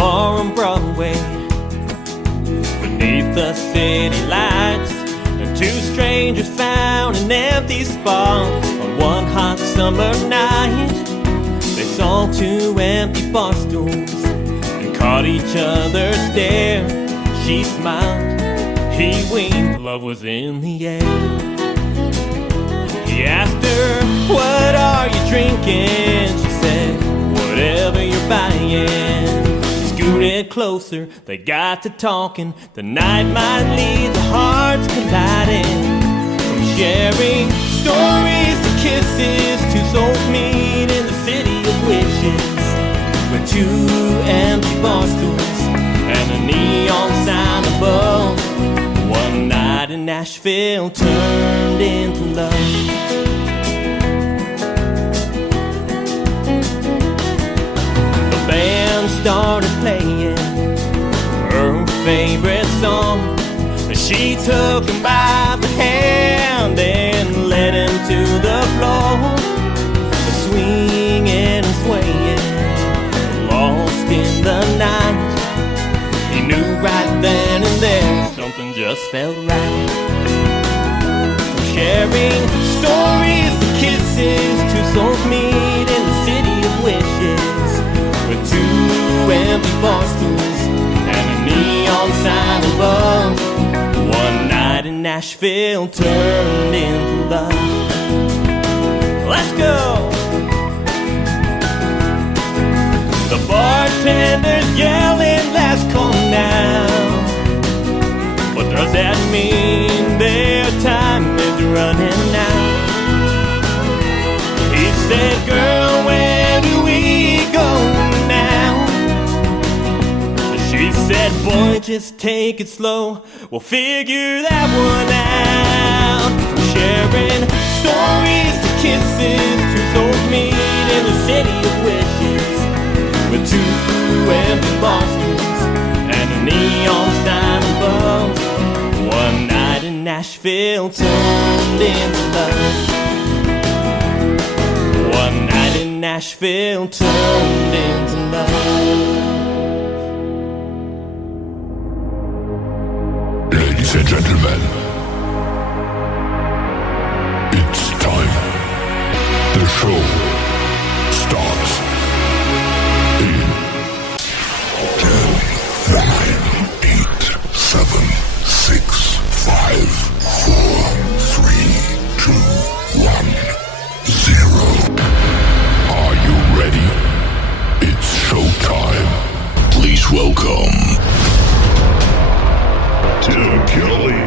bar on Broadway. Beneath the city lights, the two strangers found an empty spot. On one hot summer night, they saw two empty bar stools and caught each other's stare. She smiled, he winked, love was in the air. He asked her, what are you drinking? She said, whatever you're buying. She scooted closer, they got to talking. The night might lead to hearts colliding. From sharing stories to kisses, two souls meet in the city of wishes, with two empty bar stools and a neon sign above. One night in Nashville turned into love. The band started playing her favorite song. She took him by the hand and led him to the floor. Swinging and swaying, lost in the night. He knew right then and there something just felt right. From sharing stories to kisses, two souls meet in the city of wishes, with two empty bar stools and a neon sign above. One night in Nashville turned into love. Let's go! The bartender's yelling, last call now. What does that mean? Their time is running out. He said, girl, where do we go now? She said, boy, just take it slow, we'll figure that one out. Sharing stories to kisses, two souls meet in the city of wishes, with two empty bar stools and a neon sign above. One night in Nashville turned into love. One night in Nashville turned into love. Ladies and gentlemen, it's time. The show starts in 10, 9, 8, 7, 6, 5, 4, 3, 2, 1, 0. Are you ready? It's showtime. Please welcome Tim Kelly.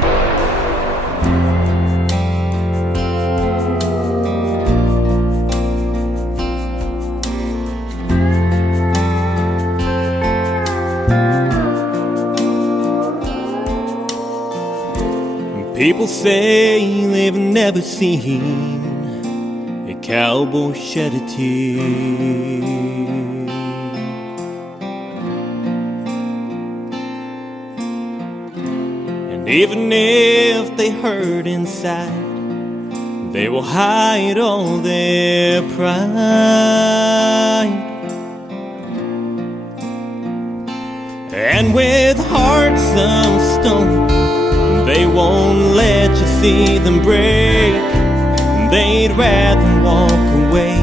People say they've never seen a cowboy shed a tear. And even if they hurt inside, they will hide all their pride. And with hearts of stone, they won't let you see them break. They'd rather walk away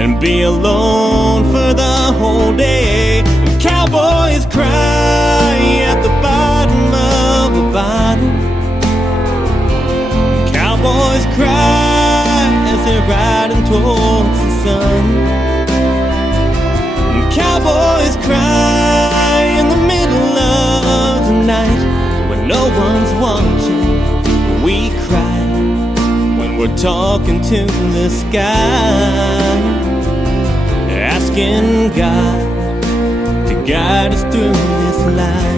and be alone for the whole day. And cowboys cry at the bottom of a bottle. Cowboys cry as they're riding towards the sun. And cowboys cry in the middle of the night when no one's watching. We cry when we're talking to the sky, asking God to guide us through this life.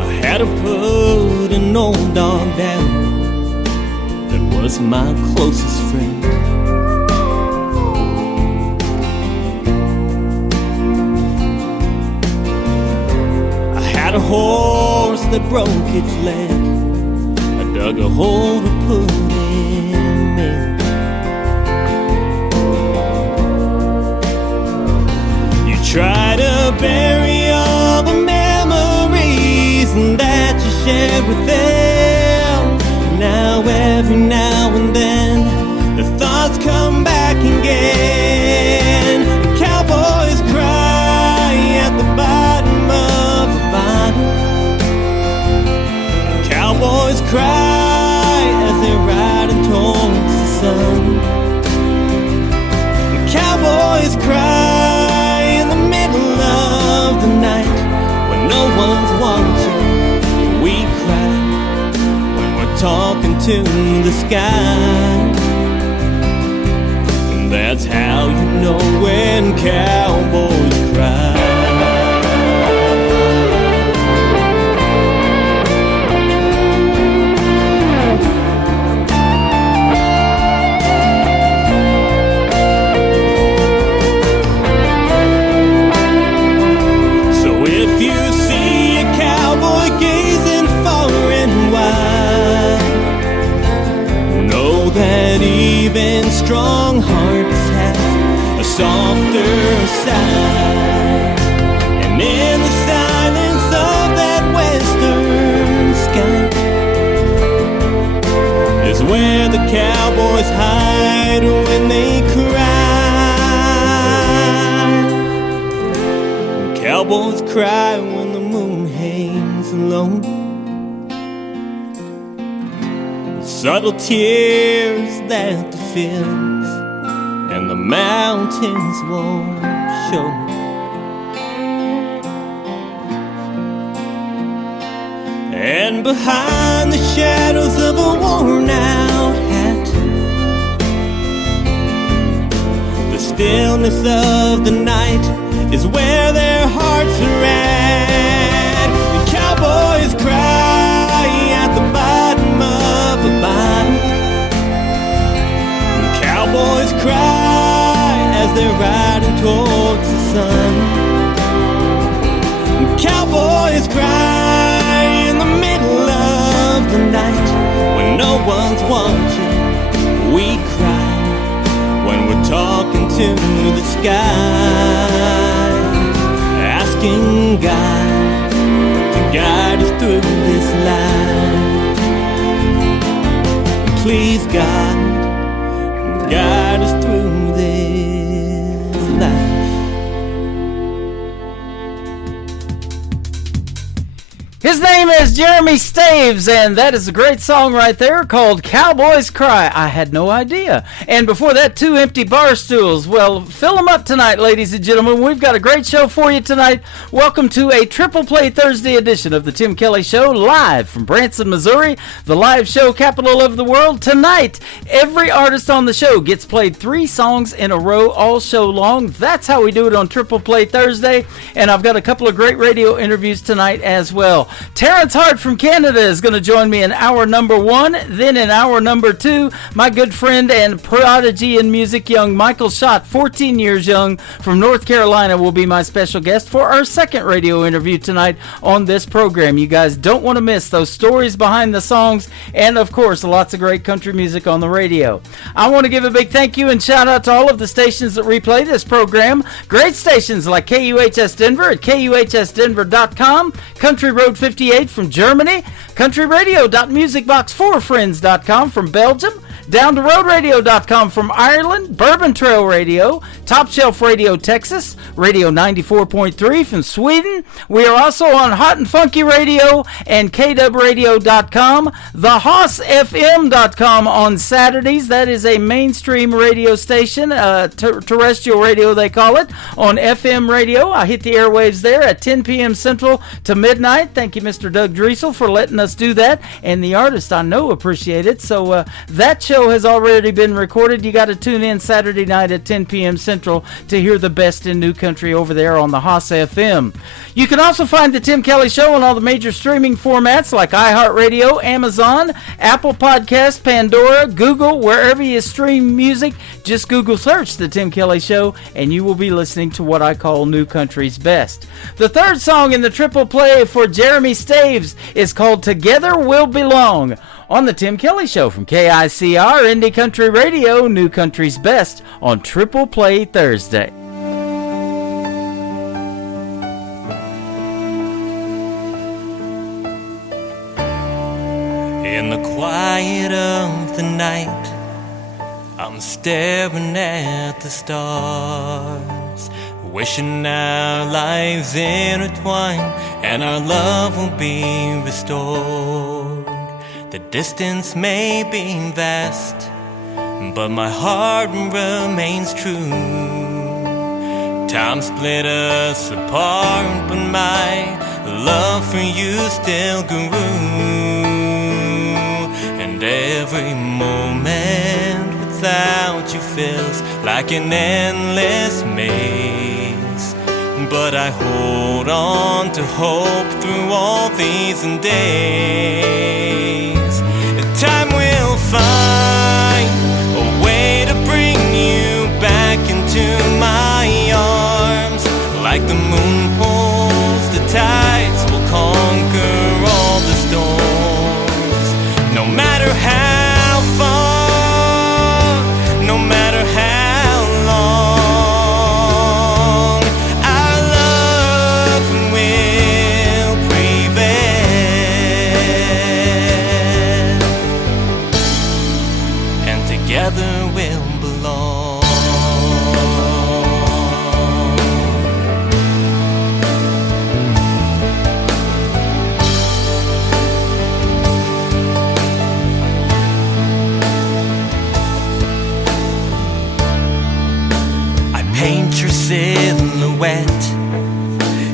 I had to put an old dog down that was my closest friend. I had to hold broke its leg, I dug a hole to put him in. You try to bury all the memories that you shared with them. Now every now and then the thoughts come back again. The cowboys cry at the bottom of the bottle. The cowboys cry as they're riding towards the sun. The cowboys cry in the middle of the night when no one's watching. We cry when we're talking to the sky. And that's how you know when cowboys cry. That even strong hearts have a softer side. And in the silence of that western sky is where the cowboys hide when they cry. Cowboys cry when the moon hangs alone. Subtle tears that the fields and the mountains won't show. And behind the shadows of a worn-out hat, the stillness of the night is where their hearts are at. The cowboys cry at the bottom of the bottom. And cowboys cry as they're riding towards the sun. And cowboys cry in the middle of the night when no one's watching. We cry when we're talking to the sky, asking God to guide us through this life. Please, God, guide us through this life. His name is Jeremy Staves, and that is a great song right there called Cowboys Cry. I had no idea. And before that, Two Empty Bar Stools. Well, fill them up tonight, ladies and gentlemen. We've got a great show for you tonight. Welcome to a Triple Play Thursday edition of the Tim Kelly Show, live from Branson, Missouri, the live show capital of the world. Tonight, every artist on the show gets played 3 songs in a row all show long. That's how we do it on Triple Play Thursday. And I've got a couple of great radio interviews tonight as well. Terrence Hart from Canada is going to join me in hour number 1. Then in hour number 2, my good friend and prodigy in music, young Michael Schott, 14 years young, from North Carolina, will be my special guest for our second radio interview tonight on this program. You guys don't want to miss those stories behind the songs and, of course, lots of great country music on the radio. I want to give a big thank you and shout out to all of the stations that replay this program. Great stations like KUHS Denver at KUHSdenver.com, Country Road 58 from Germany, countryradio.musicbox4friends.com from Belgium, Down to RoadRadio.com from Ireland, Bourbon Trail Radio, Top Shelf Radio Texas, Radio 94.3 from Sweden. We are also on Hot and Funky Radio and KWRadio.com, TheHossFM.com on Saturdays. That is a mainstream radio station, terrestrial radio they call it, on FM radio. I hit the airwaves there at 10 p.m. Central to midnight. Thank you, Mr. Doug Driesel, for letting us do that, and the artist I know appreciate it. So that show show has already been recorded. You got to tune in Saturday night at 10 p.m. Central to hear the best in new country over there on the Haas FM. You can also find the Tim Kelly Show on all the major streaming formats like iHeartRadio, Amazon, Apple Podcast, Pandora, Google, wherever you stream music. Just Google search the Tim Kelly Show and you will be listening to what I call new country's best. The third song in the triple play for Jeremy Staves is called Together We'll Belong on the Tim Kelly Show from KICR Indie Country Radio, new country's best on Triple Play Thursday. In the quiet of the night, I'm staring at the stars, wishing our lives intertwine and our love will be restored. The distance may be vast, but my heart remains true. Time split us apart, but my love for you still grew. And every moment without you feels like an endless maze. But I hold on to hope through all these days. Time will find a way to bring you back into my arms. Like the moon pulls the tides, will conquer all the storms. No matter how far, no matter how long, our love will prevail, and together we'll belong. Paint your silhouette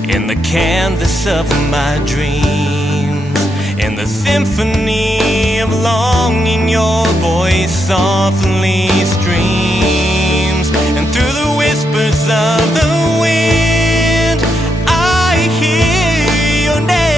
in the canvas of my dreams, in the symphony of longing your voice softly streams, and through the whispers of the wind I hear your name.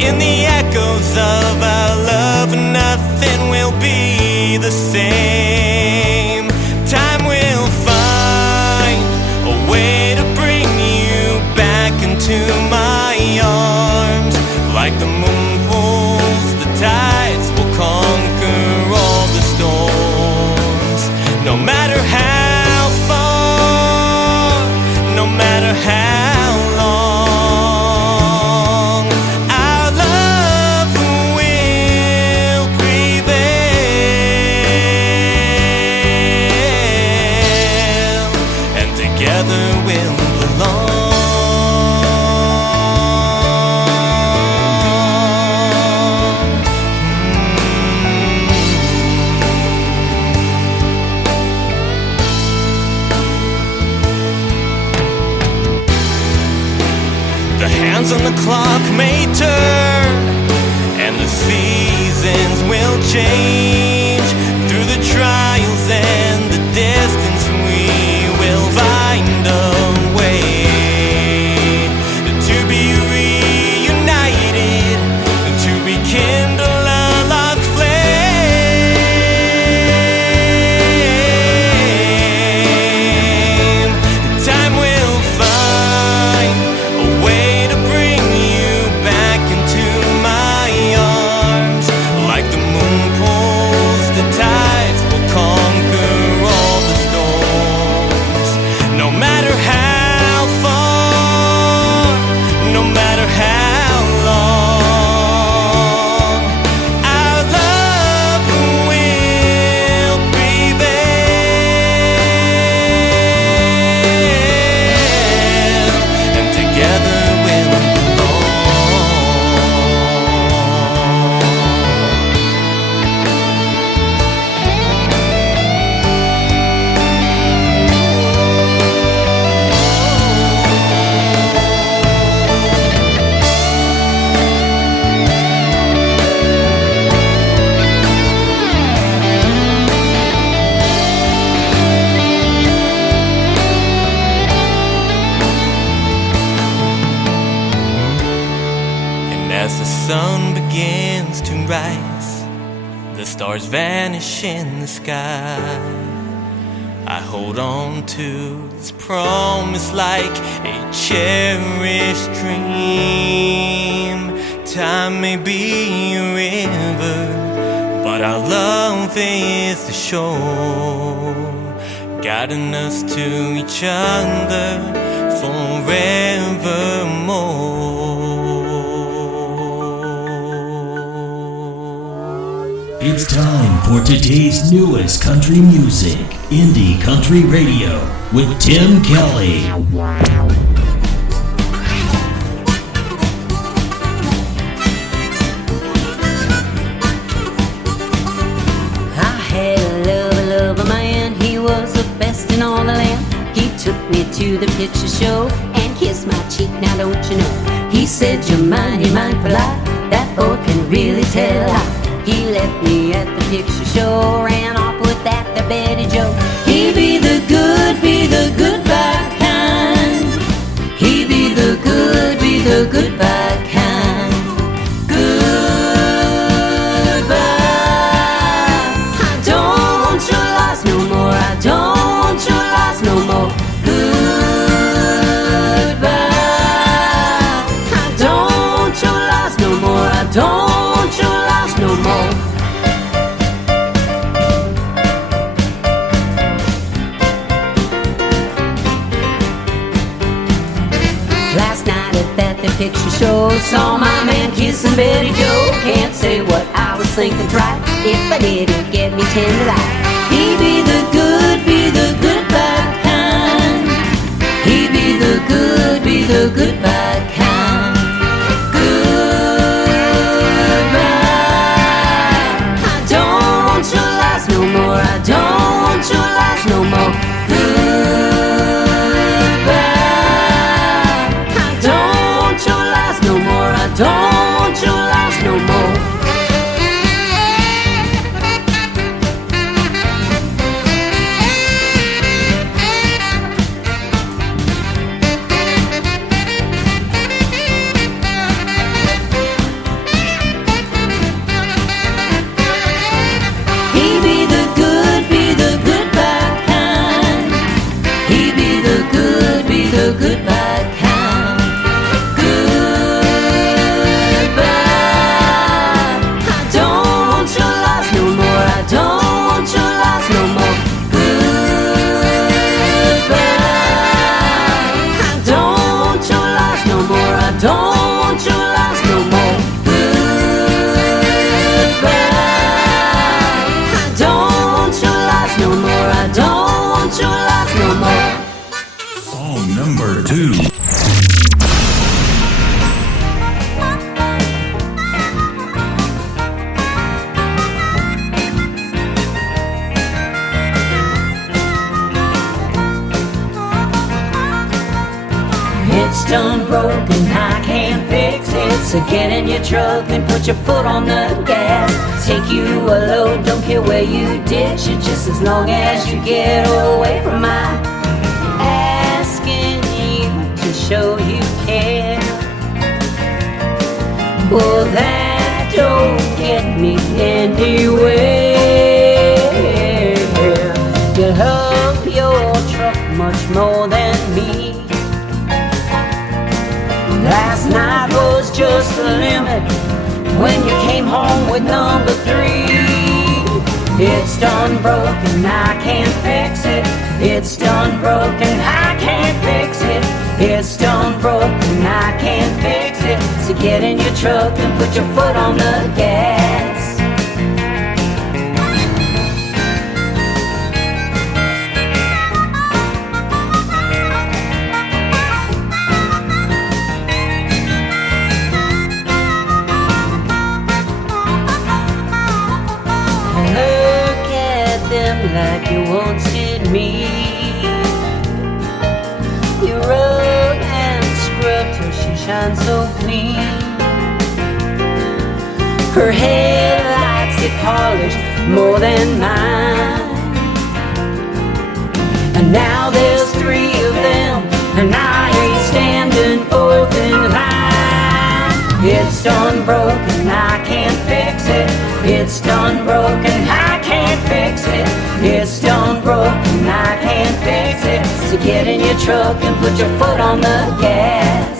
In the echoes of our love nothing will be the same. Time will find a way to bring you back into my arms. Like the moon pulls the tides, will conquer all the storms. No matter how far, no matter how long, our love will prevail, and together we'll belong. The hands on the clock may turn, and the seasons will change. Through the trials and the distance we will find a way to be reunited, to rekindle a lost flame. Time will find a way to bring you back into my arms. Like the moon pulls stars vanish in the sky. I hold on to this promise like a cherished dream. Time may be a river, but our love is the shore, guiding us to each other forevermore. It's time for today's newest country music, Indie Country Radio, with Tim Kelly. In all the land, he took me to the picture show and kissed my cheek. Now don't you know? He said you're mine for life. That boy can really tell a lie. He left me at the picture show, ran off with that the Betty Joe. He be the good bad kind. He be the good bad kind. Goodbye. I don't want your loss no more. I don't want your loss no more. Goodbye. I don't want your loss no more. I don't want your loss no more. Last night at the picture show, saw my man kissing Betty Joe. Can't say what I was thinking right. If I did, it'd get me 10 to life. He be the good bad kind. He be the good bad kind. Goodbye. I don't want your lies no more. I don't want your lies no more. Goodbye. I don't want your lies no more. I don't want your lies no more. Good bad kind. Goodbye. I don't want your lies no more. I don't want your lies no more. Goodbye. I don't want your lies no more. I don't want your lies no more. Goodbye. I don't want your lies no more. I don't want your lies no more. Number 2. It's done broken, I can't fix it. So get in your truck and put your foot on the gas. Take you a load, don't care where you ditch it, just as long as you get away from my asking you to show you care. Well, that don't get me anywhere. You love your truck much more than me. Last night was just the limit when you came home with number 3. It's done broken, I can't fix it. It's done broken, I can't fix it. It's done broken, I can't fix it. So get in your truck and put your foot on the gas. Like you wanted me. You rubbed and scrubbed her, she shines so clean. Her headlights get polished more than mine. And now there's 3 of them, and I ain't standing 4th in line. It's done broken, I can't fix it. It's done done broken, I can't fix it. It's done broken, I can't fix it. So get in your truck and put your foot on the gas.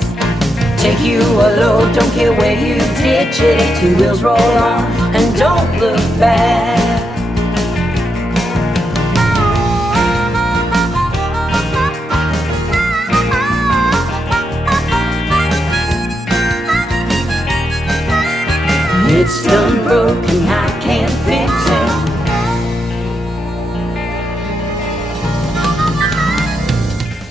Take you a load, don't care where you ditch it. Two wheels roll on and don't look back. It's done broken, I can't fix it.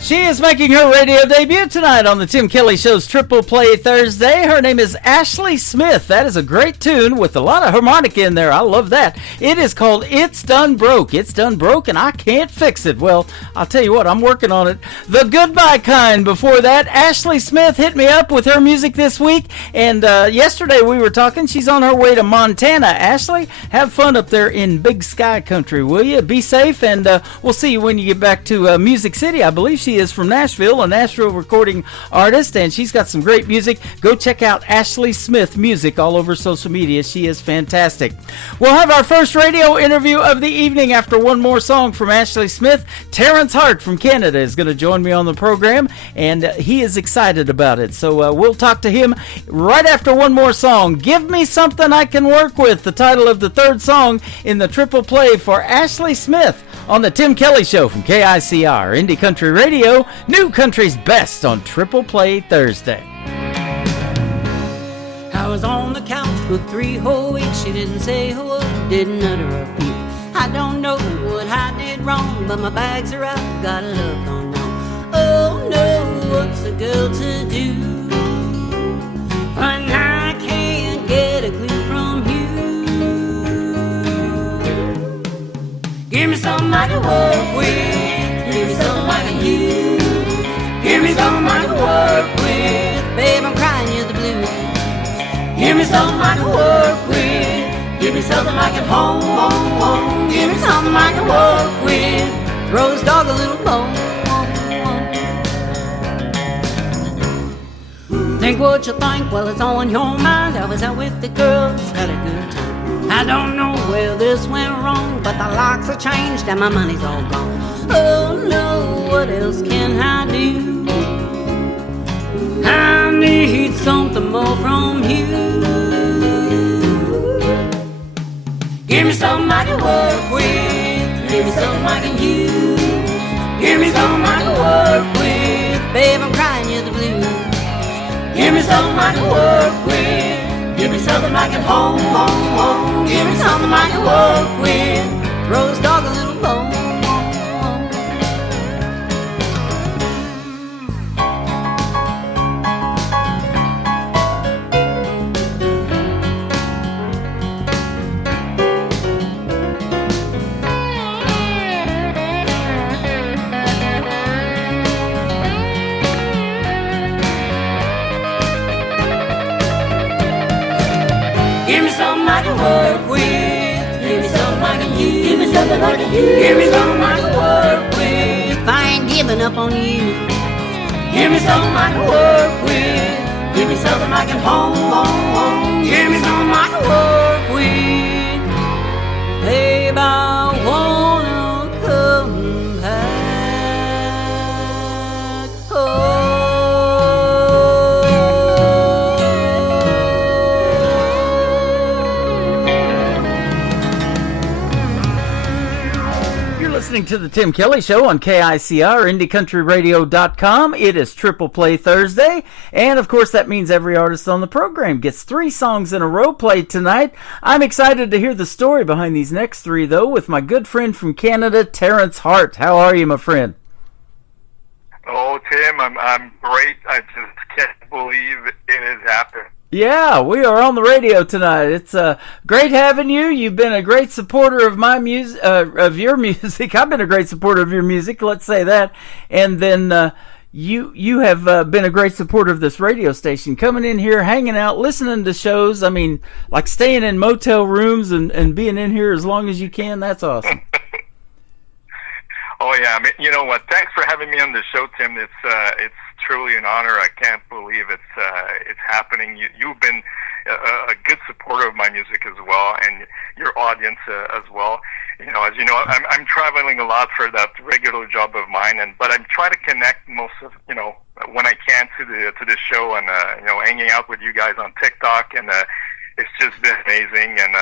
She is making her radio debut tonight on the Tim Kelly Show's Triple Play Thursday. Her name is Ashley Smith. That is a great tune with a lot of harmonica in there. I love that. It is called It's Done Broke. It's done broke and I can't fix it. Well, I'll tell you what, I'm working on it. The Goodbye Kind before that. Ashley Smith hit me up with her music this week. And yesterday we were talking. She's on her way to Montana. Ashley, have fun up there in Big Sky Country, will you? Be safe, and we'll see you when you get back to Music City. I believe she is from Nashville, a Nashville recording artist, and she's got some great music. Go check out Ashley Smith music all over social media. She is fantastic. We'll have our first radio interview of the evening after one more song from Ashley Smith. Terrence Hart from Canada is going to join me on the program, and he is excited about it. So we'll talk to him right after one more song. Give Me Something I Can Work With, the title of the third song in the triple play for Ashley Smith on the Tim Kelly Show from KICR, Indie Country Radio, New Country's Best on Triple Play Thursday. I was on the couch for 3 whole weeks. She didn't say a word, didn't utter a peep. I don't know what I did wrong, but my bags are out, got a love gone now. Oh no, what's a girl to do when I can't get a clue from you? Give me something I can work with. Give me something I can use. Give me something I can work with. Babe, I'm crying you the blues. Give me something I can work with. Give me something I can home. Give me something I can work with. Throws dog a little bone. Think what you think, well it's all in your mind. I was out with the girls, had a good time. I don't know where this went wrong, but the locks are changed and my money's all gone. Oh no, what else can I do? I need something more from you. Give me something I can work with. Give me something I can use. Give me something I can work with. Babe, I'm crying you the blues. Give me something I can work with. Give me something I can home. Give me something I can work with. Throws dog a little bone. Give me something I can work with. Give me something I can use. Give me something I can use. Give me something I can work with. If I ain't giving up on you. Give me something I can work with. Give me something I can home. Give me something I can work with. Babe, I wanna come back home. Listening to the Tim Kelly Show on KICR, IndieCountryRadio.com. It is Triple Play Thursday, and of course that means every artist on the program gets 3 songs in a row played tonight. I'm excited to hear the story behind these next 3, though, with my good friend from Canada, Terrence Hart. How are you, my friend? Oh, Tim, I'm great. I just can't believe it has happened. Yeah, we are on the radio tonight. It's great having you. You've been a great supporter of my music, of your music. I've been a great supporter of your music. Let's say that. And then you have been a great supporter of this radio station, coming in here, hanging out, listening to shows. I mean, like staying in motel rooms and being in here as long as you can. That's awesome. Oh yeah, I mean, you know what? Thanks for having me on the show, Tim. It's truly an honor. I can't believe it's happening. You've been a good supporter of my music as well, and your audience as well. As you know, I'm traveling a lot for that regular job of mine, but I'm trying to connect most of when I can to the show, and hanging out with you guys on TikTok, and it's just been amazing, and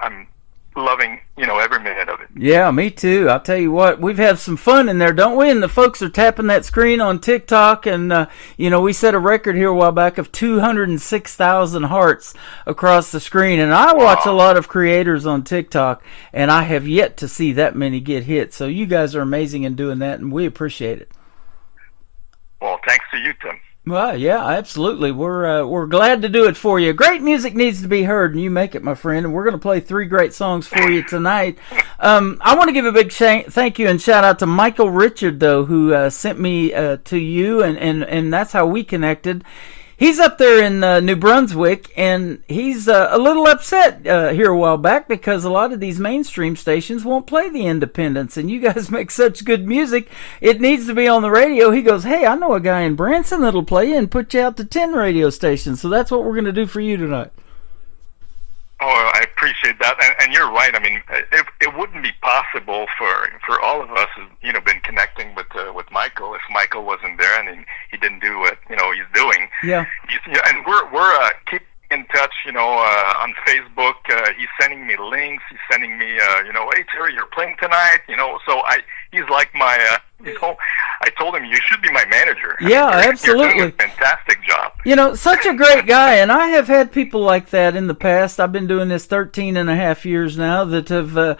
I'm loving every minute of it. Yeah, me too. I'll tell you what, we've had some fun in there, don't we? And the folks are tapping that screen on TikTok, and we set a record here a while back of 206,000 hearts across the screen. And I watch a lot of creators on TikTok, and I have yet to see that many get hit. So you guys are amazing in doing that, and we appreciate it. Well, thanks to you, Tim. Well, yeah, absolutely. We're glad to do it for you. Great music needs to be heard, and you make it, my friend. And we're going to play 3 great songs for you tonight. I want to give a big thank you and shout out to Michael Richard, though, who sent me to you, and that's how we connected. He's up there in New Brunswick, and he's a little upset here a while back because a lot of these mainstream stations won't play the independents, and you guys make such good music, it needs to be on the radio. He goes, hey, I know a guy in Branson that'll play you and put you out to 10 radio stations, so that's what we're going to do for you tonight. Oh, I appreciate that, and you're right. I mean, it wouldn't be possible for all of us who've been connecting with Michael if Michael wasn't there and he didn't do what he's doing. Yeah. And we're keep in touch. On Facebook, he's sending me links. He's sending me, hey Terry, you're playing tonight. So he's like my. I told him you should be my manager. Yeah, absolutely. You're doing a fantastic job. Such a great guy, and I have had people like that in the past. I've been doing this 13 and a half years now that have,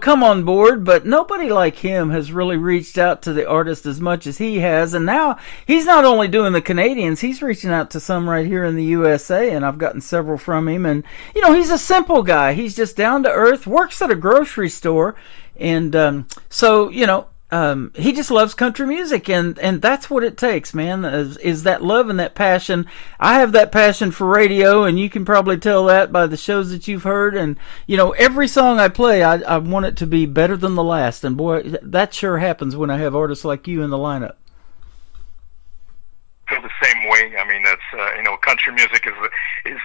come on board, but nobody like him has really reached out to the artist as much as he has, and now he's not only doing the Canadians, he's reaching out to some right here in the USA, and I've gotten several from him, and, he's a simple guy. He's just down to earth, works at a grocery store, and he just loves country music, and that's what it takes, man, is that love and that passion. I have that passion for radio, and you can probably tell that by the shows that you've heard, and, every song I play, I want it to be better than the last, and boy, that sure happens when I have artists like you in the lineup. Feel the same way. I mean, that's country music is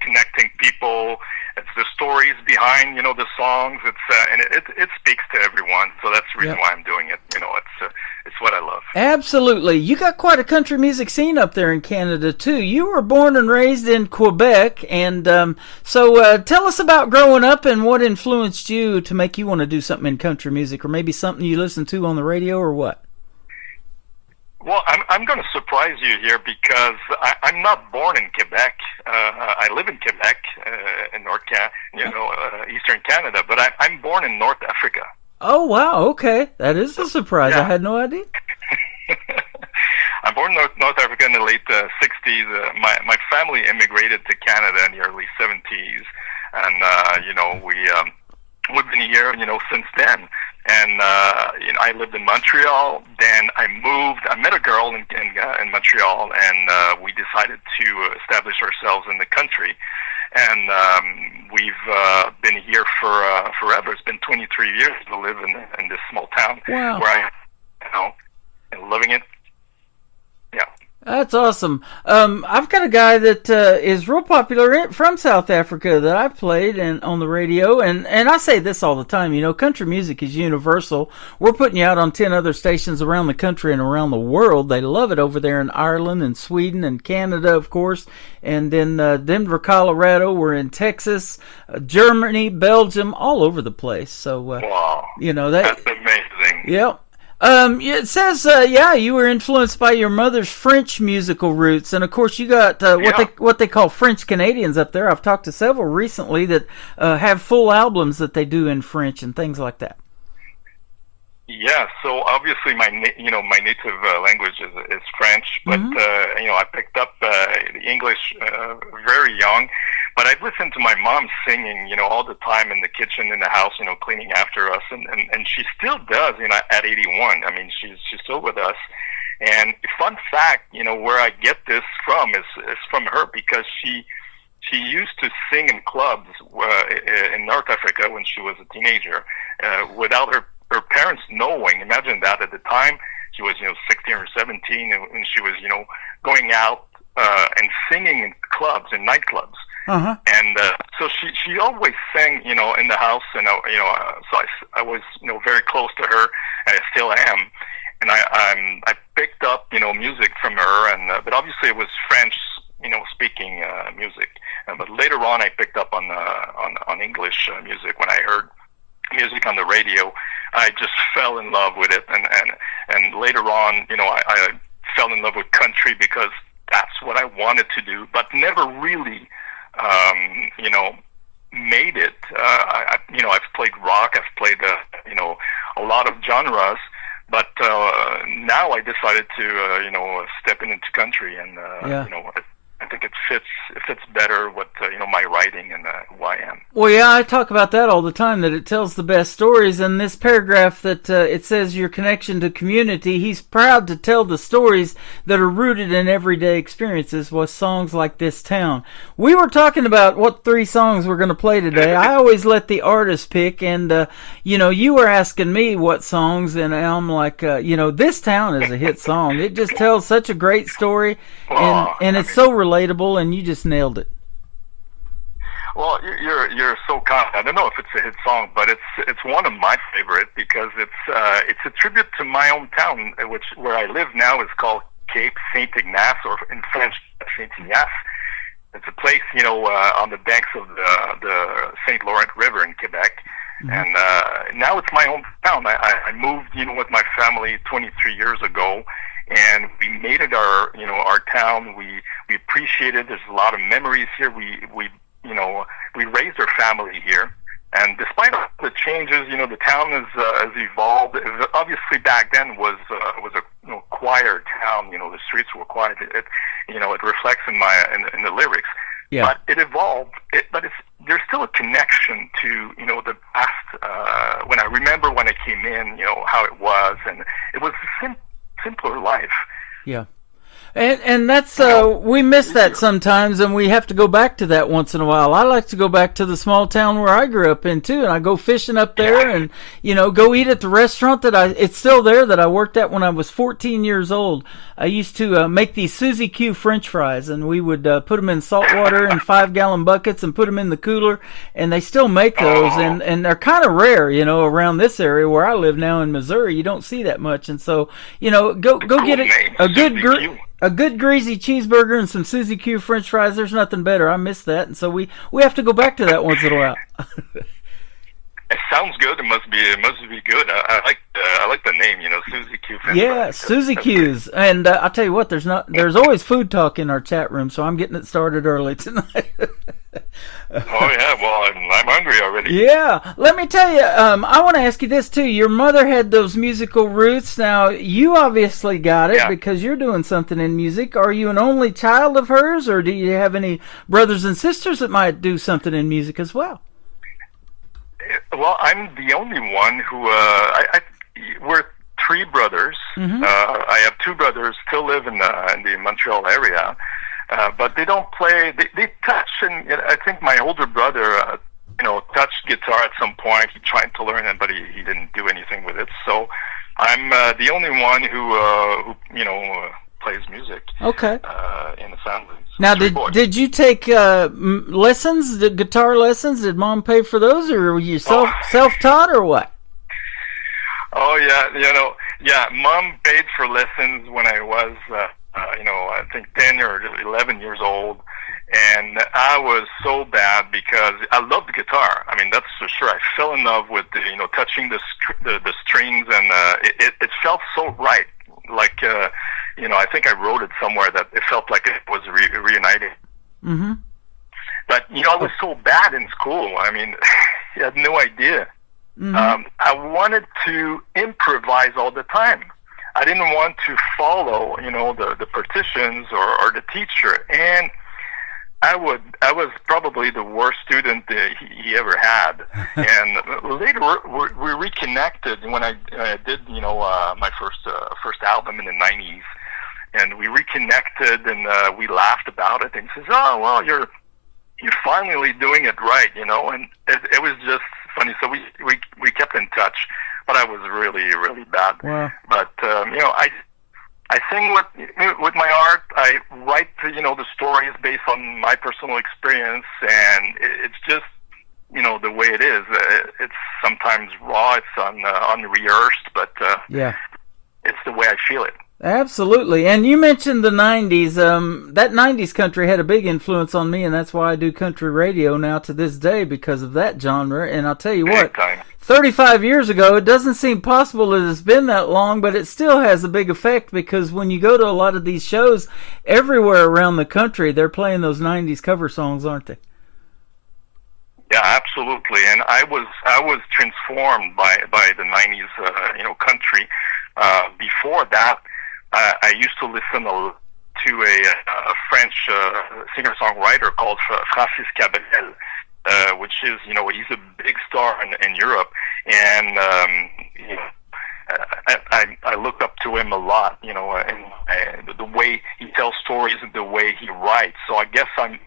connecting people. It's the stories behind the songs. And it speaks to everyone. So that's the reason why I'm doing it. It's what I love. Absolutely. You got quite a country music scene up there in Canada too. You were born and raised in Quebec, and so tell us about growing up and what influenced you to make you want to do something in country music, or maybe something you listen to on the radio, or what? Well, I'm going to surprise you here because I'm not born in Quebec. I live in Quebec, in Eastern Canada, but I'm born in North Africa. Oh, wow. Okay. That is a surprise. Yeah. I had no idea. I'm born in North Africa in the late 60s. My family immigrated to Canada in the early 70s. And, we've been here, since then. And, I lived in Montreal. Then I moved. I met a girl in Montreal, and we decided to establish ourselves in the country. And we've been here for forever. It's been 23 years to live in this small town. Wow. Where and living it. Yeah. That's awesome. I've got a guy that is real popular from South Africa that I've played on the radio, and I say this all the time, country music is universal. We're putting you out on 10 other stations around the country and around the world. They love it over there in Ireland and Sweden and Canada, of course, and then Denver, Colorado. We're in Texas, Germany, Belgium, all over the place. So, wow. That's amazing. Yep. It says, you were influenced by your mother's French musical roots, and of course you got what they call French Canadians up there. I've talked to several recently that have full albums that they do in French and things like that. Yeah, so obviously my native language is French, but I picked up the English very young. But I'd listen to my mom singing, all the time in the kitchen, in the house, cleaning after us, and she still does, at 81. I mean, she's still with us. And fun fact, where I get this from is from her, because she used to sing in clubs in North Africa when she was a teenager, without her parents knowing. Imagine that. At the time, she was 16 or 17, and she was going out and singing in clubs, in nightclubs. And so she always sang, in the house, and so I was very close to her, and I still am. And I picked up music from her, and but obviously it was French speaking music. But later on, I picked up on English music when I heard music on the radio. I just fell in love with it, and later on, I fell in love with country because that's what I wanted to do, but never really, made it. I've played rock, I've played, a lot of genres, but now I decided to, step into country, and I think it fits better with my writing and who I am. Well, yeah, I talk about that all the time, that it tells the best stories. And this paragraph that it says your connection to community, he's proud to tell the stories that are rooted in everyday experiences with songs like This Town. We were talking about what 3 songs we're going to play today. I always let the artist pick, and you were asking me what songs, and I'm like, This Town is a hit song. It just tells such a great story, and it's so relatable, and you just nailed it. Well, you're so kind. I don't know if it's a hit song, but it's one of my favorite because it's a tribute to my hometown, where I live now. Is called Cape Saint Ignace, or in French, Saint Ignace. It's a place, on the banks of the St. Laurent River in Quebec, and now it's my hometown. I moved, with my family 23 years ago. And we made it our town. We appreciate it. There's a lot of memories here. We raised our family here. And despite all the changes, the town has evolved. Obviously, back then was a quieter town. The streets were quiet. It reflects in the lyrics. Yeah. But it evolved. There's still a connection to the past. When I remember when I came in, how it was, and it was a simpler life. Yeah. And that's, we miss that sometimes, and we have to go back to that once in a while. I like to go back to the small town where I grew up in, too, and I go fishing up there and, go eat at the restaurant it's still there that I worked at when I was 14 years old. I used to make these Suzy Q French fries, and we would put them in salt water in 5-gallon buckets and put them in the cooler, and they still make those, and they're kind of rare, around this area where I live now in Missouri. You don't see that much, and so, go get it, a good greasy cheeseburger and some Suzy Q French fries. There's nothing better. I miss that, and so we have to go back to that once in a while. It sounds good. It must be good. I like the name. Suzy Q. Yeah, Suzy Q's. And I'll tell you what, there's always food talk in our chat room, so I'm getting it started early tonight. Oh yeah, well I'm hungry already. Yeah, let me tell you. I want to ask you this too. Your mother had those musical roots. Now you obviously got it because you're doing something in music. Are you an only child of hers, or do you have any brothers and sisters that might do something in music as well? Well, I'm the only one who. We're 3 brothers. Mm-hmm. I have 2 brothers still live in the Montreal area. But they don't play. They touch, and I think my older brother, touched guitar at some point. He tried to learn it, but he didn't do anything with it. So I'm the only one who plays music. Okay. In the family. So now, did you take lessons, the guitar lessons? Did Mom pay for those, or were you self-taught, or what? Oh yeah, Mom paid for lessons when I was. I think 10 or 11 years old, and I was so bad because I loved the guitar. I mean, that's for sure. I fell in love with touching the strings, and it felt so right. Like I think I wrote it somewhere that it felt like it was reunited. Mm-hmm. But I was so bad in school. I mean, you had no idea. Mm-hmm. I wanted to improvise all the time. I didn't want to follow, the partitions or the teacher, and I was probably the worst student that he ever had. And later we reconnected when I did, my first album in the '90s, and we reconnected and we laughed about it. And he says, "Oh well, you're finally doing it right," and it was just funny. So we kept in touch. But I was really, really bad. Wow. But I sing with my art. I write, the stories based on my personal experience, and it's just, the way it is. It's sometimes raw, it's unrehearsed, but it's the way I feel it. Absolutely. And you mentioned the 90s. That 90s country had a big influence on me, and that's why I do country radio now to this day, because of that genre. And I'll tell you what, 35 years ago, it doesn't seem possible that it's been that long, but it still has a big effect, because when you go to a lot of these shows everywhere around the country, they're playing those 90s cover songs, aren't they? Yeah, absolutely. And I was transformed by the 90s, country. Before that, I used to listen to a French singer-songwriter called Francis Cabrel, which is, he's a big star in Europe, and I looked up to him a lot, and the way he tells stories and the way he writes. So I guess I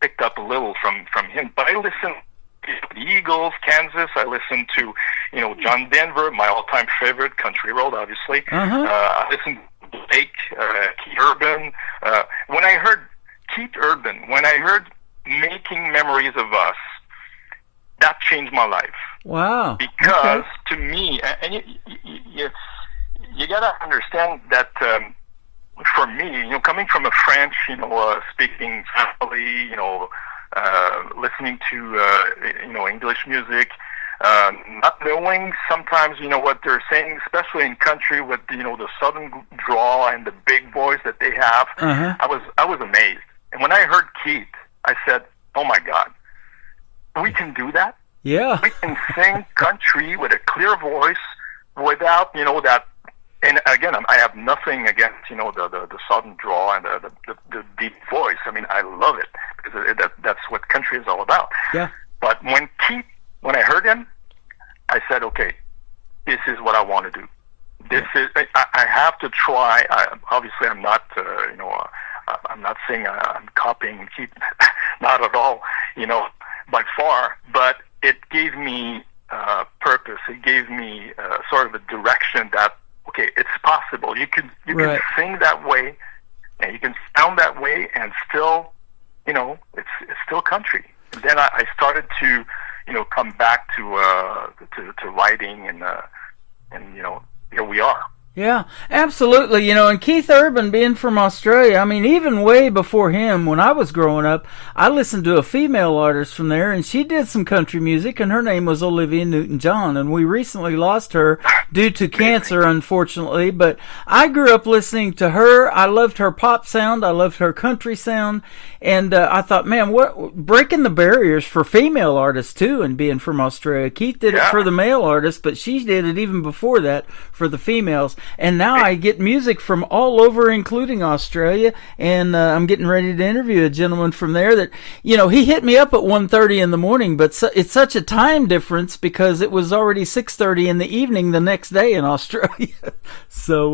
picked up a little from him. But I listen to the Eagles, Kansas. I listen to, John Denver, my all-time favorite, Country Road, obviously. I listen to Blake, Keith Urban. When I heard Keith Urban, when I heard Making Memories of Us, that changed my life. Wow. Because to me, and you got to understand that for me, coming from a French, speaking family, listening to, English music, not knowing sometimes, what they're saying, especially in country with, the southern drawl and the big voice that they have, I was amazed. And when I heard Keith, I said, oh my God, we can do that? Yeah. We can sing country with a clear voice without, that. And again, I have nothing against, the southern drawl and the deep voice. I mean, I love it, because that's what country is all about. Yeah. But when I heard him, I said, okay, this is what I want to do. I have to try. Obviously, I'm not, I'm not saying I'm copying Keith, not at all, by far. But it gave me purpose. It gave me sort of a direction that, okay, it's possible. You can sing that way, and you can sound that way, and still, it's still country. And then I started to, come back to writing, and here we are. Yeah, absolutely. And Keith Urban, being from Australia, I mean, even way before him, when I was growing up, I listened to a female artist from there, and she did some country music, and her name was Olivia Newton-John, and we recently lost her due to cancer, unfortunately, but I grew up listening to her. I loved her pop sound. I loved her country sound, and I thought, man, what breaking the barriers for female artists, too, and being from Australia. Keith did it for the male artists, but she did it even before that for the females. And now I get music from all over, including Australia, and I'm getting ready to interview a gentleman from there that, he hit me up at 1:30 in the morning, but it's such a time difference because it was already 6:30 in the evening the next day in Australia. So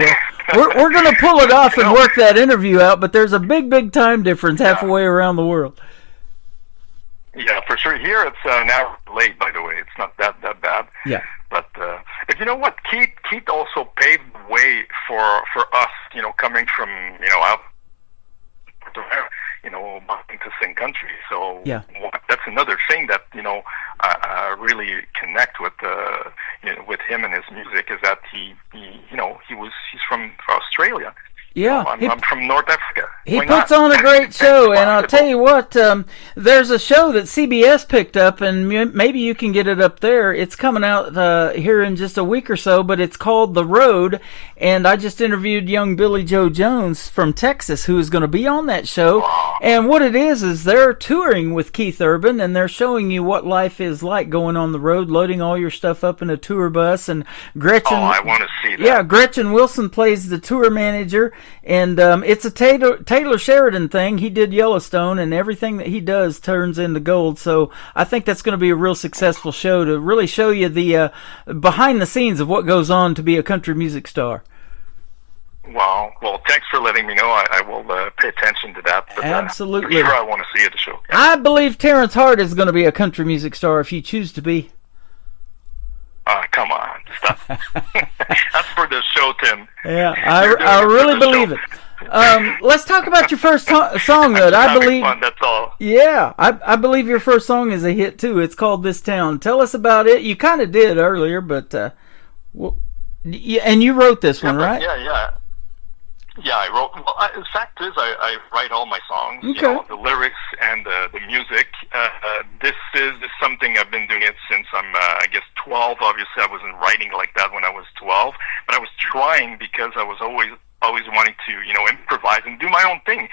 we're going to pull it off and work that interview out, but there's a big time difference halfway around the world. Yeah, for sure. Here it's now late, by the way. It's not that bad. Yeah. But you know what? Keith also paved the way for us, coming from, out, wanting to sing country. So that's another thing that, I really connect with him and his music, is that he's from Australia. Yeah, I'm from North Africa. He puts on a great show, and I'll tell you what, there's a show that CBS picked up, and maybe you can get it up there. It's coming out here in just a week or so, but it's called The Road, and I just interviewed young Billy Joe Jones from Texas, who is going to be on that show. And what it is they're touring with Keith Urban, and they're showing you what life is like going on the road, loading all your stuff up in a tour bus, and Gretchen... Oh, I want to see that. Yeah, Gretchen Wilson plays the tour manager, and it's a Taylor Sheridan thing. He did Yellowstone, and everything that he does turns into gold. So I think that's going to be a real successful show to really show you the behind the scenes of what goes on to be a country music star. Wow. Well, thanks for letting me know. I will pay attention to that. But, absolutely. For sure I want to see it at the show. I believe Terrence Hart is going to be a country music star if you choose to be. Come on, stop. That's for the show, Tim. Yeah, You're doing I it for really the believe show. it. Let's talk about your first song that I Having believe. fun, that's all. Yeah, I believe your first song is a hit too. It's called "This Town." Tell us about it. You kind of did earlier, but and you wrote this one, right? Yeah, I wrote. Well, the fact is, I write all my songs. Okay. You know, the lyrics and the music. This is something I've been doing it since I'm, I guess, 12. Obviously, I wasn't writing like that when I was 12, but I was trying because I was always wanting to, you know, improvise and do my own thing.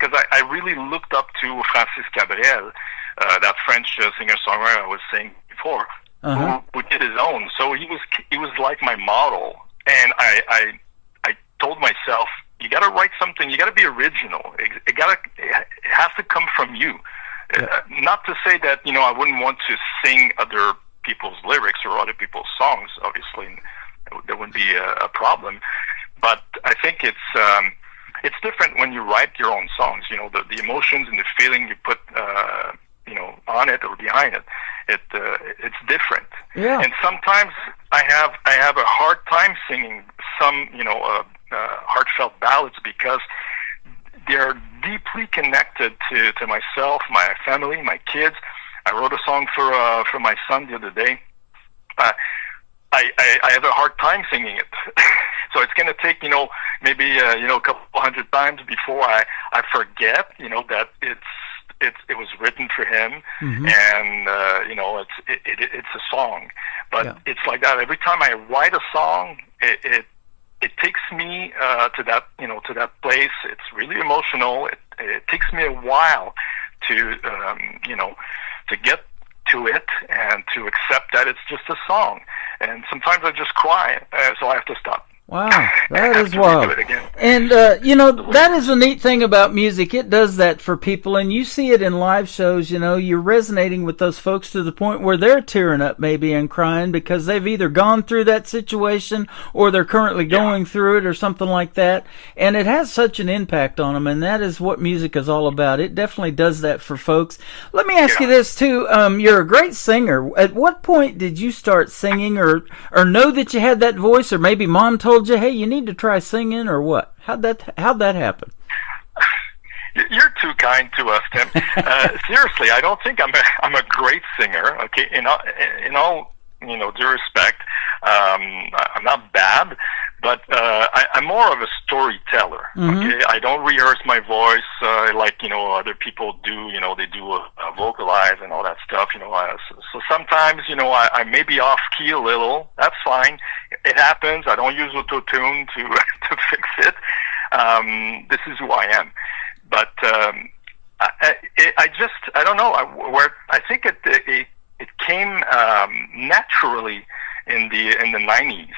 Because I really looked up to Francis Cabrel, that French singer-songwriter I was saying before, who did his own. So he was like my model, and I told myself, you got to write something. You got to be original. It has to come from you. Yeah. Not to say that, you know, I wouldn't want to sing other people's lyrics or other people's songs. Obviously, there wouldn't be a problem. But I think it's different when you write your own songs. You know, the emotions and the feeling you put, you know, on it or behind it. It's different. Yeah. And sometimes I have a hard time singing some, you know, heartfelt ballads because they're deeply connected to myself, my family, my kids. I wrote a song for my son the other day. I have a hard time singing it, so it's going to take, you know, maybe you know, a couple hundred times before I forget, you know, that it was written for him, and you know, it's a song. But it's like that. Every time I write a song, it takes me to that, you know, to that place. It's really emotional. It takes me a while to you know, to get to it and to accept that it's just a song. And sometimes I just cry, so I have to stop. Wow, that is wild. And, you know, that is a neat thing about music. It does that for people, and you see it in live shows. You know, you're resonating with those folks to the point where they're tearing up maybe and crying because they've either gone through that situation or they're currently going through it or something like that. And it has such an impact on them, and that is what music is all about. It definitely does that for folks. Let me ask you this, too. You're a great singer. At what point did you start singing or know that you had that voice, or maybe mom told you, hey, you need to try singing, or what? How'd that happen? You're too kind to us, Tim. Seriously, I don't think I'm a great singer. Okay, in all you know, due respect, I'm not bad, but I'm more of a storyteller. Okay, I don't rehearse my voice like, you know, other people do. You know, they do vocalize and all that stuff. You know, so sometimes, you know, I may be off key a little. That's fine. It happens. I don't use auto-tune to fix it. This is who I am. But I don't know where. I think it came naturally in the 90s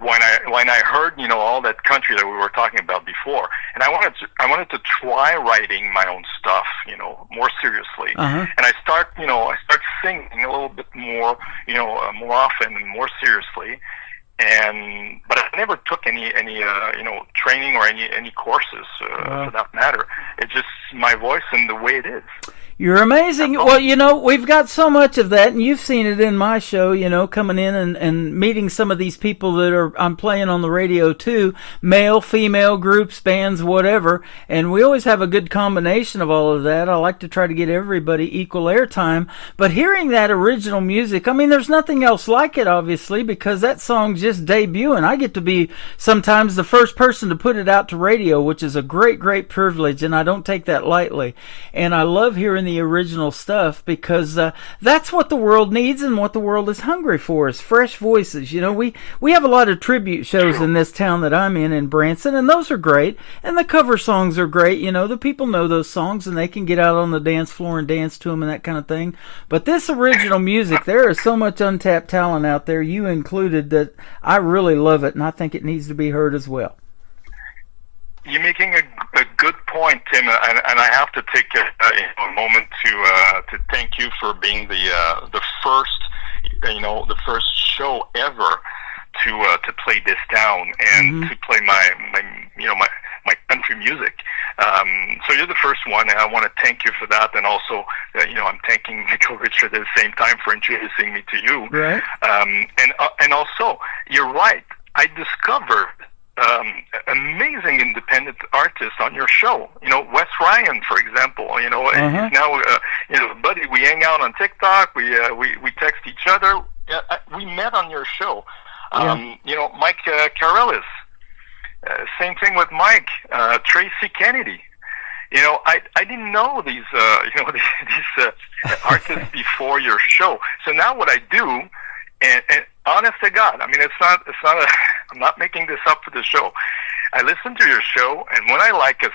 when I heard, you know, all that country that we were talking about before, and I wanted to try writing my own stuff, you know, more seriously. And I start singing a little bit more, you know, more often and more seriously. But I never took any you know, training or any courses for that matter. It's just my voice and the way it is. You're amazing. Well, you know, we've got so much of that, and you've seen it in my show, you know, coming in and meeting some of these people that I'm playing on the radio too, male, female groups, bands, whatever, and we always have a good combination of all of that. I like to try to get everybody equal airtime, but hearing that original music, I mean, there's nothing else like it, obviously, because that song's just debuting. I get to be sometimes the first person to put it out to radio, which is a great, great privilege, and I don't take that lightly. And I love hearing the original stuff because that's what the world needs and what the world is hungry for is fresh voices. You know, we have a lot of tribute shows in this town that I'm in Branson, and those are great, and the cover songs are great. You know, the people know those songs and they can get out on the dance floor and dance to them and that kind of thing. But this original music, there is so much untapped talent out there, you included, that I really love it, and I think it needs to be heard as well. You're making a good point, Tim, and I have to take a moment to thank you for being the first show ever to play this down and to play my country country music. So you're the first one, and I want to thank you for that. And also, I'm thanking Michael Richard at the same time for introducing me to you. Right. And also, you're right. I discovered amazing independent artists on your show. Wes Ryan, for example. He's now buddy. We hang out on TikTok. We text each other. We met on your show. Mike Carellis. Same thing with Mike. Tracy Kennedy. I didn't know these these artists before your show. So now what I do, and honest to God, I mean, I'm not making this up for the show. I listen to your show, and when I like a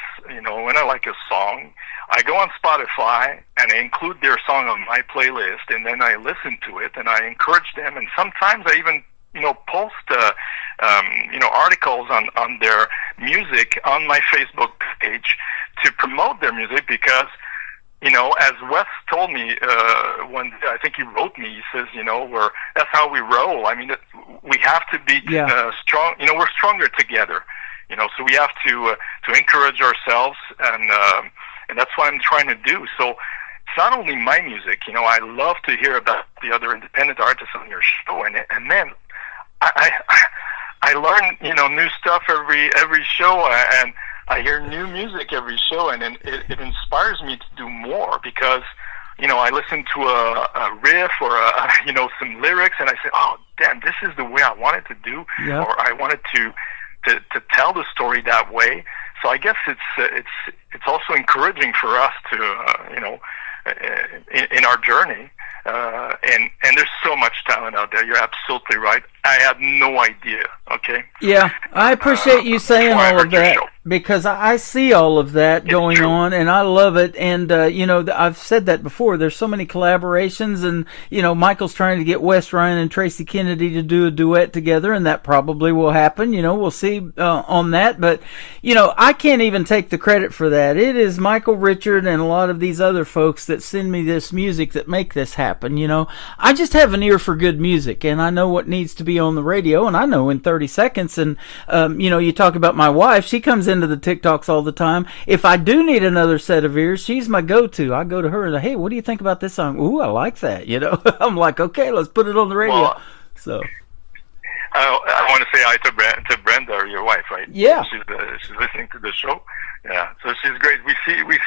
song, I go on Spotify and I include their song on my playlist, and then I listen to it and I encourage them, and sometimes I even post articles on their music on my Facebook page to promote their music, because as Wes told me one day, I think he wrote me, he says, that's how we roll. I mean, we have to be strong. We're stronger together. So we have to encourage ourselves, and that's what I'm trying to do. So it's not only my music. I love to hear about the other independent artists on your show, and then I learn new stuff every show, and I hear new music every show, and it inspires me to do more, because I listen to a riff or some lyrics, and I say, oh damn, this is the way I wanted to do, or I wanted to tell the story that way. So I guess it's also encouraging for us to in our journey. And there's so much talent out there. You're absolutely right. I had no idea. Okay. Yeah, I appreciate you saying all of that, because I see all of that going on, and I love it. And I've said that before. There's so many collaborations, and Michael's trying to get Wes Ryan and Tracy Kennedy to do a duet together, and that probably will happen. We'll see on that. But I can't even take the credit for that. It is Michael Richard and a lot of these other folks that send me this music that make this happen. I just have an ear for good music, and I know what needs to be on the radio, and I know in 30 seconds. And you talk about my wife. She comes into the TikToks all the time. If I do need another set of ears, she's my go-to. I go to her and say, hey, what do you think about this song? Ooh, I like that. I'm like, okay, let's put it on the radio. Well, so I want to say hi to Brenda, your wife, right? Yeah, she's listening to the show. Yeah, so she's great. We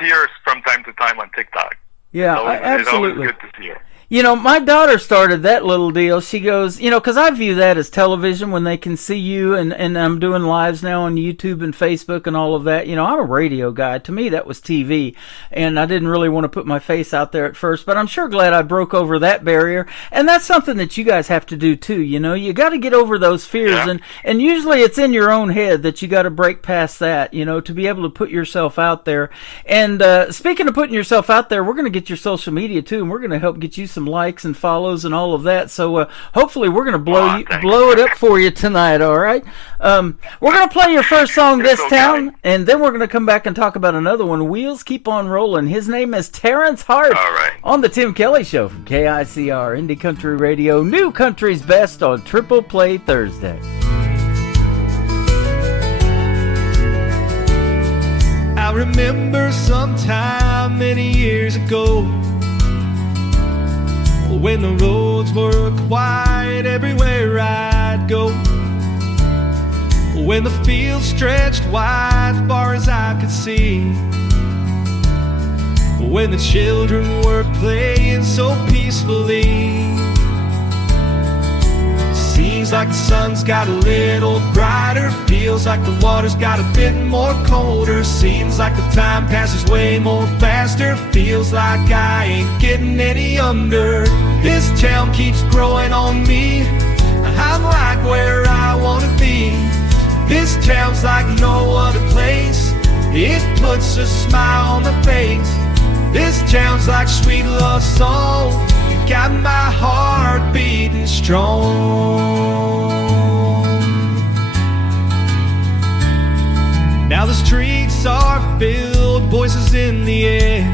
see her from time to time on TikTok. Yeah, absolutely. It's always good to see her. My daughter started that little deal. She goes, because I view that as television when they can see you, and I'm doing lives now on YouTube and Facebook and all of that. I'm a radio guy. To me, that was TV, and I didn't really want to put my face out there at first, but I'm sure glad I broke over that barrier. And that's something that you guys have to do too. You got to get over those fears, and usually it's in your own head that you got to break past that, to be able to put yourself out there. And speaking of putting yourself out there, we're going to get your social media too, and we're going to help get you some likes and follows and all of that. So hopefully we're going to blow it up for you tonight. All right. We're going to play your first song, This Town, and then we're going to come back and talk about another one. Wheels Keep on Rolling. His name is Terrence Hart. All right. On the Tim Kelly Show from KICR Indie Country Radio, New Country's Best on Triple Play Thursday. I remember sometime many years ago, when the roads were quiet everywhere I'd go, when the fields stretched wide far as I could see, when the children were playing so peacefully. Seems like the sun's got a little brighter, feels like the water's got a bit more colder, seems like the time passes way more faster, feels like I ain't getting any younger. This town keeps growing on me, I'm like where I wanna be. This town's like no other place, it puts a smile on the face. This town's like sweet love song, got my heart beating strong. Now the streets are filled, voices in the air,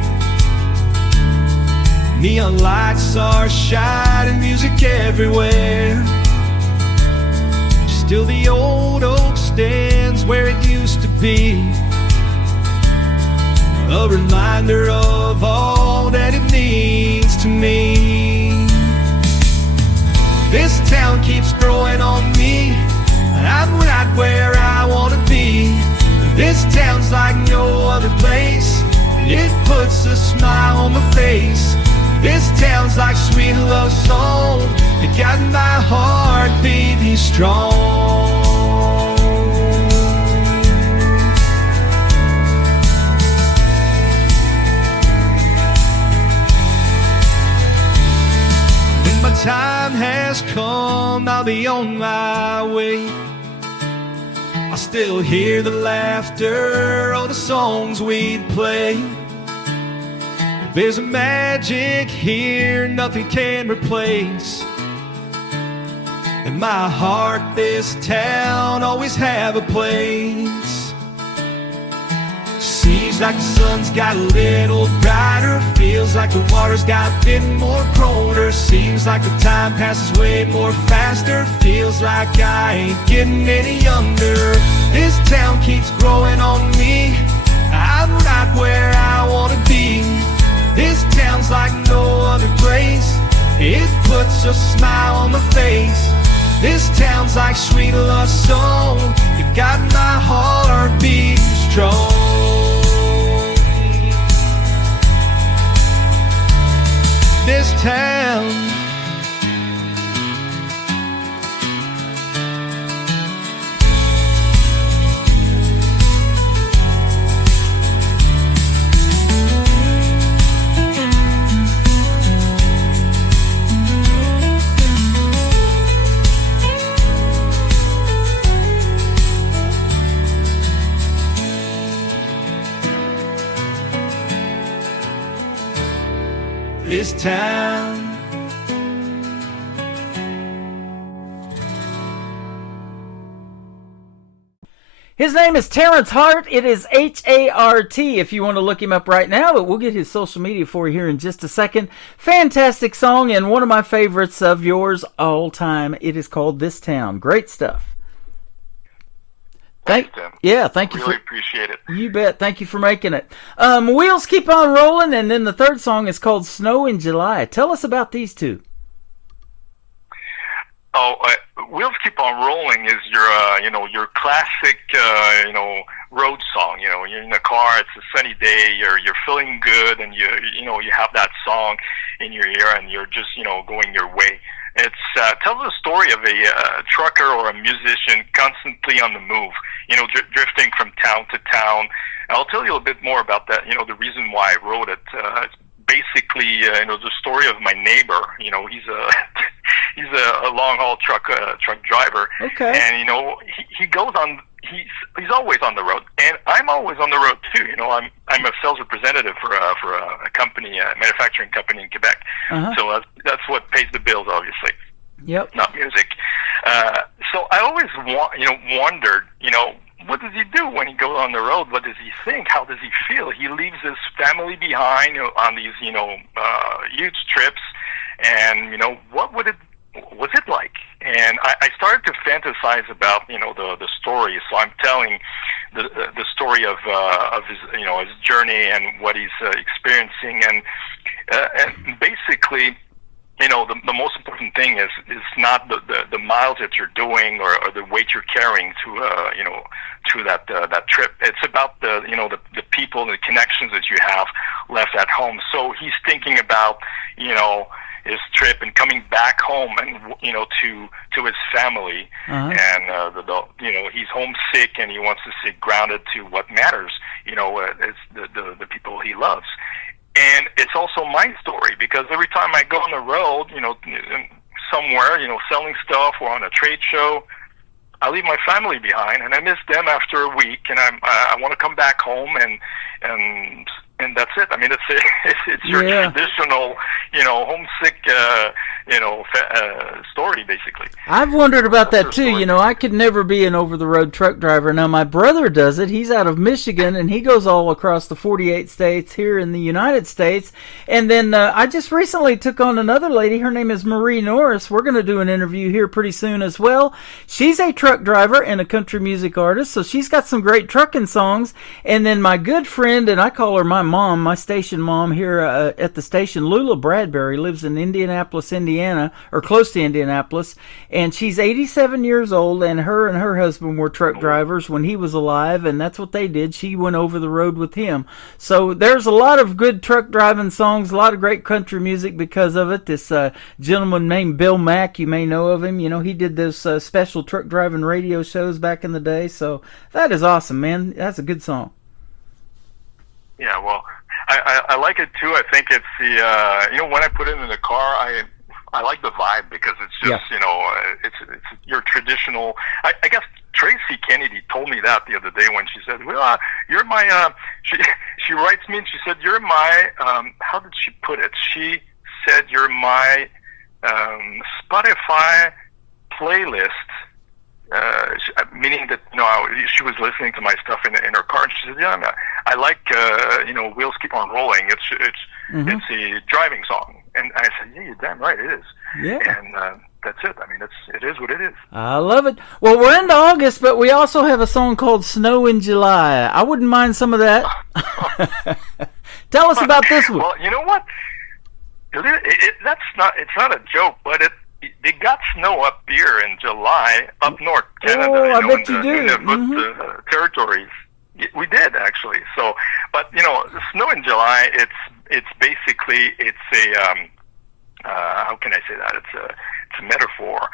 neon lights are shining, music everywhere. Still the old oak stands where it used to be, a reminder of all that it means to me. This town keeps growing on me, I'm right where I want to be. This town's like no other place, it puts a smile on my face. This town's like sweet love song, it got my heart beating strong. When my time has come, I'll be on my way. I still hear the laughter of the songs we'd play. There's a magic here nothing can replace. In my heart, this town always have a place. Seems like the sun's got a little brighter, feels like the water's got a bit more colder. Seems like the time passes way more faster, feels like I ain't getting any younger. This town keeps growing on me, I'm right where I wanna be. This town's like no other place, it puts a smile on my face. This town's like sweet love song, you've got my heart beating strong. This town, this town. His name is Terrence Hart. It is H-A-R-T if you want to look him up right now, but we'll get his social media for you here in just a second. Fantastic song and one of my favorites of yours all time. It is called This Town. Great stuff. Thanks, Tim. Yeah, thank you. Really appreciate it. You bet. Thank you for making it. Wheels Keep on Rolling, and then the third song is called Snow in July. Tell us about these two. Wheels Keep on Rolling is your classic, road song. You're in a car, it's a sunny day, you're feeling good, and you have that song in your ear, and you're just, going your way. It tells the story of a trucker or a musician constantly on the move, drifting from town to town. I'll tell you a bit more about that, the reason why I wrote it. It's basically, the story of my neighbor. He's a long haul truck driver. Okay. And he goes on. He's always on the road, and I'm always on the road too. I'm a sales representative for a company, a manufacturing company in Quebec. Uh-huh. So that's what pays the bills, obviously. Yep. Not music. So I always wondered, what does he do when he goes on the road? What does he think? How does he feel? He leaves his family behind on these, huge trips, and what was it like? And I started to fantasize about, the story. So I'm telling the story of his, his journey and what he's experiencing, and basically, the most important thing is not the miles that you're doing or the weight you're carrying to that trip. It's about the people and the connections that you have left at home. So he's thinking about his trip and coming back home and to his family. Uh-huh. And he's homesick and he wants to stay grounded to what matters. It's the people he loves. And it's also my story, because every time I go on the road, somewhere, selling stuff or on a trade show, I leave my family behind, and I miss them after a week, and I want to come back home, and that's it. I mean, it's your traditional, homesick, story, basically. I've wondered about that too. I could never be an over-the-road truck driver. Now, my brother does it. He's out of Michigan, and he goes all across the 48 states here in the United States. And then I just recently took on another lady. Her name is Marie Norris. We're going to do an interview here pretty soon as well. She's a truck driver and a country music artist, so she's got some great trucking songs. And then my good friend, and I call her my mom, my station mom here at the station, Lula Bradbury, lives in Indianapolis, Indiana, or close to Indianapolis, and she's 87 years old, and her husband were truck drivers when he was alive, and that's what they did. She went over the road with him. So there's a lot of good truck driving songs, a lot of great country music because of it. This gentleman named Bill Mack, you may know of him. You know, he did those special truck driving radio shows back in the day. So that is awesome, man. That's a good song. Yeah, well, I like it too. I think it's the when I put it in the car, I like the vibe because it's just it's your traditional. I guess Tracy Kennedy told me that the other day when she said, "Well, you're my." She writes me and she said, "You're my." How did she put it? She said, "You're my Spotify playlist." Meaning that she was listening to my stuff in her car, and she said, "Yeah, I like Wheels Keep on Rolling. It's a driving song." And I said, "Yeah, you're damn right, it is." Yeah. And that's it. I mean, it is what it is. I love it. Well, we're into August, but we also have a song called "Snow in July." I wouldn't mind some of that. Tell us about this one. Well, you know what? It's not a joke, but they got snow up here in July, up north Canada. Oh, I bet you do. Nunavut territories. We did actually. So, but the snow in July, it's basically a how can I say that? It's a metaphor.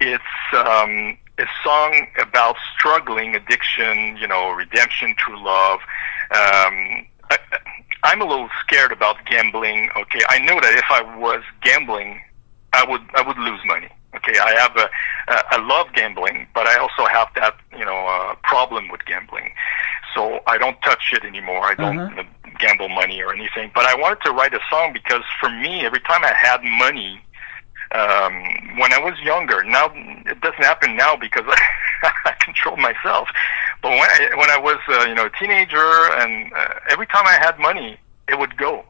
It's a song about struggling, addiction, redemption, true love. I'm a little scared about gambling. Okay, I know that if I was gambling, I would lose money. Okay, I love gambling, but I also have that problem with gambling. So I don't touch it anymore. I don't gamble money or anything. But I wanted to write a song because for me, every time I had money, when I was younger, now it doesn't happen now because I control myself. But when I was a teenager, and every time I had money, it would go.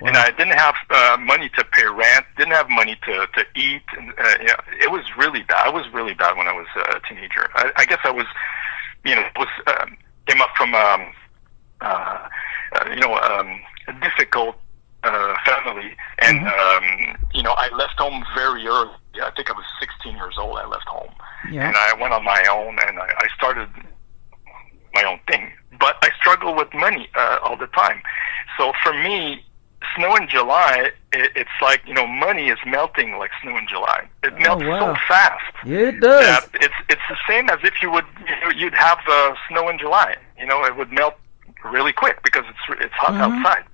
Wow. And I didn't have money to pay rent, didn't have money to eat. And, it was really bad. I was really bad when I was a teenager. I guess I was, came up from, a difficult family. And, I left home very early. I think I was 16 years old. I left home. Yeah. And I went on my own, and I started my own thing. But I struggle with money all the time. So for me, snow in July, it's like, money is melting like snow in July. It melts so fast. Yeah, it does. That it's the same as if you'd have snow in July. It would melt really quick because it's hot outside.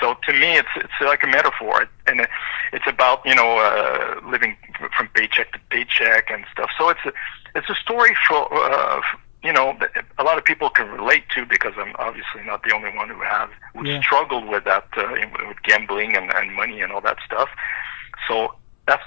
So to me, it's like a metaphor, and it's about living from paycheck to paycheck and stuff. So it's a story for a lot of people can relate to, because I'm obviously not the only one who struggled with that, with gambling and money and all that stuff. So that's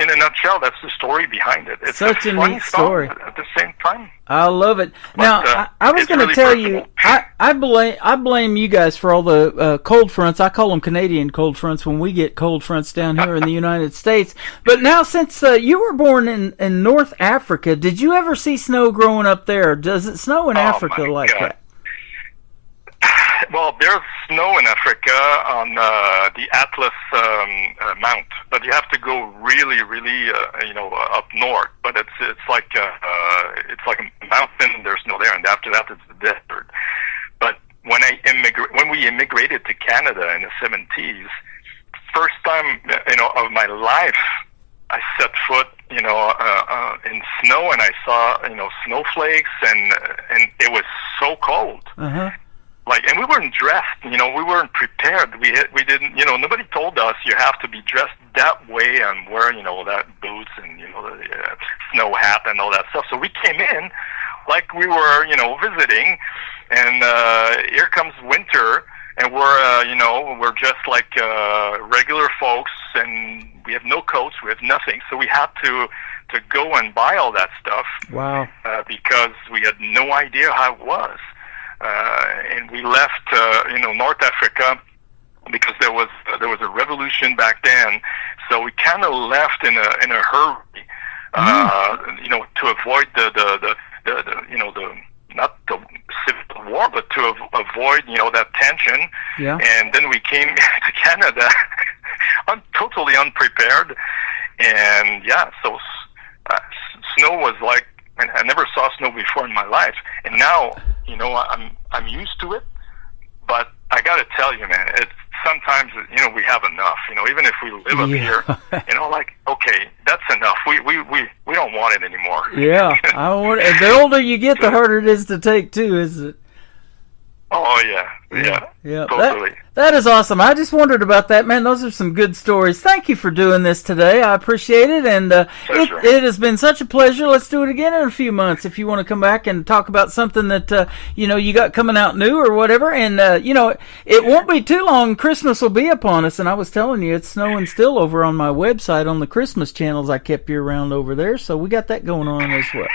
in a nutshell, that's the story behind it. It's such a neat story. At the same time, I love it. Now, I was going to tell you, I blame you guys for all the cold fronts. I call them Canadian cold fronts when we get cold fronts down here in the United States. But now, since you were born in North Africa, did you ever see snow growing up there? Does it snow in Africa like that? Well, there's snow in Africa on the Atlas Mount, but you have to go really, really, up north. But it's like a mountain, and there's snow there, and after that, it's the desert. But when we immigrated to Canada in the 70s, first time of my life, I set foot in snow, and I saw snowflakes, and it was so cold. And we weren't dressed, we weren't prepared. We didn't, nobody told us you have to be dressed that way and wear, that boots and, the snow hat and all that stuff. So we came in like we were, visiting, and here comes winter, and we're just like regular folks, and we have no coats, we have nothing. So we had to go and buy all that stuff. Wow. Because we had no idea how it was. And we left, North Africa because there was a revolution back then. So we kind of left in a hurry, to avoid the not the civil war, but to avoid avoid, that tension. Yeah. And then we came to Canada totally unprepared. And yeah, so snow was like, I never saw snow before in my life. And now, I'm used to it. But I got to tell you, man, it's sometimes, we have enough. Even if we live up here, okay, that's enough. We don't want it anymore. Yeah. The older you get, the harder it is to take, too, isn't it? Oh, yeah. Totally. That is awesome. I just wondered about that, man. Those are some good stories. Thank you for doing this today. I appreciate it, and it has been such a pleasure. Let's do it again in a few months if you want to come back and talk about something that you got coming out new or whatever. And it won't be too long. Christmas will be upon us, and I was telling you it's snowing still over on my website on the Christmas channels I kept you around over there. So we got that going on as well.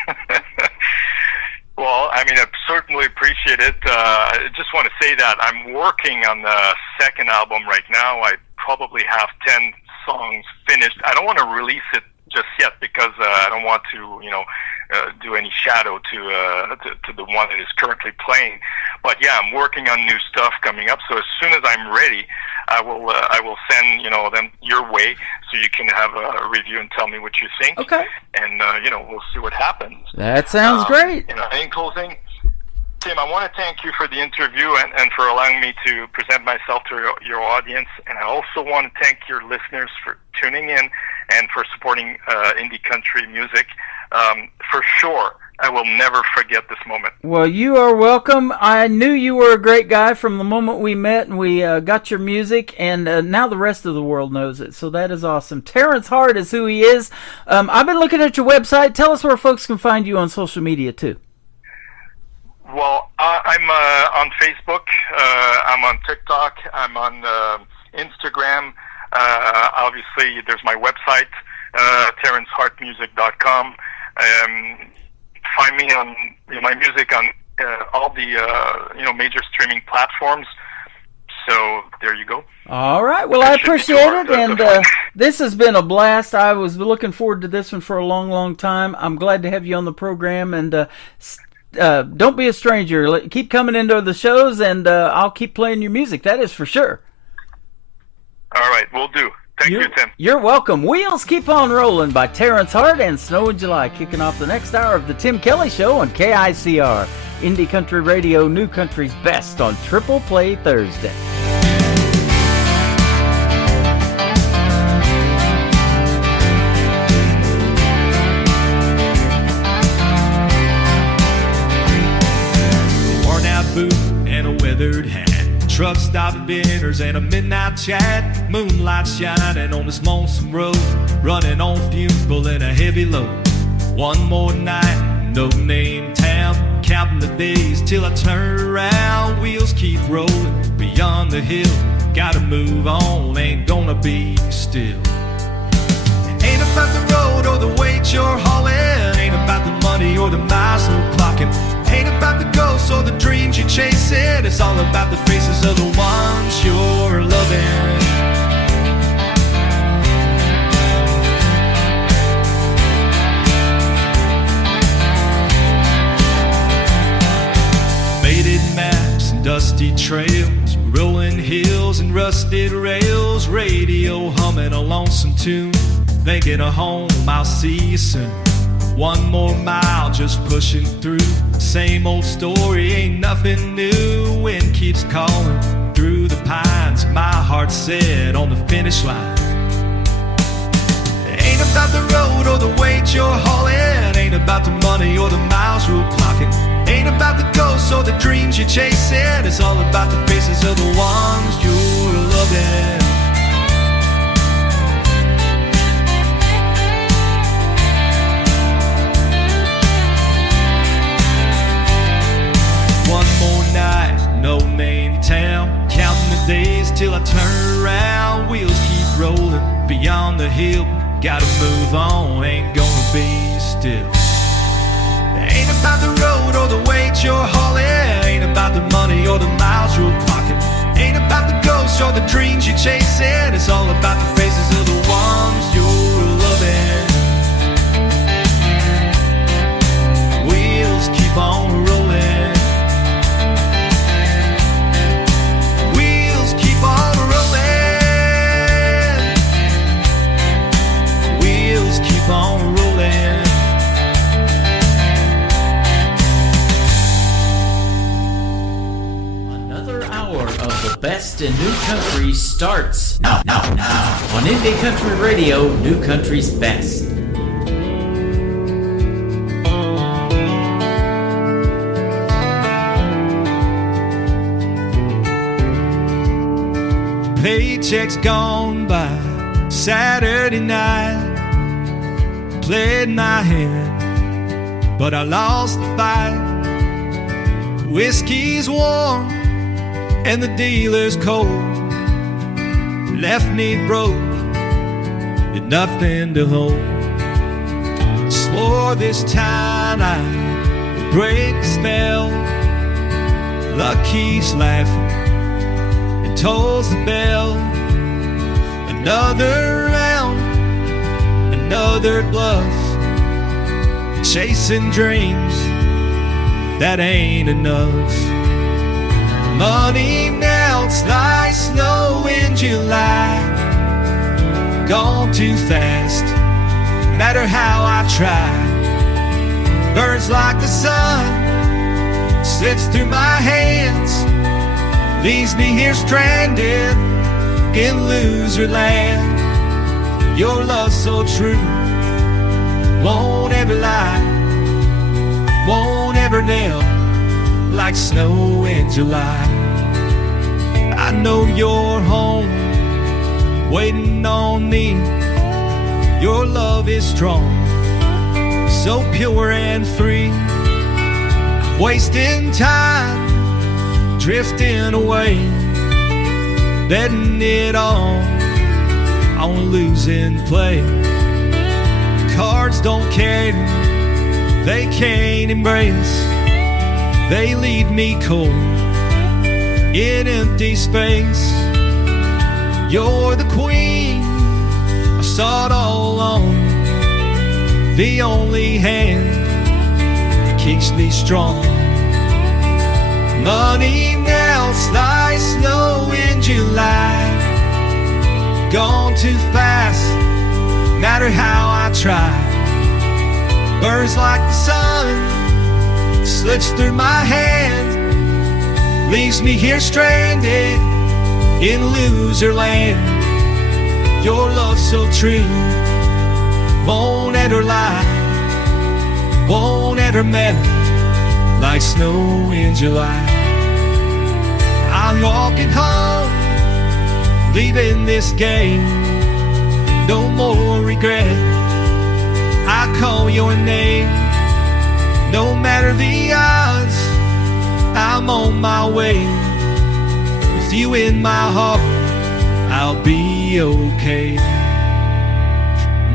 Well, I certainly appreciate it. I just want to say that I'm working on the second album right now. I probably have 10 songs finished. I don't want to release it just yet because I don't want to, do any shadow to the one that is currently playing. But yeah, I'm working on new stuff coming up. So as soon as I'm ready, I will send them your way so you can have a review and tell me what you think. Okay. And we'll see what happens. That sounds great. In closing, Tim, I want to thank you for the interview and for allowing me to present myself to your audience. And I also want to thank your listeners for tuning in and for supporting indie country music. For sure, I will never forget this moment. Well, you are welcome. I knew you were a great guy from the moment we met and we got your music, and now the rest of the world knows it. So that is awesome. Terrence Hart is who he is. I've been looking at your website. Tell us where folks can find you on social media, too. Well, I'm on Facebook. I'm on TikTok. I'm on Instagram. Obviously, there's my website, TerrenceHartmusic.com. Find me on my music on all the major streaming platforms. So there you go. All right. Well, I appreciate it, and this has been a blast. I was looking forward to this one for a long, long time. I'm glad to have you on the program, and don't be a stranger. Keep coming into the shows, and I'll keep playing your music. That is for sure. All right, will do. Thank you, Tim. You're welcome. Wheels Keep On Rolling by Terrence Hart and Snow in July, kicking off the next hour of the Tim Kelly Show on KICR. Indie Country Radio, New Country's best on Triple Play Thursday. Worn out boot and a weathered hat, truck stop dinners and a midnight chat, moonlight shining on this lonesome road, running on fumes, pulling a heavy load. One more night, no name town, counting the days till I turn around. Wheels keep rolling beyond the hill, gotta move on, ain't gonna be still. Ain't about the road or the weight you're hauling, ain't about the money or the miles we're clocking, ain't about the ghosts or the dreams you're chasing. It's all about the faces of the ones you're loving. Faded maps and dusty trails, rolling hills and rusted rails, radio humming a lonesome tune, thinking of home, I'll see you soon. One more mile, just pushing through. Same old story, ain't nothing new. Wind keeps calling through the pines. My heart's set on the finish line. Ain't about the road or the weight you're hauling, ain't about the money or the miles we're clocking, ain't about the ghosts or the dreams you're chasing. It's all about the faces of the ones you're loving. One more night, no name town, counting the days till I turn around. Wheels keep rolling beyond the hill, gotta move on, ain't gonna be still. Ain't about the road or the weight you're hauling, ain't about the money or the miles you're clocking, ain't about the ghosts or the dreams you're chasing. It's all about the faces of the ones you're loving. Wheels keep on rolling. best in new country starts now on Indie Country Radio, New Country's Best. Paychecks gone by Saturday night. Played my hand, but I lost the fight. Whiskey's warm and the dealer's cold. Left me broke and nothing to hold. Swore this time I'd break the spell. Luck keeps laughing and tolls the bell. Another round, another bluff. Chasing dreams, that ain't enough. Money melts like snow in July. Gone too fast, matter how I try. Burns like the sun, slips through my hands. Leaves me here stranded in loser land. Your love's so true, won't ever lie, won't ever nail like snow in July. I know you're home, waiting on me. Your love is strong, so pure and free. Wasting time, drifting away, betting it all on losing play. Cards don't care, they can't embrace. They leave me cold in empty space. You're the queen, I saw it all along. The only hand that keeps me strong. Money melts like snow in July. Gone too fast, matter how I try. Burns like the sun, slips through my hand. Leaves me here stranded in loser land. Your love's so true, won't ever lie, won't ever melt like snow in July. I'm walking home, leaving this game. No more regret, I call your name. No matter the odds, I'm on my way. With you in my heart, I'll be okay.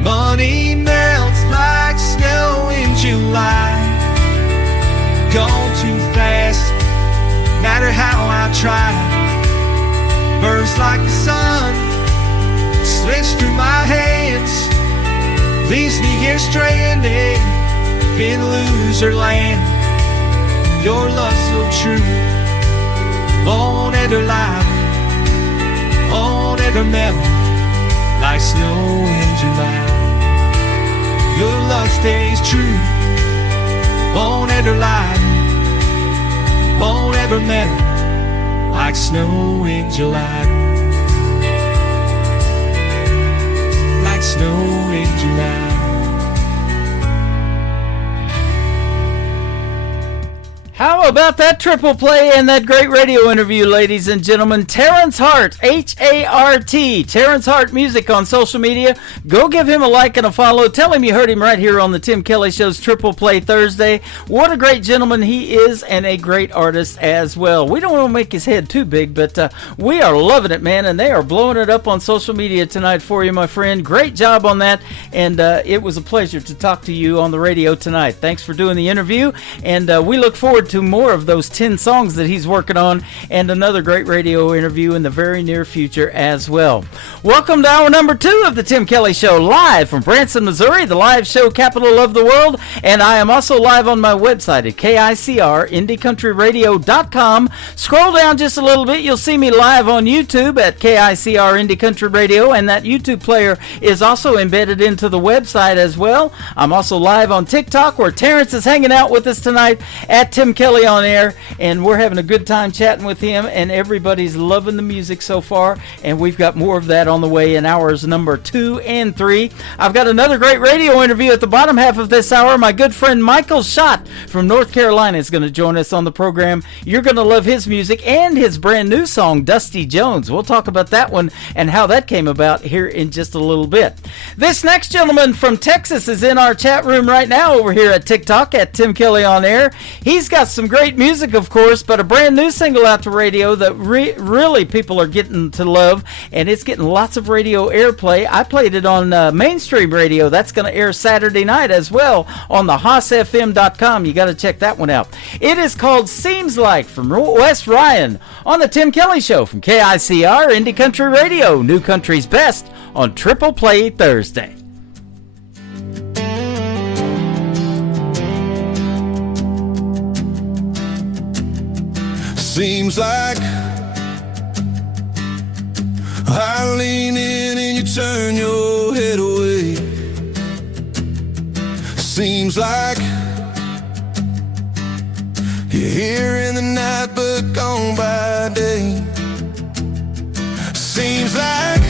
Money melts like snow in July. Gone too fast, matter how I try. Burns like the sun, slips through my hands. Leaves me here stranded in loser land. Your love's so true, won't ever lie, won't ever melt like snow in July. Your love stays true, won't ever lie, won't ever melt like snow in July. Like snow in July. How about that triple play and that great radio interview, ladies and gentlemen? Terrence Hart, H-A-R-T, Terrence Hart Music on social media. Go give him a like and a follow. Tell him you heard him right here on the Tim Kelly Show's Triple Play Thursday. What a great gentleman he is, and a great artist as well. We don't want to make his head too big, but we are loving it, man, and they are blowing it up on social media tonight for you, my friend. Great job on that, and it was a pleasure to talk to you on the radio tonight. Thanks for doing the interview, and we look forward to more of those 10 songs that he's working on, and another great radio interview in the very near future as well. Welcome to hour number 2 of the Tim Kelly Show, live from Branson, Missouri, the live show capital of the world, and I am also live on my website at KICR, IndieCountryRadio.com. Scroll down just a little bit, you'll see me live on YouTube at KICR Indie Country Radio, and that YouTube player is also embedded into the website as well. I'm also live on TikTok, where Terrence is hanging out with us tonight at Tim Kelly Kelly on Air, and we're having a good time chatting with him, and everybody's loving the music so far, and we've got more of that on the way in hours number 2 and 3. I've got another great radio interview at the bottom half of this hour. My good friend Michael Schott from North Carolina is going to join us on the program. You're going to love his music and his brand new song, Dusty Jones. We'll talk about that one and how that came about here in just a little bit. This next gentleman from Texas is in our chat room right now over here at TikTok at Tim Kelly on Air. He's got some great music, of course, but a brand new single out to radio that really people are getting to love, and it's getting lots of radio airplay. I played it on mainstream radio. That's going to air Saturday night as well on the HaasFM.com. You got to check that one out. It is called Seems Like from Wes Ryan on the Tim Kelly Show from KICR Indie Country Radio, New Country's Best on Triple Play Thursday. Seems like I lean in and you turn your head away. Seems like you're here in the night but gone by day. Seems like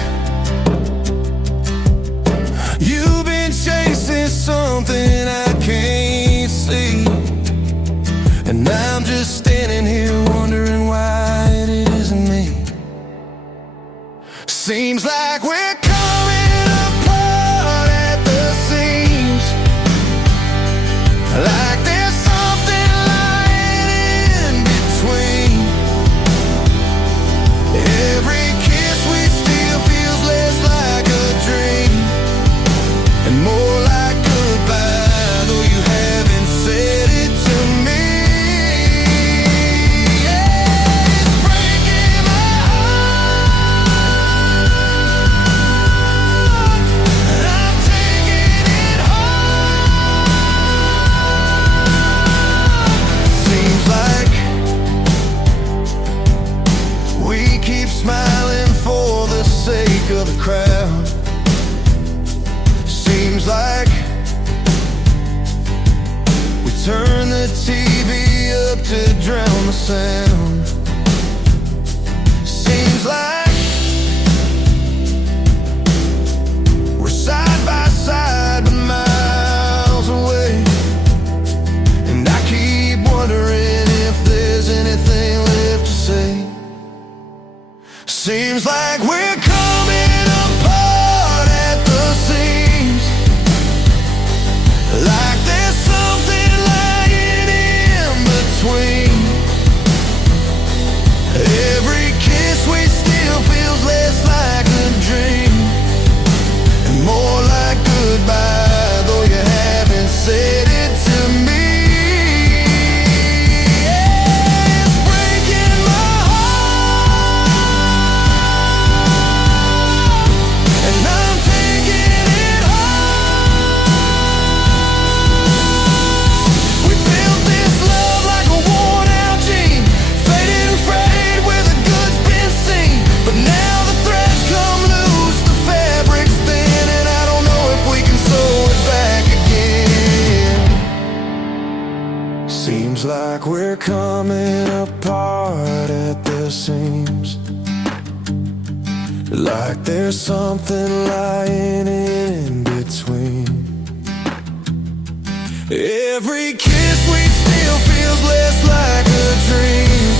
you've been chasing something I can't see, and I'm just standing here wondering why it isn't me. Seems like we're coming apart at the seams, like there's something lying in between. Every kiss we steal feels less like a dream and more like goodbye, though you haven't said it to me. Yeah, it's breaking my heart, and I'm taking it hard. Seems like we keep smiling for the sake of the crowd. Seems like we turn the TV up to drown the sound. Seems like we're side by side but miles away, and I keep wondering if there's anything left to say. Seems like we're coming apart at the seams, like there's something lying in between. Every kiss we steal feels less like a dream and more like goodbye, though you haven't said it to me. Yeah, it's breaking my heart, and I'm taking it hard. We built this love like a worn out jean, faded and frayed where the goods been seen. But now the threads come loose, the fabric's thin, and I don't know if we can sew it back again. Seems like we're coming apart at the seams, like there's something lying in between. Every kiss we steal feels less like a dream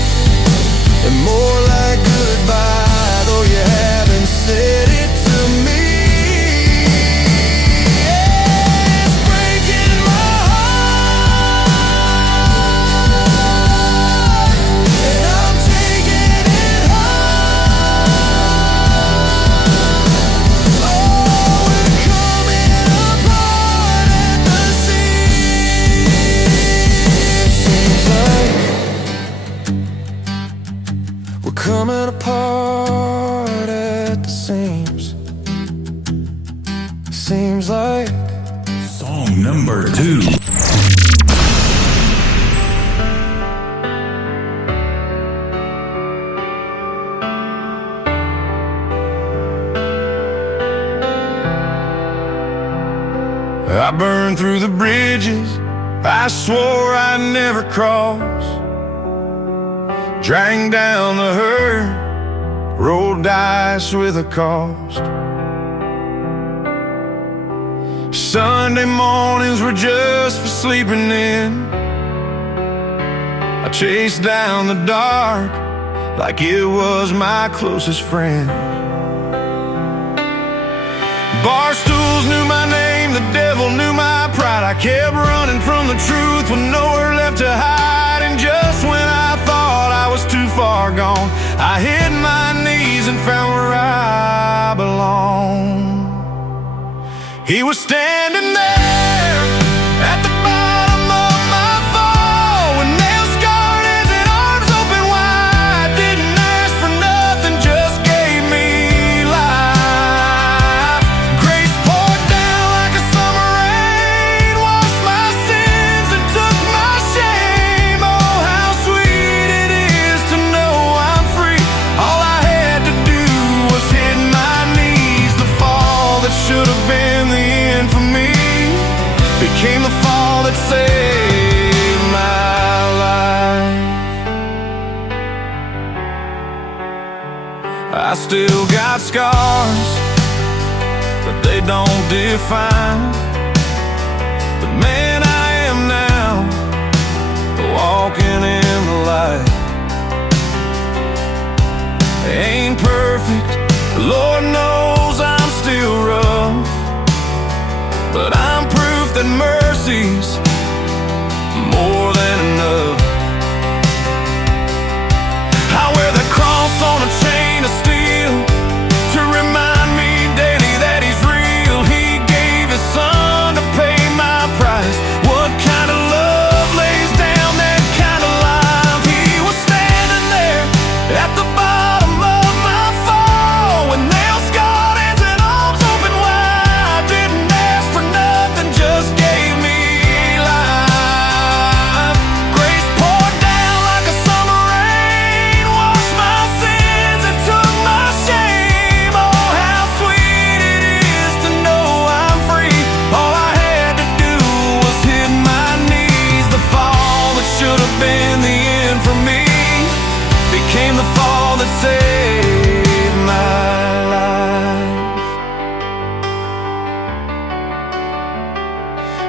and more like goodbye, though you haven't said it to me. Yeah, it's breaking my heart, and I'm taking it hard. Oh, we're coming apart at the seams. Seems like we're coming apart at the seams. Seems like Song number 2. I burned through the bridges I swore I'd never cross. drank down the herd, rolled dice with a cost. Sunday mornings were just for sleeping in. I chased down the dark like it was my closest friend. Bar stools knew my name, the devil knew my pride. I kept running from the truth with nowhere left to hide. And just when I thought I was too far gone, I hit my knees and found where I belong. He was standing there at the bottom of my fall, with nails scarred hands and arms open wide. Didn't ask for nothing, just gave me life. Grace poured down like a summer rain, washed my sins and took my shame. Oh, how sweet it is to know I'm free. All I had to do was hit my knees. The fall that should have been the end for me became the fall that saved my life. I still got scars, but they don't define the man I am now, walking in the light. Ain't perfect, Lord knows I'm still rough, but I'm proof that mercy's more than enough. I wear the cross on a chain of steel to remind me daily that he's real. He gave his son to pay my price. What kind of love lays down that kind of life? He was standing there at the bottom of my fall, with nails scarred hands and arms open wide. Didn't ask for nothing, just gave me life. Grace poured down like a summer rain, washed my sins and took my shame. Oh, how sweet it is to know I'm free. All I had to do was hit my knees. The fall that should have been the end for me became the fall that saved my life.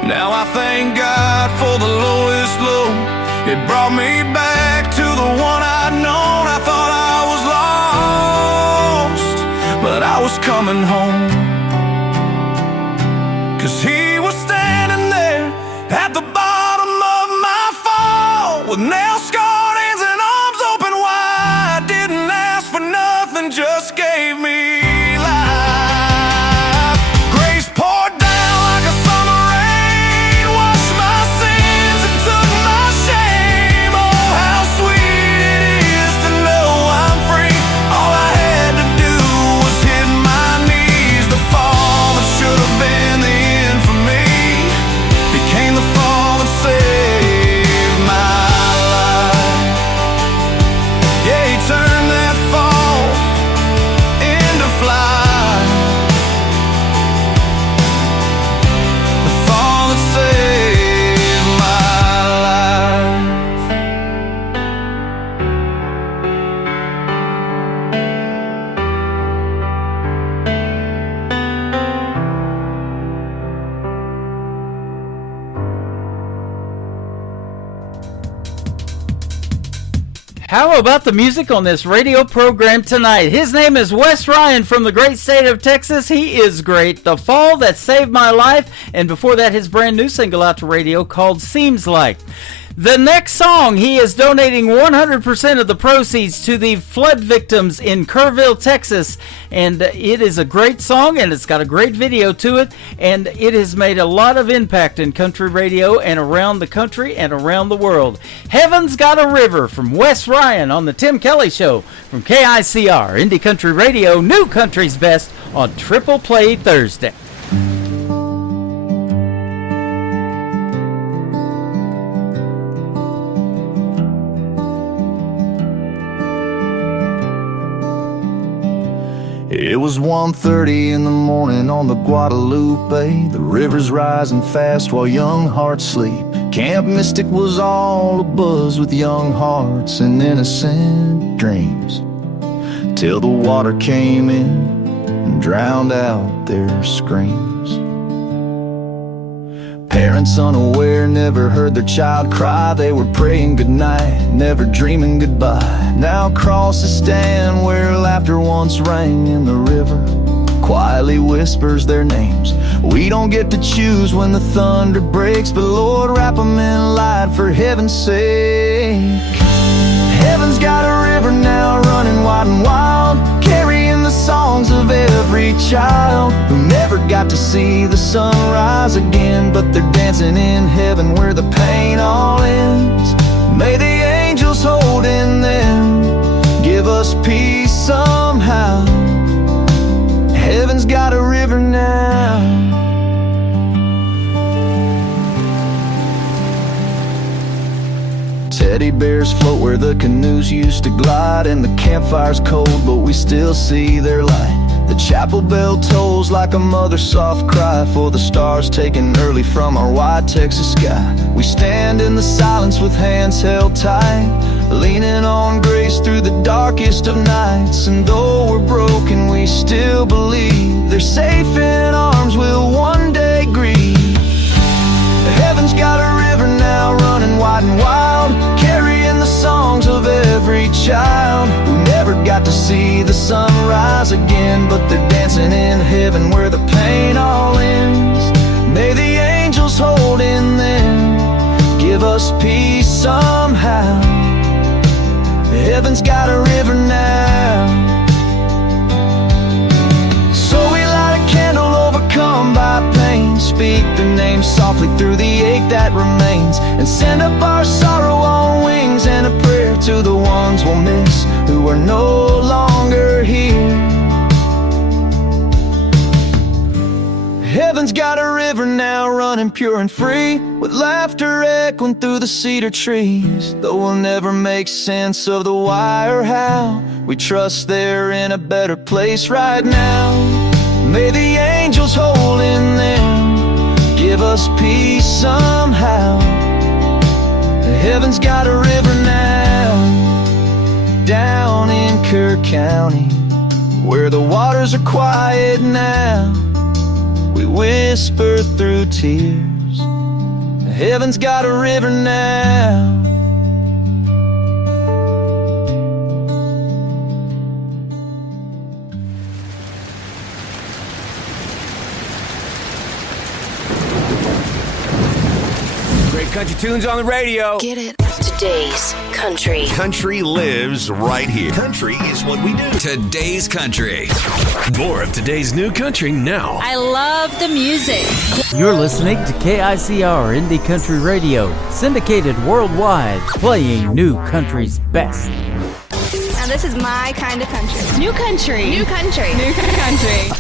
Now I thank God for the lowest low. It brought me back to the one I'd known. I thought I was lost, but I was coming home. 'Cause he was standing there at the bottom of my fall, with nails scarred hands and arms open wide. Didn't ask for nothing, just gave me life. Grace poured down like a summer rain, washed my sins and took my shame. Oh, how sweet it is to know I'm free. All I had to do was hit my knees. The fall that should have been the end for me became the fall that saved my life. Yeah, he turned that fall into flight. The fall that saved my life. How about the music on this radio program tonight? His name is Wes Ryan from the great state of Texas. He is great. The Fall That Saved My Life. And before that, his brand new single out to radio called Seems Like. The next song, he is donating 100% of the proceeds to the flood victims in Kerrville, Texas. And it is a great song, and it's got a great video to it. And it has made a lot of impact in country radio and around the country and around the world. Heaven's Got a River from Wes Ryan on the Tim Kelly Show from KICR, Indie Country Radio, New Country's Best on Triple Play Thursday. It was 1:30 in the morning on the Guadalupe. The river's rising fast while young hearts sleep. Camp Mystic was all abuzz with young hearts and innocent dreams, till the water came in and drowned out their screams. Parents unaware never heard their child cry. They were praying goodnight, never dreaming goodbye. Now crosses stand where laughter once rang in the river, quietly whispers their names. We don't get to choose when the thunder breaks, but Lord, wrap them in light for heaven's sake. Heaven's got a river now running wide and wild, carrying the songs of every child who never got to see the sun rise again, but they're dancing in heaven where the pain all ends. May the angels hold in them, give us peace somehow. Heaven's got a river now. Teddy bears float where the canoes used to glide, and the campfire's cold, but we still see their light. The chapel bell tolls like a mother's soft cry for the stars taken early from our wide Texas sky. We stand in the silence with hands held tight, leaning on grace through the darkest of nights. And though we're broken, we still believe they're safe in arms we'll one day grieve. Heaven's got a river now running wide and wild, carrying the songs of every child who never got to see the sun rise again, but they're dancing in heaven where the pain all ends. May the angels hold in them, give us peace somehow. Heaven's got a river now. So we light a candle overcome by pain, speak the name softly through the ache that remains, and send up our sorrow on wings and a prayer to the ones we'll miss who are no longer here. Heaven's got a river now running pure and free, with laughter echoing through the cedar trees. Though we'll never make sense of the why or how, we trust they're in a better place right now. May the angels hold in them, give us peace somehow. Heaven's got a river now, down in Kerr County, where the waters are quiet now. We whisper through tears, heaven's got a river now. Great country tunes on the radio. Get it? Today's country. Country lives right here. Country is what we do. Today's country. More of today's new country now. I love the music. You're listening to KICR Indie Country Radio, syndicated worldwide, playing new country's best. Now this is my kind of country. New country. New country. New country.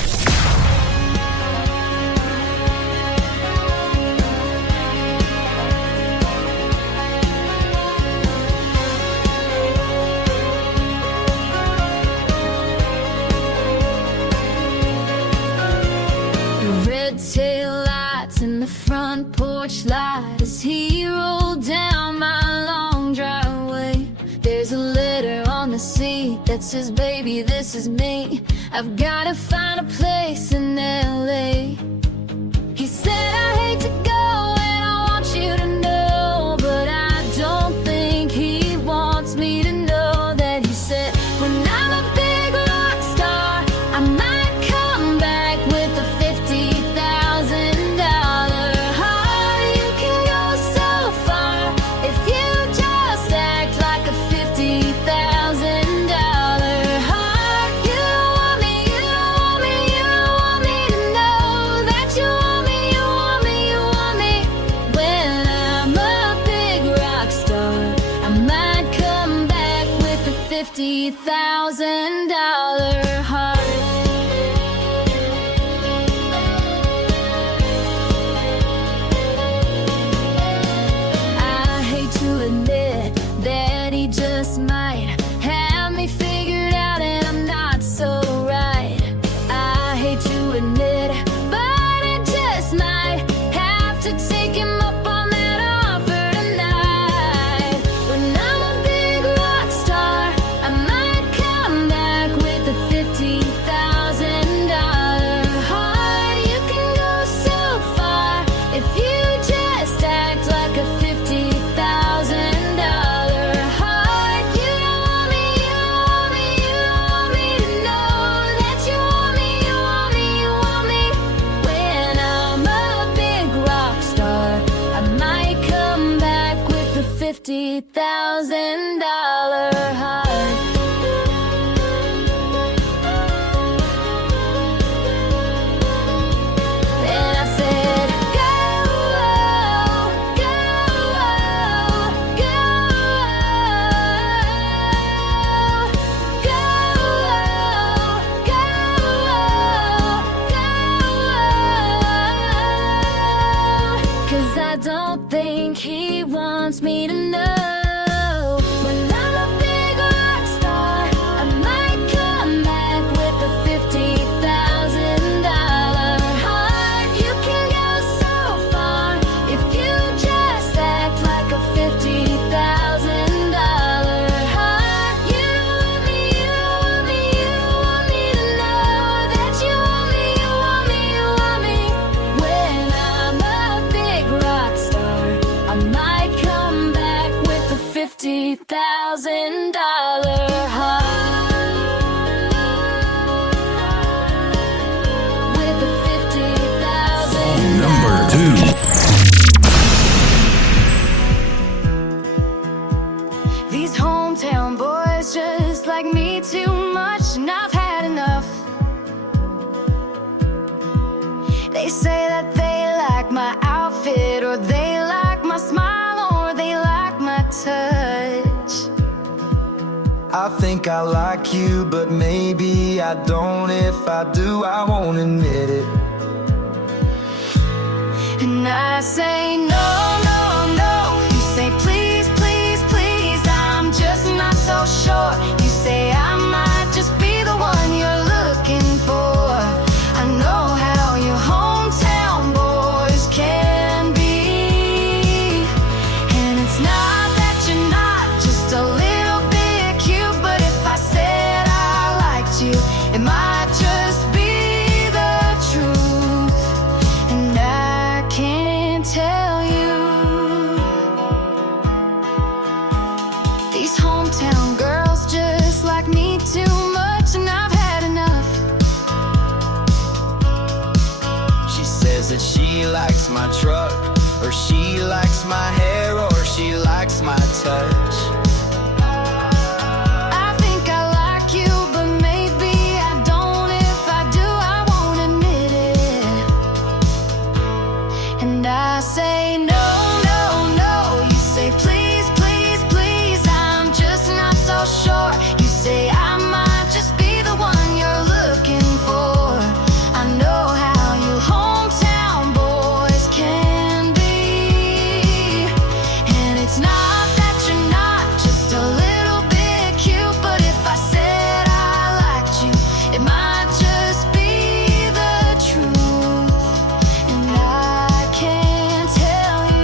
Tail lights in the front porch light as he rolled down my long driveway. There's a letter on the seat that says, baby, this is me. I've gotta find a place in LA. He said, I hate to go and I want you to know, but I don't think he wants me to know that. He said, when I'm a big rock star, I might come back with a $50,000 heart. You can go so far if you just act like a $50,000 heart. You don't want me, you don't want me, you don't want me to know that you want me, you want me, you want me. When I'm a big rock star, I might come back with a $50,000 heart. I hate to admit that he just might have me figured out and I'm not so right. I hate to admit it, but I just might have to take him up on that offer. heart. And I said, go, go, go, go, go, go. 'Cause I don't think he wants me to know. When I'm a big rock star, I might come back with a $50,000 heart. You can go so far if you just act like a $50,000 heart. You want me, you want me, you want me to know that you want me, you want me, you want me. When I'm a big rock star, I might come back with a $50,000 heart. With a $50,000 Number 2. These hometown boys just like me too much, and I've had enough. They say that they like my outfit, or they like my smile, or they like my touch. I think I like you, but maybe I don't. If I do, I won't admit it. And I say no, no, no. You say please, please, please. I'm just not so sure. You say I might just be the one you're looking for. I know how your hometown boys can be. And it's not that you're not just a little bit cute, but if I said I liked you, it might just be the truth. And I can't tell you. These hometown girls just like me too much, and I've had enough. She says that she likes my truck, or she likes my hair, or she likes my touch. I think I like you, but maybe I don't. If I do, I won't admit it. And I say no, no, no. You say please, please, please. I'm just not so sure. You say I might just be the one you're looking for. I know how you hometown boys can be. And it's not that you're not just a little bit cute, but if I said I liked you, it might just be the truth. And I can't tell you.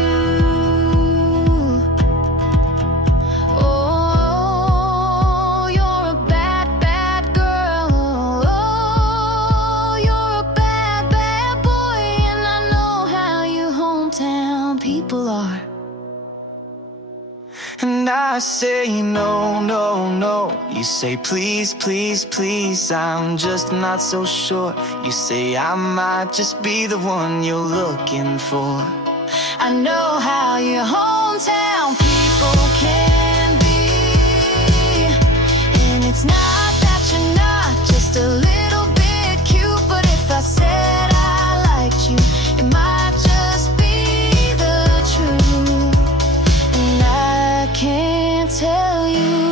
Oh, you're a bad, bad girl. Oh, you're a bad, bad boy. And I know how you hometown people are. And I say no, no, no. You say please, please, please. I'm just not so sure. You say I might just be the one you're looking for. I know how your hometown people can be. And it's not that you're not just a little bit cute, but if I said I liked you, it might just be the truth. And I can't tell you.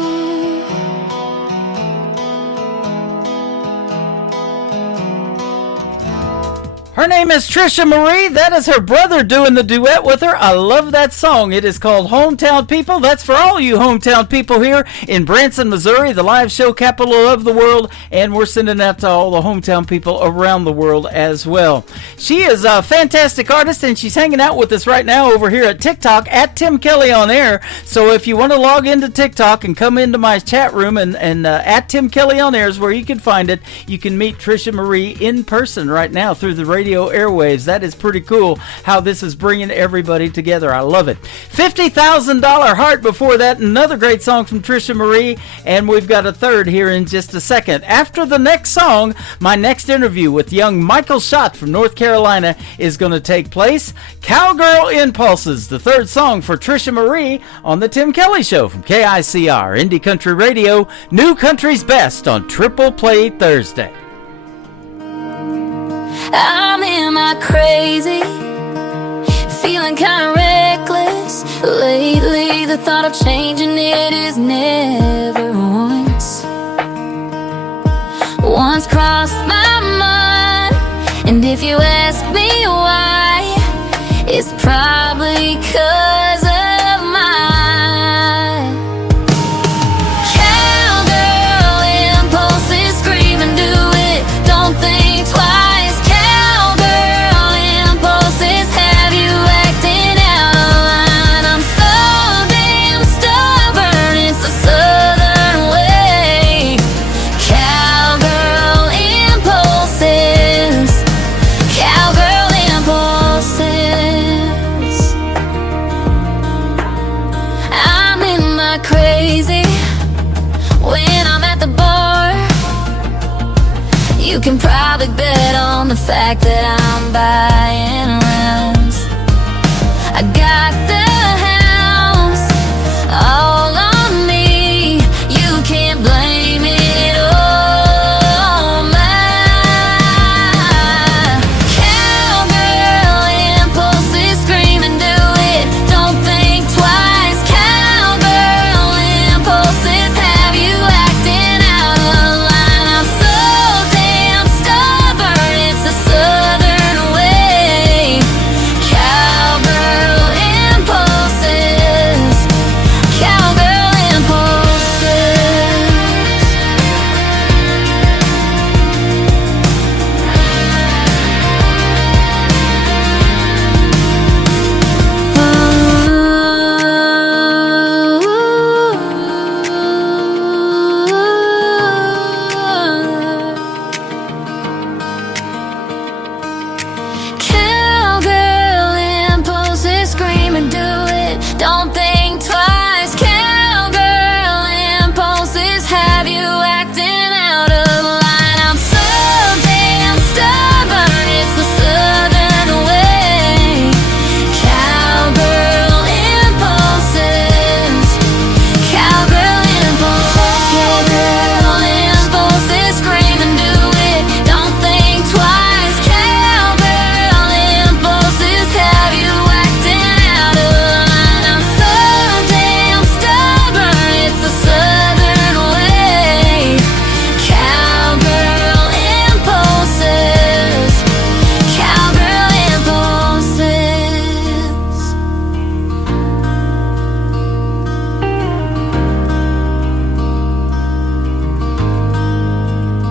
Her name is Trisha Marie. That is her brother doing the duet with her. I love that song. It is called Hometown People. That's for all you hometown people here in Branson, Missouri, the live show capital of the world. And we're sending that to all the hometown people around the world as well. She is a fantastic artist, and she's hanging out with us right now over here at TikTok at Tim Kelly on Air. So if you want to log into TikTok and come into my chat room and at Tim Kelly on Air is where you can find it. You can meet Trisha Marie in person right now through the radio radio airwaves. That is pretty cool how this is bringing everybody together. I love it. $50,000 Heart before that. Another great song from Trisha Marie. And we've got a third here in just a second. After the next song, my next interview with young Michael Schott from North Carolina is going to take place. Cowgirl Impulses, the third song for Trisha Marie on The Tim Kelly Show from KICR, Indie Country Radio, New Country's Best on Triple Play Thursday. I'm in my crazy, feeling kind of reckless. Lately, the thought of changing it is never once crossed my mind. And if you ask me why, it's probably 'cause of my cowgirl impulses. Scream and do it, don't think twice. Cowgirl impulses have you acting out of line. I'm so damn stubborn, it's a southern way. Cowgirl impulses, cowgirl impulses. I'm in my crazy when I'm at the bar. You can probably bet on the fact that I'm buying rounds. I got the house all on me. You can't blame it on my cowgirl impulses. Scream and do it, don't think twice. Cowgirl impulses have you acting out of line. I'm so damn stubborn, it's a southern way. Cowgirl impulses, cowgirl impulses. Cowgirl impulses, scream and do it, don't think twice. Cowgirl impulses have you acting out of line. I'm so damn stubborn, it's the southern way. Cowgirl impulses, cowgirl impulses. Cowgirl impulses, scream and do it, don't think twice. Cowgirl impulses have you acting out of line. I'm so damn stubborn, it's the southern way. Cowgirl impulses, cowgirl impulses.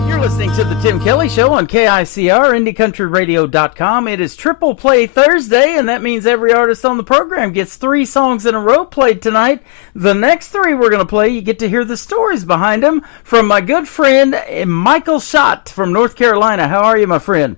You're listening to The Tim Kelly Show on KICR, IndieCountryRadio.com. It is Triple Play Thursday, and that means every artist on the program gets 3 songs in a row played tonight. The next 3 we're going to play, you get to hear the stories behind them from my good friend Michael Schott from North Carolina. How are you, my friend?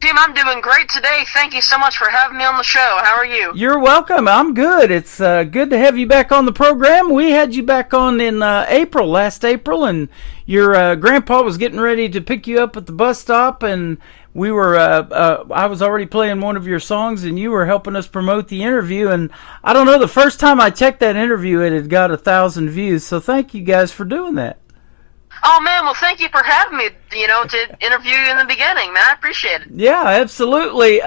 Tim, I'm doing great today. Thank you so much for having me on the show. How are you? You're welcome. I'm good. It's good to have you back on the program. We had you back on in last April, and your grandpa was getting ready to pick you up at the bus stop, and we were I was already playing one of your songs, and you were helping us promote the interview. And I don't know, the first time I checked that interview, it had got 1,000 views. So thank you guys for doing that. Oh, man, well, thank you for having me, to interview you in the beginning, man. I appreciate it. Yeah, absolutely.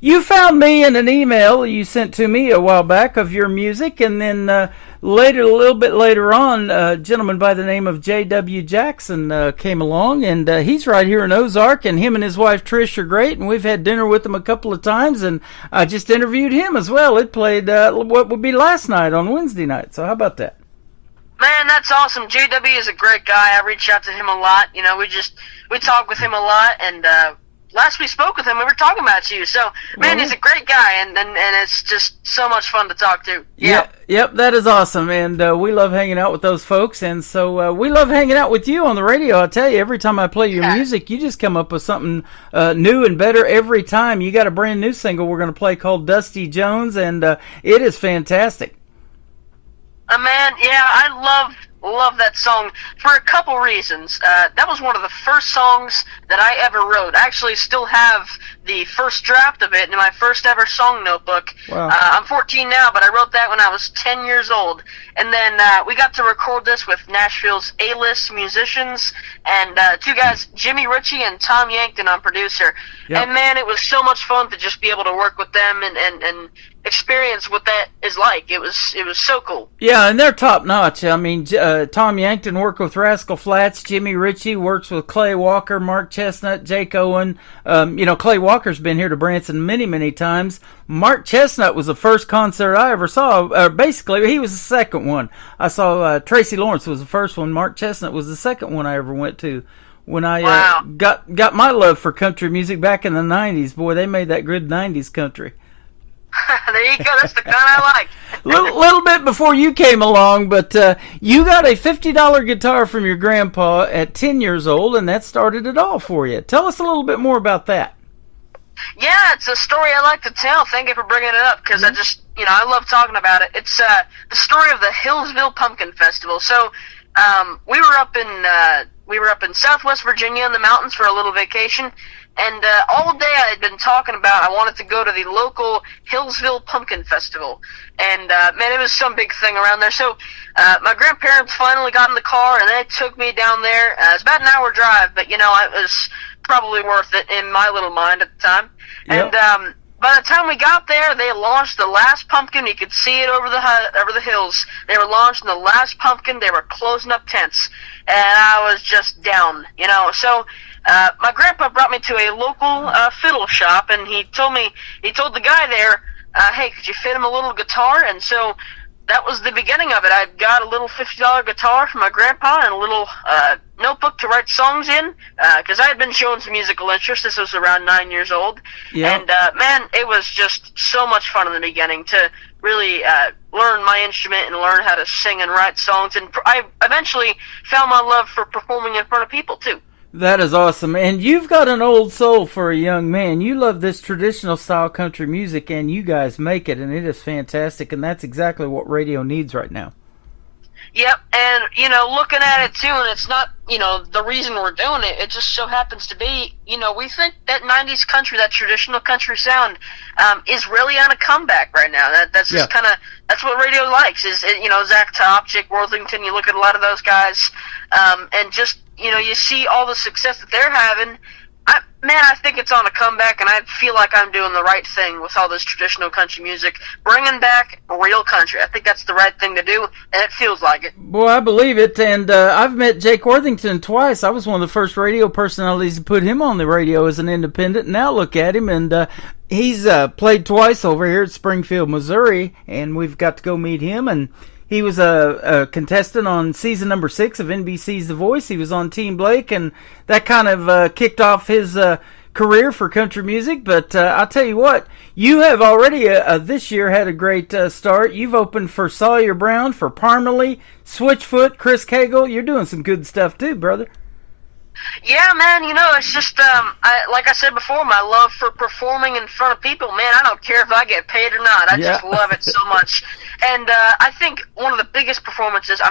You found me in an email you sent to me a while back of your music, and then a little bit later on, a gentleman by the name of J.W. Jackson came along, and he's right here in Ozark, and him and his wife Trish are great, and we've had dinner with him a couple of times, and I just interviewed him as well. It played what would be last night on Wednesday night, so how about that? Man, that's awesome. JW is a great guy. I reach out to him a lot. We talk with him a lot, and last we spoke with him, we were talking about you. So, man, he's a great guy, and it's just so much fun to talk to. Yeah. Yep, that is awesome, and we love hanging out with those folks, and so we love hanging out with you on the radio. I'll tell you, every time I play your music, you just come up with something new and better every time. You got a brand new single we're going to play called Dusty Jones, and it is fantastic. Man, yeah, I love that song for a couple reasons. That was one of the first songs that I ever wrote. I actually still have the first draft of it in my first ever song notebook. Wow. I'm 14 now, but I wrote that when I was 10 years old. And then we got to record this with Nashville's A-list musicians and two guys, Jimmy Ritchie and Tom Yankton on producer. Yep. And man, it was so much fun to just be able to work with them and experience what that is like. It was so cool. Yeah, and they're top notch. I mean, Tom Yankton worked with Rascal Flatts. Jimmy Ritchie works with Clay Walker, Mark Chestnut, Jake Owen. Clay Walker's been here to Branson many, many times. Mark Chestnut was the first concert I ever saw. Basically, he was the second one. I saw Tracy Lawrence was the first one. Mark Chestnut was the second one I ever went to. When I got my love for country music back in the 90s, boy, they made that good 90s country. There you go. That's the kind I like. little bit before you came along, but you got a $50 guitar from your grandpa at 10 years old, and that started it all for you. Tell us a little bit more about that. Yeah, it's a story I like to tell. Thank you for bringing it up, because I just, I love talking about it. It's the story of the Hillsville Pumpkin Festival. So we were up in Southwest Virginia in the mountains for a little vacation. And all day I had been talking about I wanted to go to the local Hillsville Pumpkin Festival. And, man, it was some big thing around there. So my grandparents finally got in the car, and they took me down there. It's about an hour drive, but, it was probably worth it in my little mind at the time. Yep. And by the time we got there, they launched the last pumpkin. You could see it over the hills. They were launching the last pumpkin. They were closing up tents. And I was just down, So my grandpa brought me to a local fiddle shop, and he told the guy there, hey, could you fit him a little guitar? And so that was the beginning of it. I got a little $50 guitar from my grandpa and a little notebook to write songs in, because I had been showing some musical interest. This was around 9 years old. Yep. And, man, it was just so much fun in the beginning to really learn my instrument and learn how to sing and write songs. And I eventually found my love for performing in front of people, too. That is awesome. And you've got an old soul for a young man. You love this traditional style country music, and you guys make it, and it is fantastic, and that's exactly what radio needs right now. Yep, and, looking at it, too, and it's not, the reason we're doing it, it just so happens to be, we think that 90s country, that traditional country sound, is really on a comeback right now. That's just kind of, that's what radio likes, is, Zach Top, Jake Worthington, you look at a lot of those guys, and just, you see all the success that they're having. I think it's on a comeback, and I feel like I'm doing the right thing with all this traditional country music, bringing back real country. I think that's the right thing to do, and it feels like it. Boy, I believe it, and I've met Jake Worthington twice. I was one of the first radio personalities to put him on the radio as an independent. Now look at him, and he's played twice over here at Springfield, Missouri, and we've got to go meet him, and he was a contestant on season number 6 of NBC's The Voice. He was on Team Blake, and that kind of kicked off his career for country music. But I'll tell you what, you have already this year had a great start. You've opened for Sawyer Brown, for Parmalee, Switchfoot, Chris Cagle. You're doing some good stuff too, brother. Yeah, man, it's just, like I said before, my love for performing in front of people, man, I don't care if I get paid or not. I just love it so much. And I think one of the biggest performances,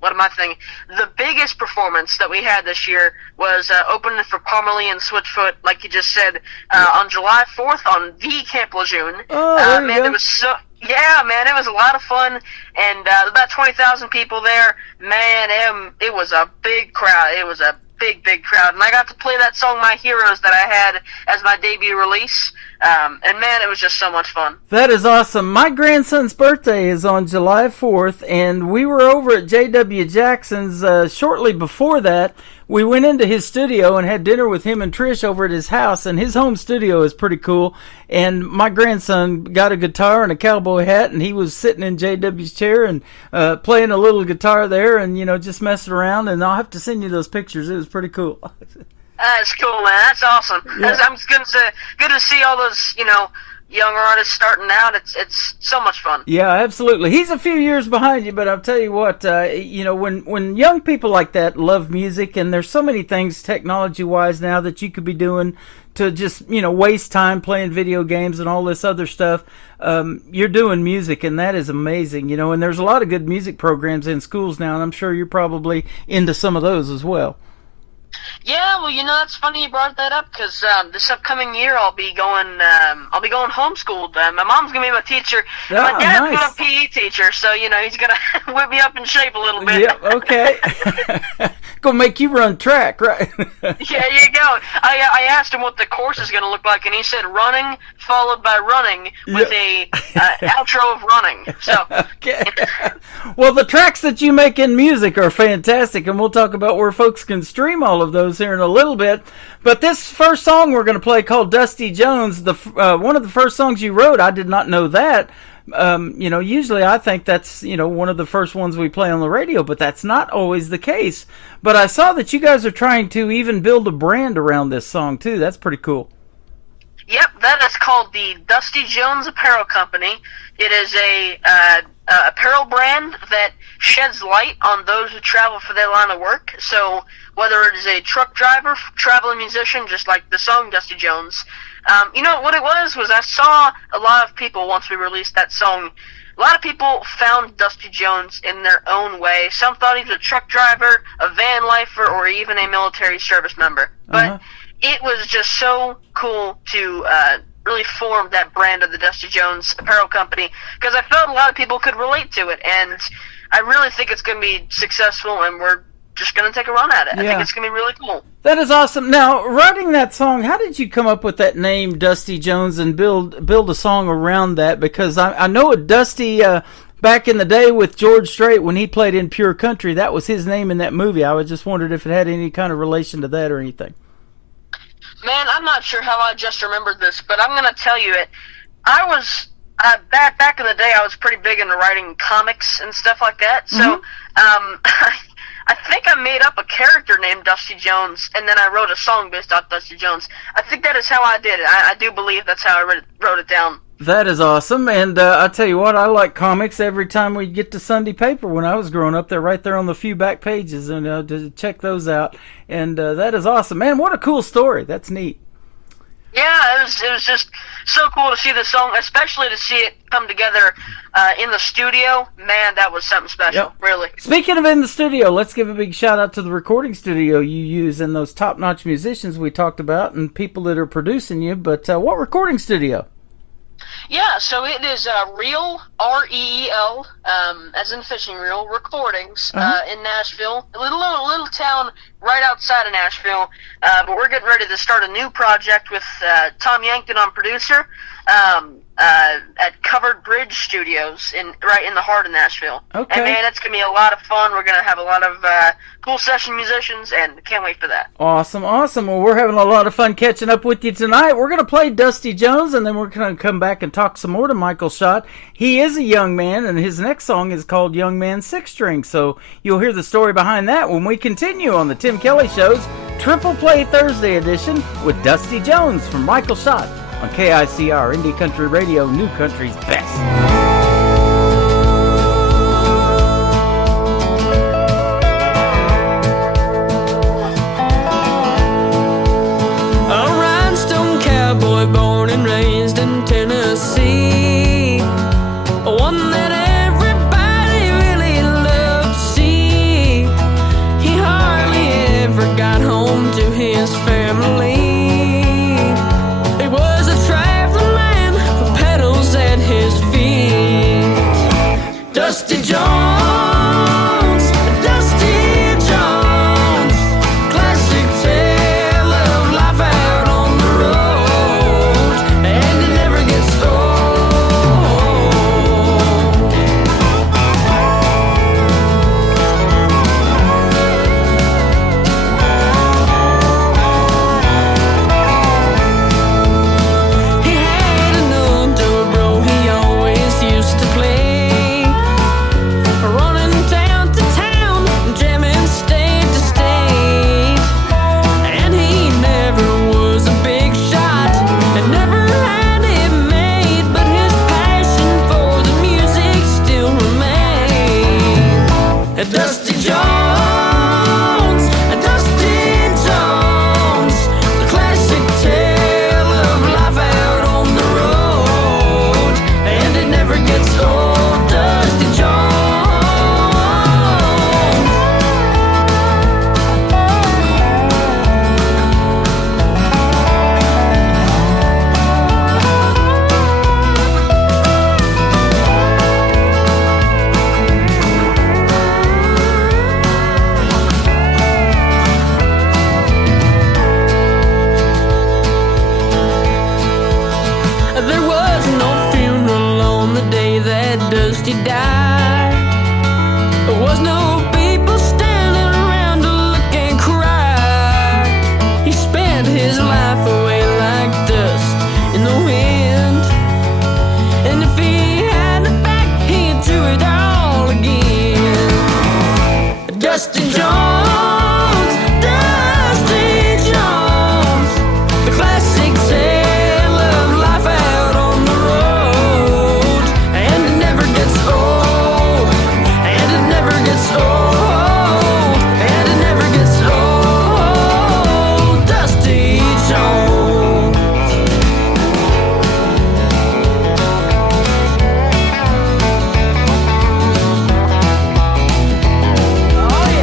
what am I thinking? The biggest performance that we had this year was opening for Parmalee and Switchfoot, like you just said, on July 4th on the Camp Lejeune. Oh, man, it was so... Yeah, man, it was a lot of fun, and about 20,000 people there. Man, it was a big crowd. It was a big crowd, and I got to play that song My Heroes that I had as my debut release, and man, it was just so much fun. That is awesome. My grandson's birthday is on July 4th, and we were over at J.W. Jackson's shortly before that. We went into his studio and had dinner with him and Trish over at his house, and his home studio is pretty cool. And my grandson got a guitar and a cowboy hat, and he was sitting in JW's chair and playing a little guitar there and, just messing around. And I'll have to send you those pictures. It was pretty cool. That's cool, man. That's awesome. Yeah. I'm good to see all those, younger artists starting out. It's so much fun. Yeah, absolutely. He's a few years behind you, but I'll tell you what, when young people like that love music, and there's so many things technology-wise now that you could be doing to just, waste time playing video games and all this other stuff, you're doing music, and that is amazing, and there's a lot of good music programs in schools now, and I'm sure you're probably into some of those as well. Yeah, well, that's funny you brought that up because this upcoming year I'll be going homeschooled. My mom's gonna be my teacher. Oh, My dad's nice. my PE teacher, so he's gonna whip me up in shape a little bit. Yep, okay. Gonna make you run track, right? Yeah, you go. I asked him what the course is gonna look like, and he said running followed by running with a outro of running. So. Okay. Well, the tracks that you make in music are fantastic, and we'll talk about where folks can stream all of those here in a little bit. But this first song we're going to play, called Dusty Jones, one of the first songs you wrote, I did not know that. Usually I think that's, one of the first ones we play on the radio, but that's not always the case. But I saw that you guys are trying to even build a brand around this song, too. That's pretty cool. Yep, that is called the Dusty Jones Apparel Company. It is a apparel brand that sheds light on those who travel for their line of work. So whether it is a truck driver, traveling musician, just like the song Dusty Jones, what it was I saw a lot of people, once we released that song, a lot of people found Dusty Jones in their own way. Some thought he was a truck driver, a van lifer, or even a military service member. But it was just so cool to really form that brand of the Dusty Jones Apparel Company, because I felt a lot of people could relate to it, and I really think it's going to be successful, and we're just going to take a run at it. I think it's going to be really cool. That is awesome. Now, writing that song, how did you come up with that name, Dusty Jones, and build a song around that? Because I know Dusty, back in the day with George Strait, when he played in Pure Country, that was his name in that movie. I was just wondered if it had any kind of relation to that or anything. Man, I'm not sure how I just remembered this, but I'm going to tell you it. I was, back in the day, I was pretty big into writing comics and stuff like that. So, I think I made up a character named Dusty Jones, and then I wrote a song based on Dusty Jones. I think that is how I did it. I do believe that's how I wrote it down. That is awesome, and I tell you what, I like comics. Every time we get to Sunday paper when I was growing up, they're right there on the few back pages, and to check those out. And that is awesome. Man, what a cool story. That's neat. Yeah, it was just so cool to see the song, especially to see it come together in the studio. Man, that was something special, really. Speaking of in the studio, let's give a big shout out to the recording studio you use and those top-notch musicians we talked about and people that are producing you. But what recording studio? Yeah, so it is Reel, R-E-E-L, as in fishing reel, recordings in Nashville. A little town right outside of Nashville. But we're getting ready to start a new project with Tom Yankton on producer at Covered Bridge Studios right in the heart of Nashville. Okay. And man, it's going to be a lot of fun. We're going to have a lot of cool session musicians, and can't wait for that. Awesome. Well, we're having a lot of fun catching up with you tonight. We're going to play Dusty Jones, and then we're going to come back and talk some more to Michael Schott. He is a young man, and his next song is called Young Man Six String, so you'll hear the story behind that when we continue on the Tim Kelly Show's Triple Play Thursday edition with Dusty Jones from Michael Schott on KICR Indie Country Radio, New Country's best. Boy born and raised in Tennessee, one that everybody really loved to see. He hardly ever got home to his family. He was a traveling man with pedals at his feet. Dusty Jones, Dusty Jones, the classic tale of life out on the road, and it never gets old. Dusty Jones. There was no funeral on the day that Dusty died. There was no people standing around to look and cry. He spent his life away like dust in the wind, and if he had it back, he'd do it all again. Dusty Jones, Dusty Jones, the classic tale of life out on the road, and it never gets old, and it never gets old, and it never gets old. Dusty Jones. Oh yeah.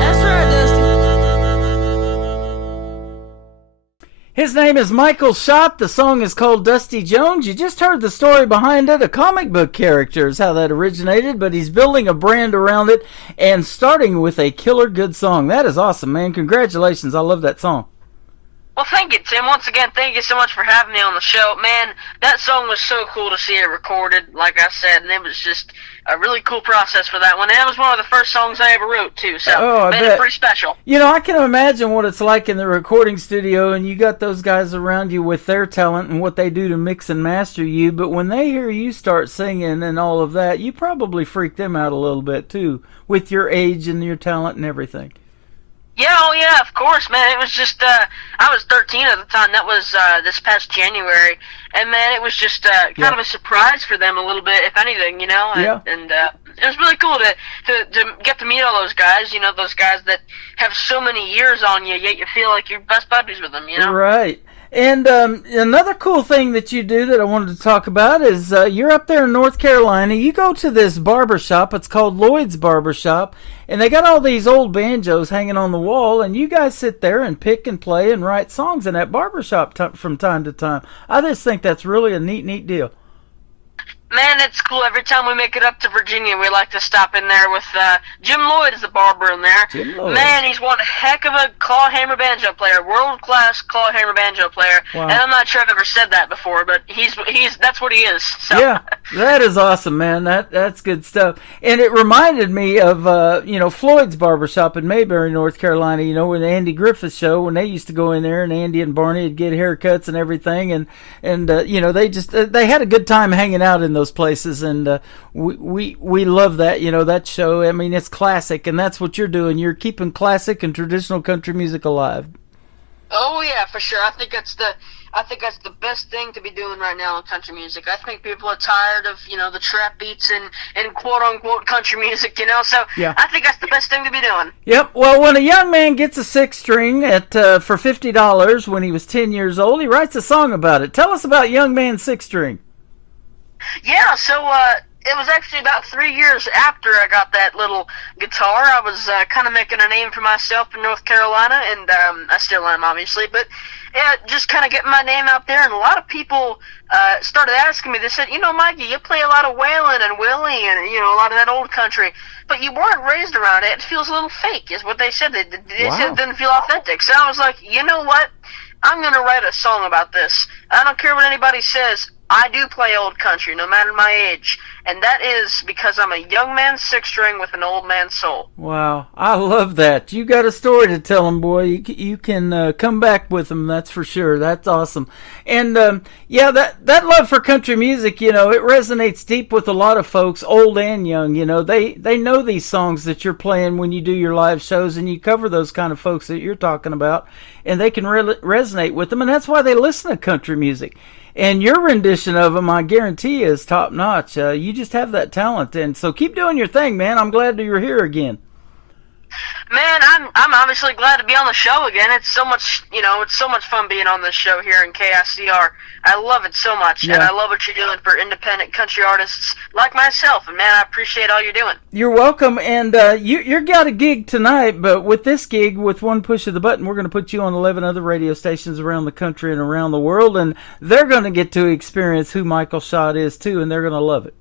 That's right, Dusty. His name is Michael Schott. The song is called Dusty Jones. You just heard the story behind it. A comic book character is how that originated, but he's building a brand around it and starting with a killer good song. That is awesome, man. Congratulations. I love that song. Well, thank you, Tim. Once again, thank you so much for having me on the show. Man, that song was so cool to see it recorded, like I said, and it was just a really cool process for that one. And that was one of the first songs I ever wrote, too, so I made bet. it pretty special. You know, I can imagine what it's like in the recording studio, and you got those guys around you with their talent and what they do to mix and master you, but when they hear you start singing and all of that, you probably freak them out a little bit, too, with your age and your talent and everything. Yeah, oh yeah, of course, man. It was just, I was 13 at the time. That was this past January. And, man, it was just kind of a surprise for them a little bit, if anything, you know? Yeah. And it was really cool to get to meet all those guys, you know, those guys that have so many years on you, yet you feel like you're best buddies with them, you know? Right. And another cool thing that you do that I wanted to talk about is you're up there in North Carolina. You go to this barbershop. It's called Lloyd's Barbershop. And they got all these old banjos hanging on the wall. And you guys sit there and pick and play and write songs in that barbershop from time to time. I just think that's really a neat deal. Man, it's cool. Every time we make it up to Virginia, we like to stop in there with Jim Lloyd is the barber in there. Jim Lloyd. Man, he's one heck of a clawhammer banjo player, world-class clawhammer banjo player. Wow. And I'm not sure I've ever said that before, but he's that's what he is. So. Yeah, that is awesome, man. That's good stuff. And it reminded me of Floyd's Barbershop in Mayberry, North Carolina. You know, with the Andy Griffith Show, when they used to go in there, and Andy and Barney would get haircuts and everything, and they had a good time hanging out in those places, and we love that. You know, that show. I mean, it's classic, and that's what you're doing. You're keeping classic and traditional country music alive. Oh yeah, for sure. I think that's the best thing to be doing right now in country music. I think people are tired of, the trap beats and quote unquote country music, so yeah. I think that's the best thing to be doing. Yep. Well, when a young man gets a six string for $50 when he was 10 years old, he writes a song about it. Tell us about Young Man Six String. Yeah, so it was actually about 3 years after I got that little guitar. I was kind of making a name for myself in North Carolina, and I still am, obviously, but yeah, just kind of getting my name out there, and a lot of people started asking me. They said, Mikey, you play a lot of Waylon and Willie and, a lot of that old country, but you weren't raised around it. It feels a little fake, is what they said. They said it didn't feel authentic. So I was like, you know what? I'm going to write a song about this. I don't care what anybody says. I do play old country, no matter my age, and that is because I'm a young man's six string with an old man's soul. Wow, I love that. You got a story to tell them, boy. You can come back with them, that's for sure. That's awesome. And that love for country music, it resonates deep with a lot of folks, old and young. They know these songs that you're playing when you do your live shows, and you cover those kind of folks that you're talking about, and they can resonate with them, and that's why they listen to country music. And your rendition of them, I guarantee, is top notch. You just have that talent, and so keep doing your thing, man. I'm glad that you're here again. Man, I'm obviously glad to be on the show again. It's so much, it's so much fun being on this show here in KICR. I love it so much, and I love what you're doing for independent country artists like myself. And man, I appreciate all you're doing. You're welcome. And you got a gig tonight, but with this gig, with one push of the button, we're going to put you on 11 other radio stations around the country and around the world, and they're going to get to experience who Michael Schott is too, and they're going to love it.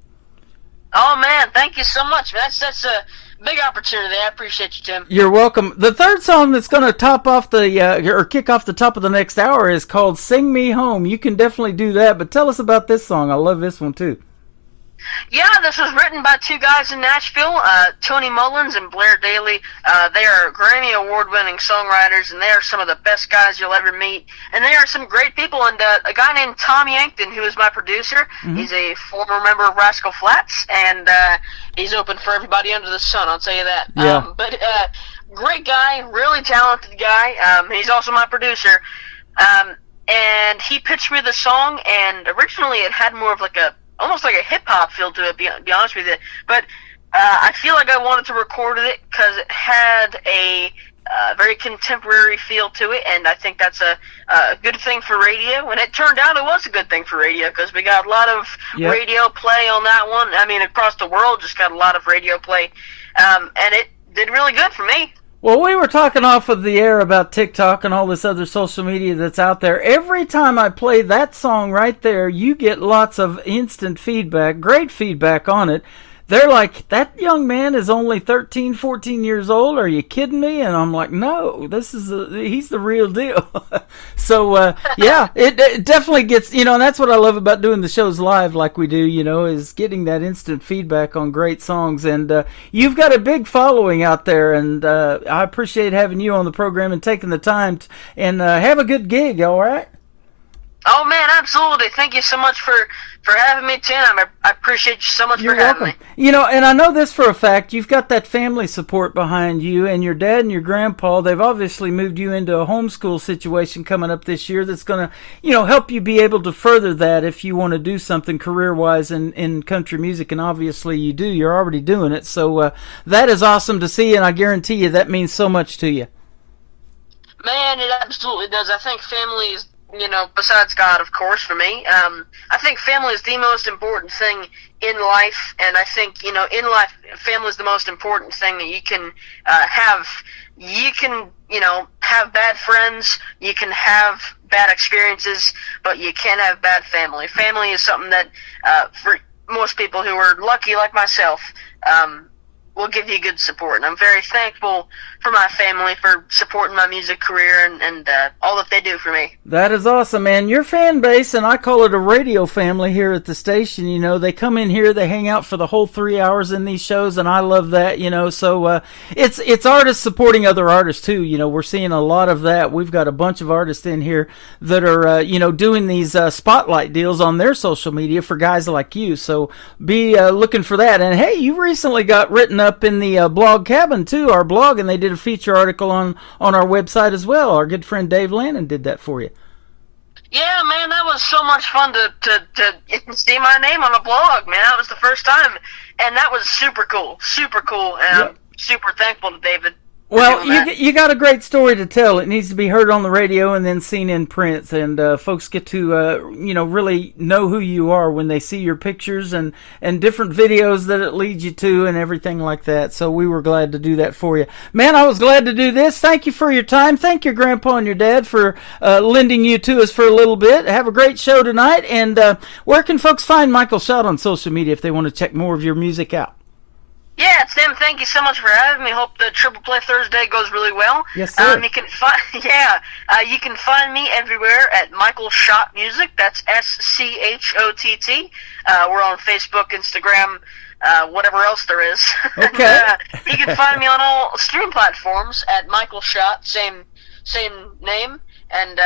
Oh man, thank you so much. That's a big opportunity. I appreciate you, Tim. You're welcome. The third song that's going to top off or kick off the top of the next hour is called Sing Me Home. You can definitely do that, but tell us about this song. I love this one too. Yeah, this was written by two guys in Nashville, Tony Mullins and Blair Daly. They are Grammy Award-winning songwriters, and they are some of the best guys you'll ever meet. And they are some great people. And a guy named Tom Yankton, who is my producer, he's a former member of Rascal Flatts, and he's open for everybody under the sun, I'll tell you that. Yeah. But great guy, really talented guy. He's also my producer. And he pitched me the song, and originally it had more of almost like a hip-hop feel to it, be honest with you. But I feel like I wanted to record it because it had a very contemporary feel to it, and I think that's a good thing for radio. And it turned out it was a good thing for radio because we got a lot of radio play on that one. I mean, across the world just got a lot of radio play, and it did really good for me. Well, we were talking off of the air about TikTok and all this other social media that's out there. Every time I play that song right there, you get lots of instant feedback, great feedback on it. They're like, that young man is only 13, 14 years old. Are you kidding me? And I'm like, no, he's the real deal. So, yeah, it definitely gets, and that's what I love about doing the shows live like we do, is getting that instant feedback on great songs. And you've got a big following out there, and I appreciate having you on the program and taking the time and have a good gig, all right? Oh, man, absolutely. Thank you so much for having me, Tim. I appreciate you so much for having me. And I know this for a fact. You've got that family support behind you, and your dad and your grandpa, they've obviously moved you into a homeschool situation coming up this year that's going to, help you be able to further that if you want to do something career-wise in country music, and obviously you do. You're already doing it. So that is awesome to see, and I guarantee you that means so much to you. Man, it absolutely does. I think family is, besides God, of course, for me, I think family is the most important thing in life, and I think, in life, family is the most important thing that you can have. You can, have bad friends, you can have bad experiences, but you can't have bad family. Family is something that, for most people who are lucky like myself, will give you good support, and I'm very thankful for my family for supporting my music career and all that they do for me. That is awesome, man. Your fan base, and I call it a radio family here at the station, they come in here, they hang out for the whole 3 hours in these shows, and I love that, so it's artists supporting other artists too. We're seeing a lot of that. We've got a bunch of artists in here that are doing these spotlight deals on their social media for guys like you, so be looking for that. And hey, you recently got written up in the Blog Cabin too, our blog, and they did a feature article on our website as well. Our good friend Dave Lannon did that for you. Yeah, man, that was so much fun to see my name on a blog, man. That was the first time, and that was super cool, and I'm super thankful to David. Well, you got a great story to tell. It needs to be heard on the radio and then seen in print, and folks get to really know who you are when they see your pictures and different videos that it leads you to and everything like that. So we were glad to do that for you. Man, I was glad to do this. Thank you for your time. Thank your grandpa and your dad for lending you to us for a little bit. Have a great show tonight. And where can folks find Michael Schott on social media if they want to check more of your music out? Yeah, Tim, thank you so much for having me. Hope the Triple Play Thursday goes really well. Yes, sir. You can find me everywhere at Michael Schott Music. That's SCHOTT. We're on Facebook, Instagram, whatever else there is. Okay. You can find me on all stream platforms at Michael Schott, same name. And,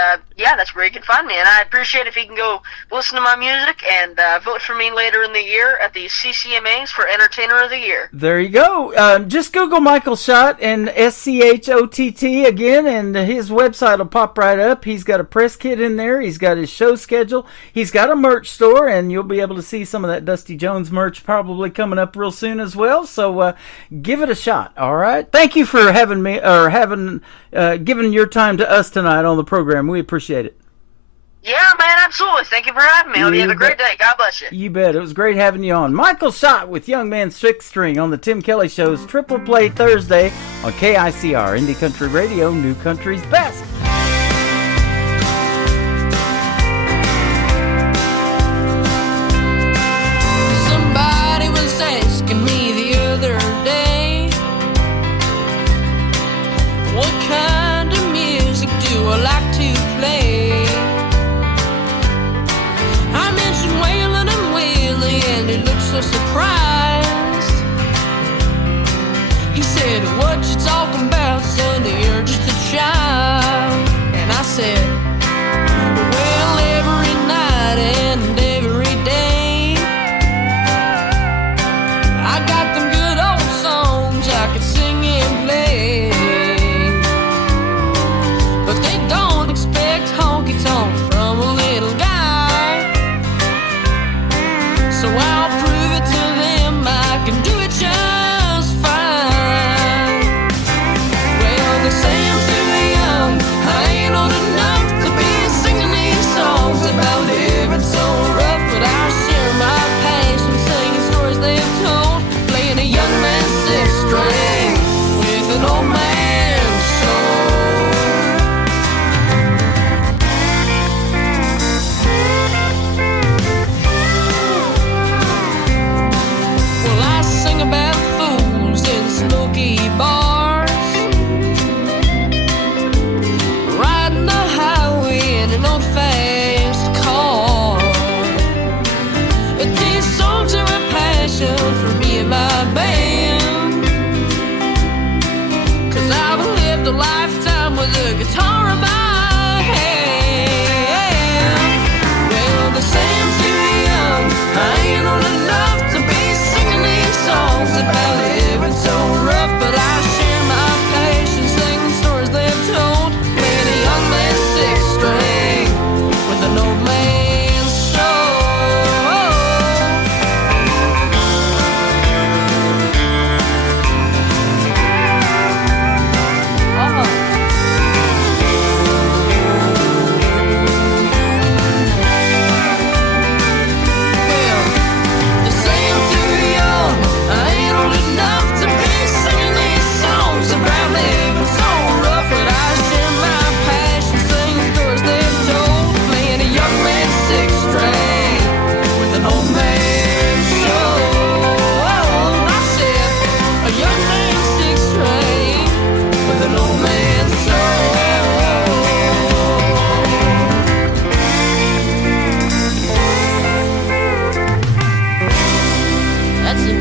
that's where you can find me. And I appreciate if you can go listen to my music and vote for me later in the year at the CCMAs for Entertainer of the Year. There you go. Just Google Michael Schott and SCHOTT again, and his website will pop right up. He's got a press kit in there. He's got his show schedule. He's got a merch store, and you'll be able to see some of that Dusty Jones merch probably coming up real soon as well. So give it a shot, all right? Thank you for having me, or giving your time to us tonight on the program. We appreciate it. Yeah, man, absolutely. Thank you for having me. Hope you have a great day. God bless you. You bet. It was great having you on. Michael Schott with Young Man Six String on the Tim Kelly Show's Triple Play Thursday on KICR, Indie Country Radio, New Country's Best. Somebody was asking me the other day, what kind of music do I like to play? I mentioned Waylon and Willie, and he looked so surprised. He said, what you talking about, son? You're just a child. And I said, well, every night and every day, I got them good old songs I can sing and play. But they don't expect honky-tonk from a little guy. So I'll prove it to them I can do it just fine. Well, they say I'm too young, I ain't old enough to be singing these songs about living so rough. But I'll share my passion, singing stories they've told, playing a young man's six string with an old man's soul. About fools in smoky bars, riding the highway in an old fast car. These songs are a passion for me and my band, 'cause I've lived a lifetime with a guitar in my hand. Well, they say I'm too young, I ain't old enough to be singing these songs about living so rough, but I share my passion, singing stories they've told, playing a young man's six string with an old man's soul. Well, they say I'm too young, I ain't old enough to be singing these songs about living so rough, but I share my passion, singing stories they've told, playing a young man's six string with an old man's soul. I said, a young man's six string with an old man's soul. That's it.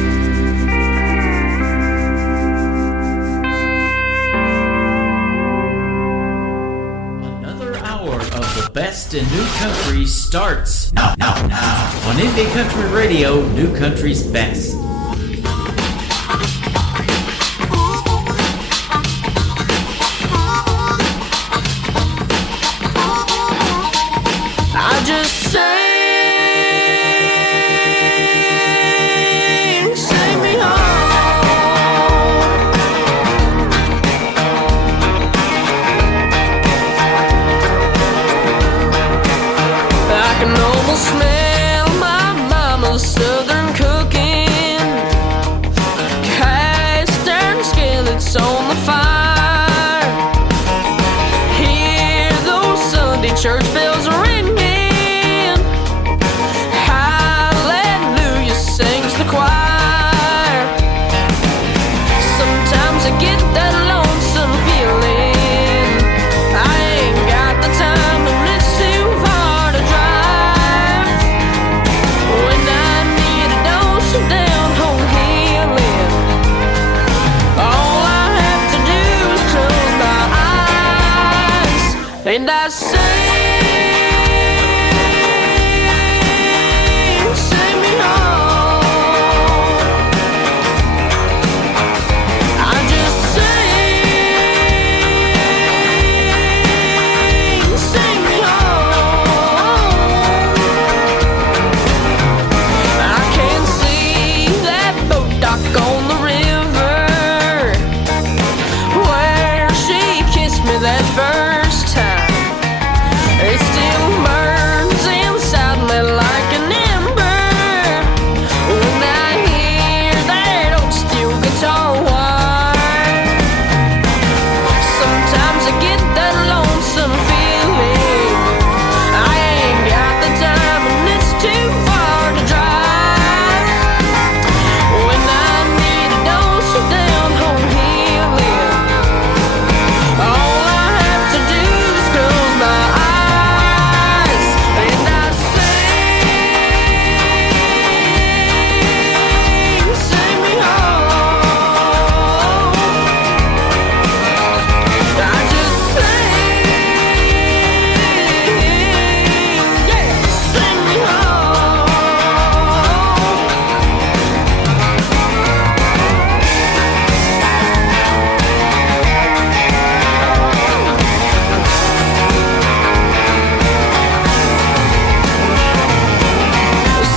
Another hour of the best in new country starts now on Indie Country Radio, New Country's Best. I just sing me home. and I sing me home. I just sing me home. I can see that boat dock on the river where she kissed me that first time. It still burns inside me like an ember when I hear that old steel guitar whine. Sometimes I get that lonesome feeling I ain't got the time and it's too far to drive. When I need a dose of down-home healing, all I have to do is close my eyes and I sing me home. I just sing, yeah, sing me home.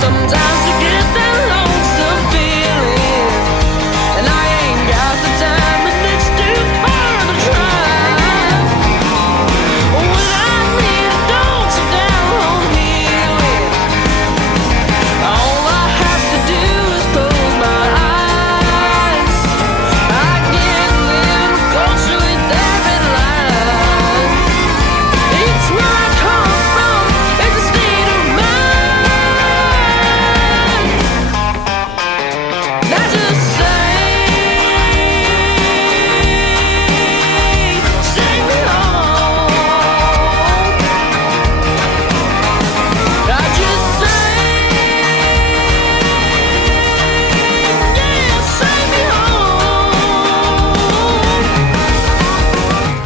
Sometimes I get that lonesome feeling and I ain't got the time and it's too far to drive. When I need a dose of down-home healing, all I have to do is close my eyes. I get a little closer with that red line. It's where I come from, it's a state of mind. I just sing me home. I just sing me home.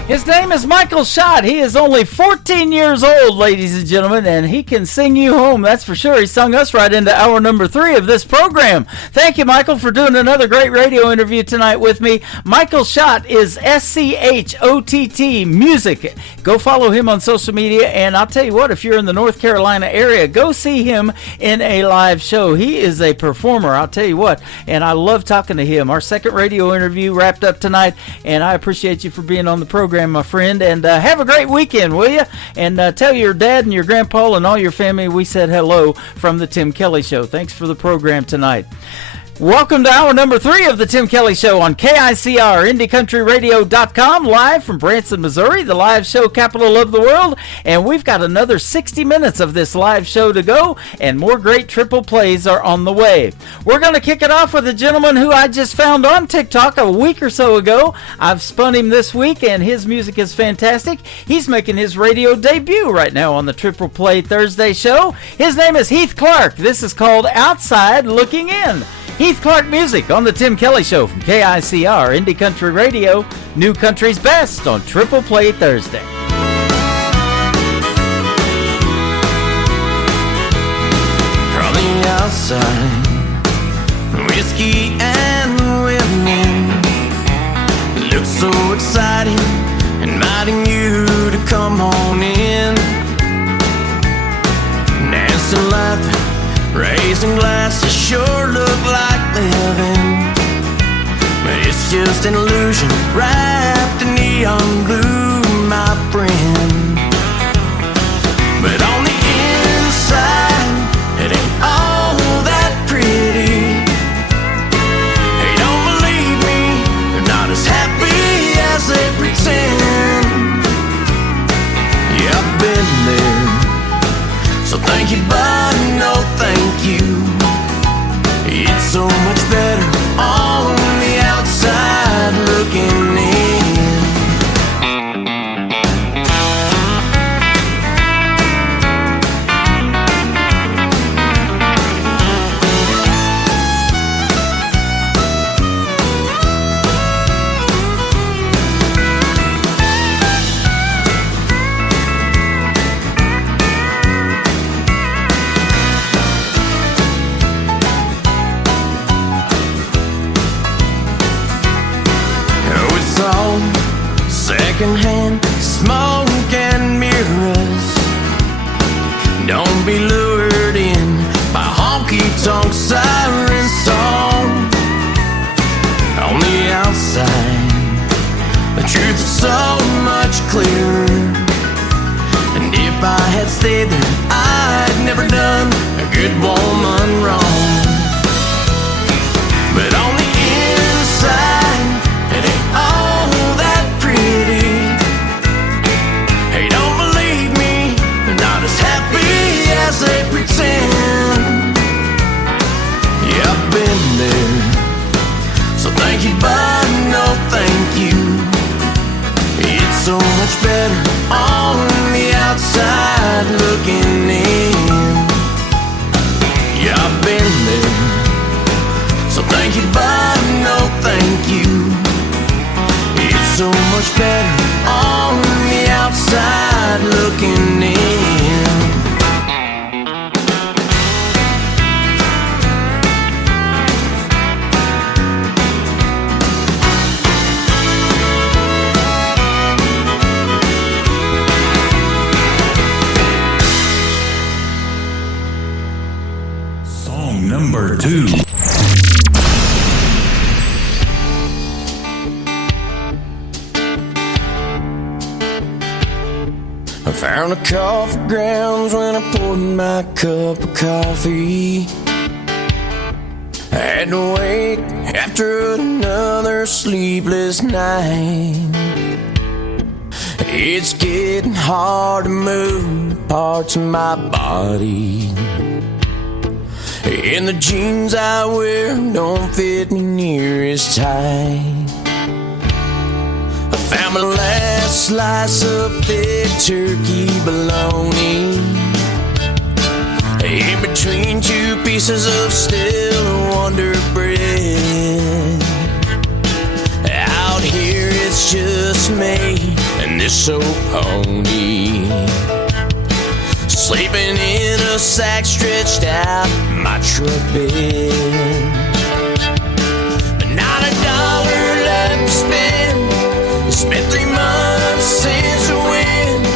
His name is Michael Schott. He is only 14 years old, ladies and gentlemen, and he can sing you home, that's for sure. He sung us right into hour number 3 of this program. Thank you, Michael, for doing another great radio interview tonight with me. Michael Schott is SCHOTT Music. Go follow him on social media, and I'll tell you what, if you're in the North Carolina area, go see him in a live show. He is a performer, I'll tell you what, and I love talking to him. Our second radio interview wrapped up tonight, and I appreciate you for being on the program, my friend, and have a great weekend, will you? And tell your dad and your grandpa and all your family we said hello from the Tim Kelly Show. Thanks for the program tonight. Welcome to hour number 3 of the Tim Kelly Show on KICR, IndieCountryRadio.com, live from Branson, Missouri, the live show capital of the world. And we've got another 60 minutes of this live show to go, and more great triple plays are on the way. We're going to kick it off with a gentleman who I just found on TikTok a week or so ago. I've spun him this week, and his music is fantastic. He's making his radio debut right now on the Triple Play Thursday show. His name is Heath Clark. This is called Outside Looking In. Heath Clark music on the Tim Kelly Show from KICR, Indie Country Radio, New Country's Best on Triple Play Thursday. From the outside, whiskey and women looks so exciting, inviting you to come on in. Dancing, laughing, raising glasses sure look like living, but it's just an illusion wrapped in neon blue, my friend. But on the inside, it ain't all that pretty. Hey, don't believe me, they're not as happy as they pretend. Yeah, I've been there, so thank you, but no thank you. It's so much better on the outside looking in. saw secondhand smoke and mirrors. Don't be lured in by honky-tonk siren song. On the outside, the truth is so much clearer. And if I had stayed there, I'd never done a good woman wrong. But on the inside, it ain't all that pretty. Hey, don't believe me, they're not as happy as they pretend. Yeah, I've been there, so thank you, but no thank you. It's so much better on the outside looking in. Yeah, I've been there, so thank you, but no thank you. It's so much better on the outside looking in. Song number 2. I found the coffee grounds when I poured my cup of coffee. I had to wait after another sleepless night. It's getting hard to move parts of my body, and the jeans I wear don't fit me near as tight. I found my last slice of thick turkey bologna in between two pieces of still Wonder bread. Out here it's just me and this old pony, sleeping in a sack stretched out my truck bed. But not a dollar left to spend. Spent 3 months since the wind.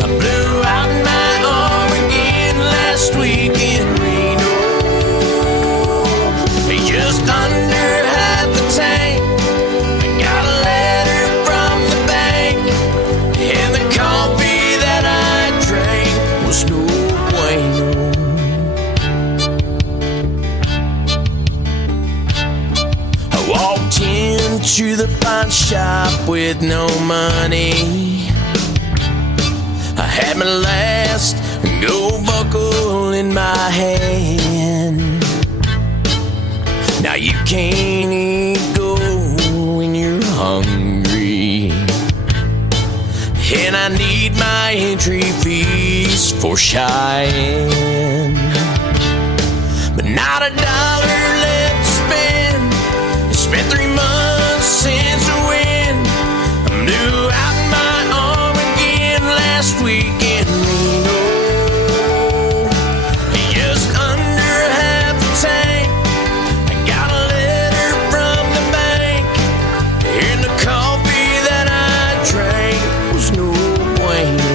I blew out my arm again last week in Reno. Just under half the tank. I got a letter from the bank, and the coffee that I drank was no bueno. I walked into the pawn shop with no money. I had my last gold buckle in my hand. Now you can't eat gold when you're hungry, and I need my entry fees for Cheyenne. But not a dollar left to spend. I spent 3 months since the wind. I blew out my arm again last week in Reno. Just under half the tank. I got a letter from the bank, and the coffee that I drank was no bueno.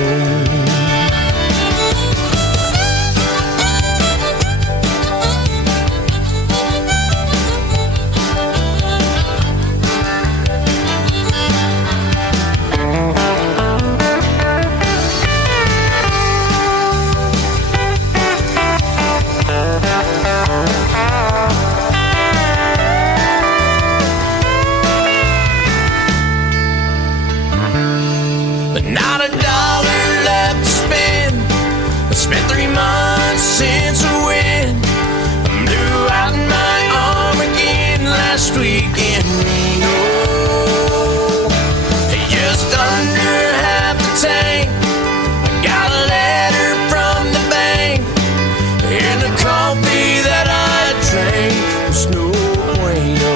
But not a dollar left to spend. I spent 3 months since the wind. I blew out my arm again last week in Reno. Just under half the tank. I got a letter from the bank, and the coffee that I drank was no bueno.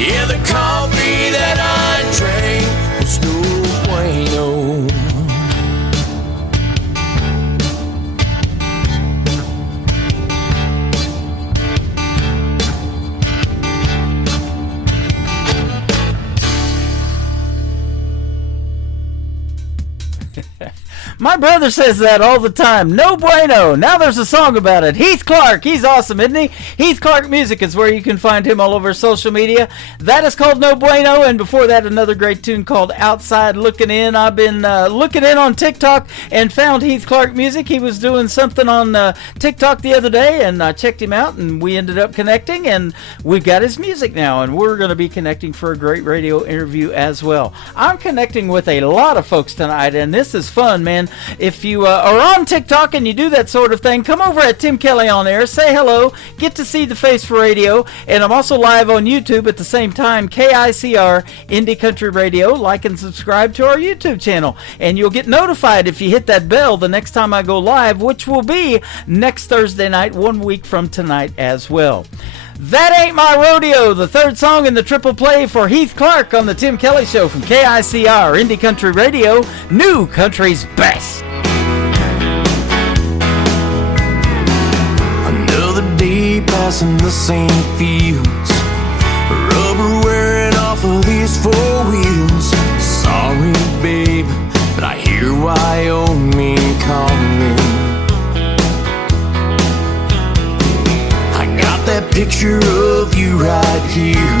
Yeah, the coffee that I drank was no bueno. My brother says that all the time. No bueno. Now there's a song about it. Heath Clark. He's awesome, isn't he? Heath Clark Music is where you can find him all over social media. That is called No Bueno. And before that, another great tune called Outside Looking In. I've been looking in on TikTok and found Heath Clark Music. He was doing something on TikTok the other day, and I checked him out, and we ended up connecting, and we've got his music now, and we're going to be connecting for a great radio interview as well. I'm connecting with a lot of folks tonight, and this is fun, man. If you are on TikTok and you do that sort of thing, come over at Tim Kelly on Air, say hello, get to see the face for radio, and I'm also live on YouTube at the same time, KICR Indie Country Radio. Like and subscribe to our YouTube channel, and you'll get notified if you hit that bell the next time I go live, which will be next Thursday night, 1 week from tonight as well. That Ain't My Rodeo, the third song in the triple play for Heath Clark on the Tim Kelly Show from KICR Indie Country Radio, New Country's Best. Another day passing the same fields, rubber wearing off of these four wheels. Sorry, babe, but I hear Wyoming calling. That picture of you right here.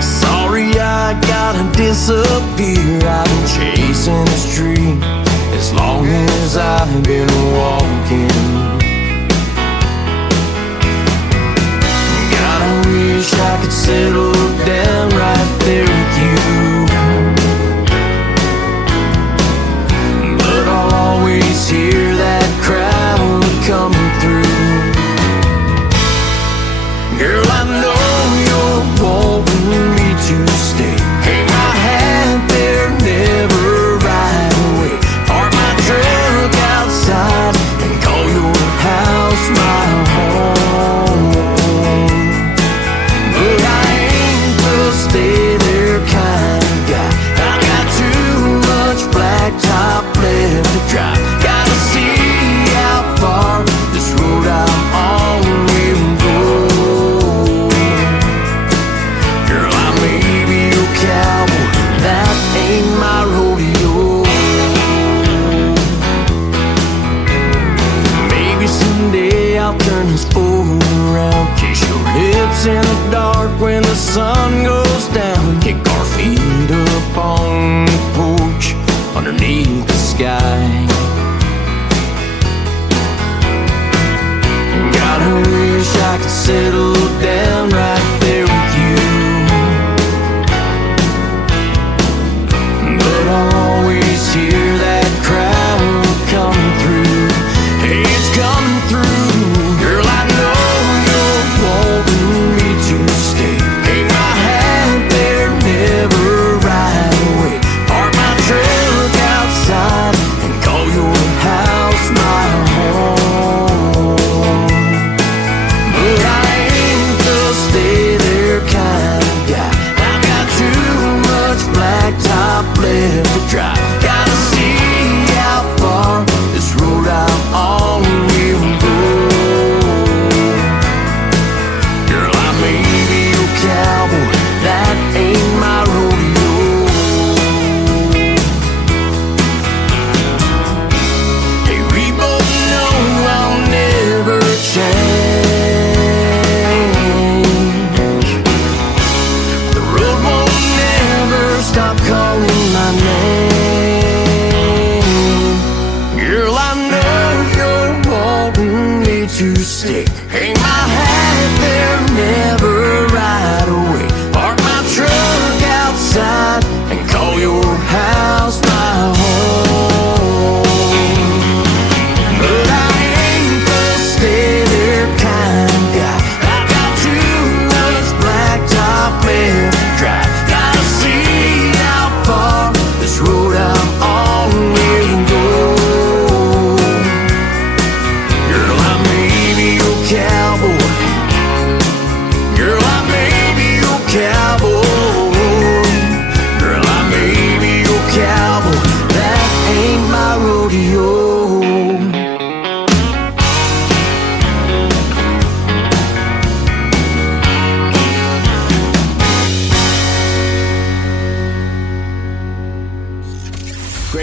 Sorry I gotta disappear. I've been chasing this dream as long as I've been walking. God, I wish I could settle down right there with you, but I'll always hear that crowd coming through. Girl, I know you're wanting me to stay. Hang my hat there, never ride away. Park my truck outside and call your house my home. But I ain't the stay there kind of guy. I got too much blacktop left to drive. Gotta see how far this road I'm on will go. Cowboy, that ain't my rodeo. Maybe someday I'll turn this forward around, kiss your lips in the dark when the sun goes down, kick our feet up on the porch underneath the sky. God, I wish I could settle down right there with you, but I'll always hear that crowd coming through. Hey, it's coming through. Girl, I know you're wanting me to stay. Hang my hat there, never ride away. Park my truck outside and call your house my home. But I ain't the stay there kind of guy. I've got too much blacktop left to drive. Gotta see how far this road I'm on will go. Girl, I may be your cowboy, that ain't my rodeo. Hey, we both know I'll never change. The road won't never stop calling my name.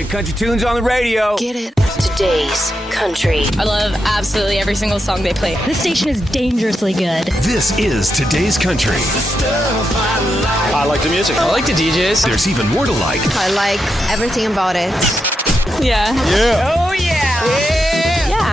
Get country tunes on the radio. Get it. Today's Country. I love absolutely every single song they play. This station is dangerously good. This is Today's Country. I like the music. I like the DJs. There's even more to like. I like everything about it. Yeah. Yeah. Oh, yeah.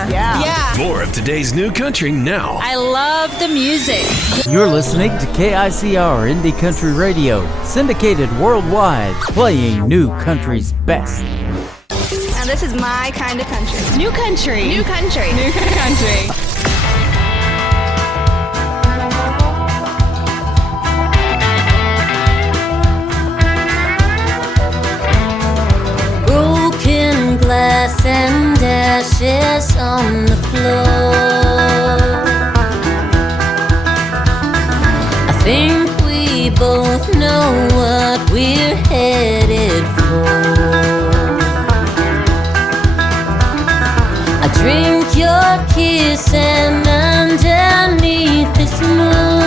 Yeah. More of today's new country now. I love the music. You're listening to KICR Indie Country Radio, syndicated worldwide, playing new country's best. And this is my kind of country. New country. New country. New country. Broken glass and ashes on the floor. I think we both know what we're headed for. I drink your kiss and underneath this moon,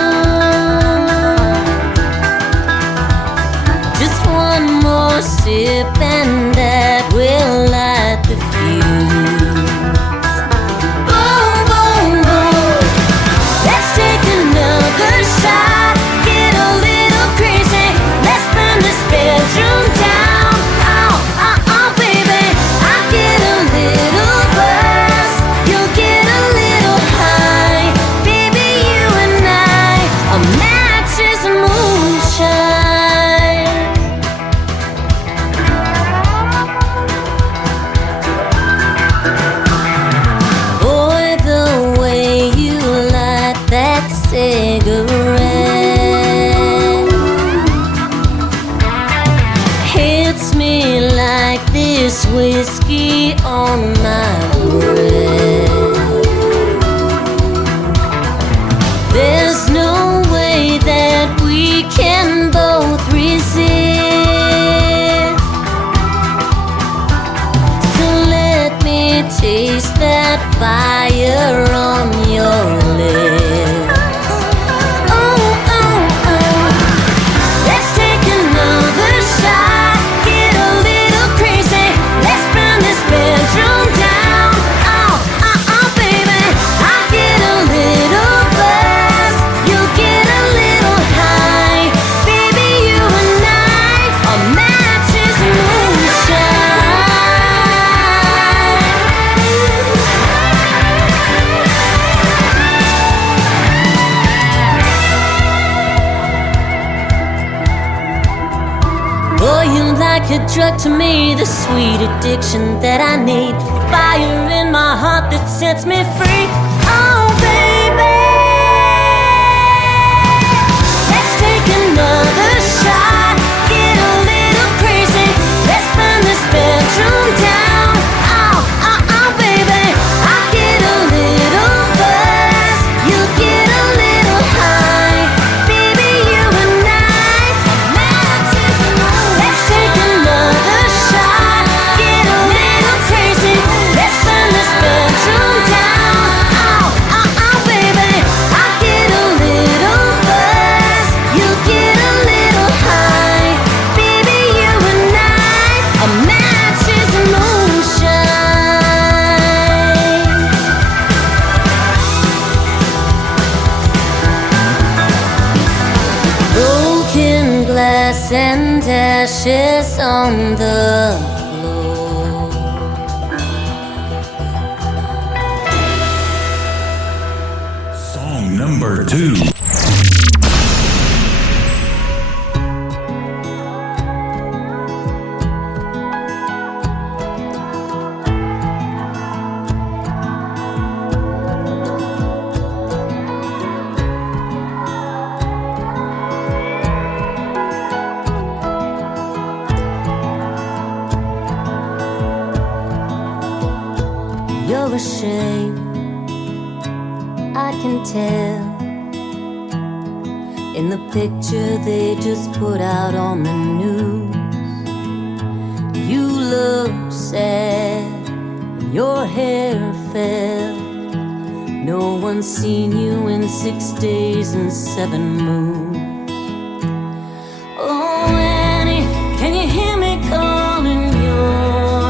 just one more sip and that will light the fuse. Boom, boom, boom. Let's take another shot. Get a little crazy. Let's burn this bedroom down. Oh, oh, oh, baby. I get a little buzz. You'll get a little high. Baby, you and I are matches and moonshine. Boy, the way you light that cigarette hits me like this whiskey on my breath. There's no way that we can both resist. So let me taste that fire on your lips. Oh, oh, oh. Let's take another shot. Get a little crazy. Let's burn this bedroom down. Oh, oh, oh, baby. I get a little buzz. You'll get a little high. Baby, you and I are matches and moonshine. Boy, you're like a drug to me, the sweet addiction that I need, the fire in my heart that sets me free. Oh, baby, let's take another shot. Get a little crazy. Let's burn this bedroom down. Oh, oh, oh, baby, I get a little buzz. You get a little high. Baby, you and I are matches and moonshine. Let's take another shot. Get a little crazy. Let's burn this bedroom down. Oh, oh, oh, baby, I get a little buzz. You get a little high. Baby, you and I are matches and moonshine. Broken glass and ashes on the floor. Song number 2. You're ashamed, I can tell. In the picture they just put out on the news, you look sad and your hair fell. No one's seen you in 6 days and 7 moons. Oh, Annie, can you hear me calling your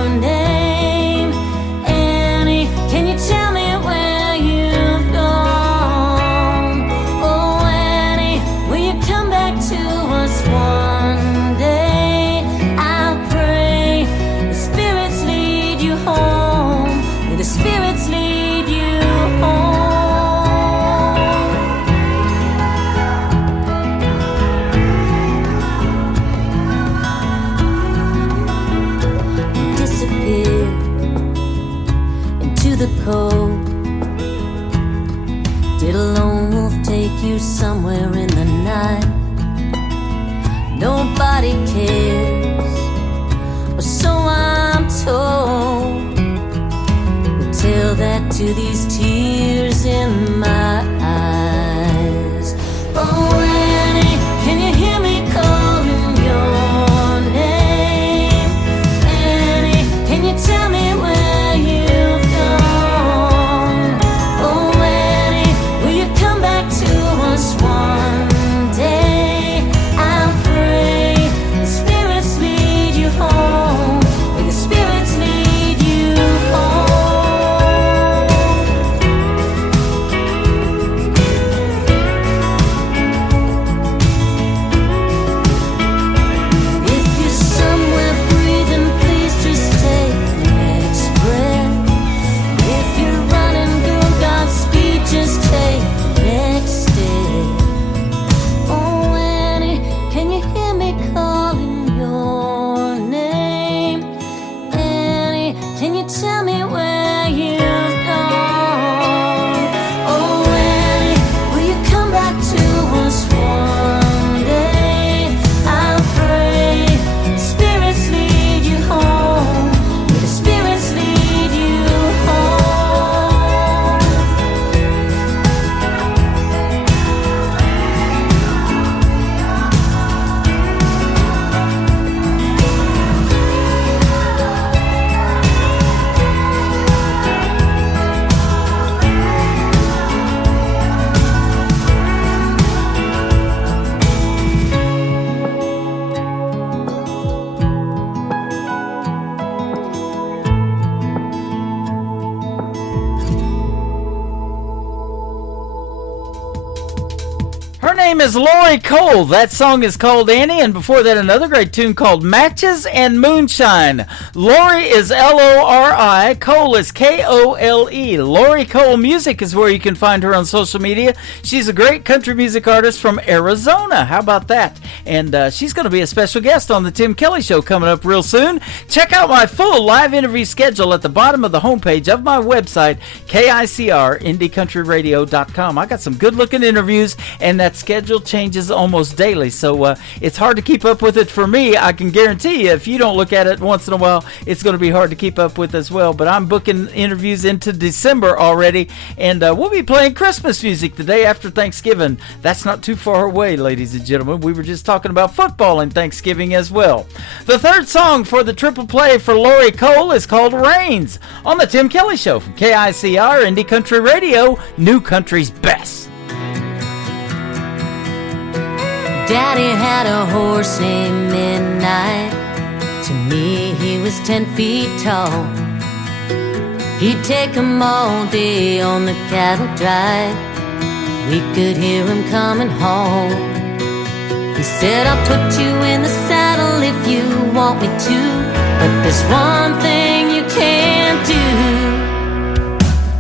somewhere in the night. Nobody cares, or so I'm told. We'll tell that to these tears in my eyes. Oh, Annie, can you hear me calling your name? Annie, can you tell me where you've gone? Oh, Annie, will you come back to us one day? I'll pray the spirits lead you home, where the spirits lead you home. If you're somewhere breathing, please just take the next breath. If you're running, go Godspeed, just take the next step. Oh, Annie, can you hear me calling your name? Annie, can you tell me where you've gone? Oh, Annie, will you come back to us one day? I'll pray the spirits lead you home, where the spirits lead you home. Her name is Lori Cole. That song is called Annie, and before that another great tune called Matches and Moonshine. Lori is L-O-R-I, Cole is K-O-L-E. Lori Cole Music is where you can find her on social media. She's a great country music artist from Arizona. How about that? And she's going to be a special guest on the Tim Kelly Show coming up real soon. Check out my full live interview schedule at the bottom of the homepage of my website, KICR-IndieCountryRadio.com. I got some good-looking interviews, and that schedule changes almost daily, so it's hard to keep up with it for me. I can guarantee you, if you don't look at it once in a while, it's going to be hard to keep up with as well. But I'm booking interviews into December already, and we'll be playing Christmas music the day after Thanksgiving. That's not too far away, ladies and gentlemen. We were just talking about football and Thanksgiving as well. The third song for the triple play for Lori Cole is called Rains on the Tim Kelly Show from KICR Indie Country Radio, New Country's Best. Daddy had a horse named Midnight. To me, he was 10 feet tall. He'd take him all day on the cattle drive. We could hear him coming home. He said, I'll put you in the saddle if you want me to, but there's one thing you can't do.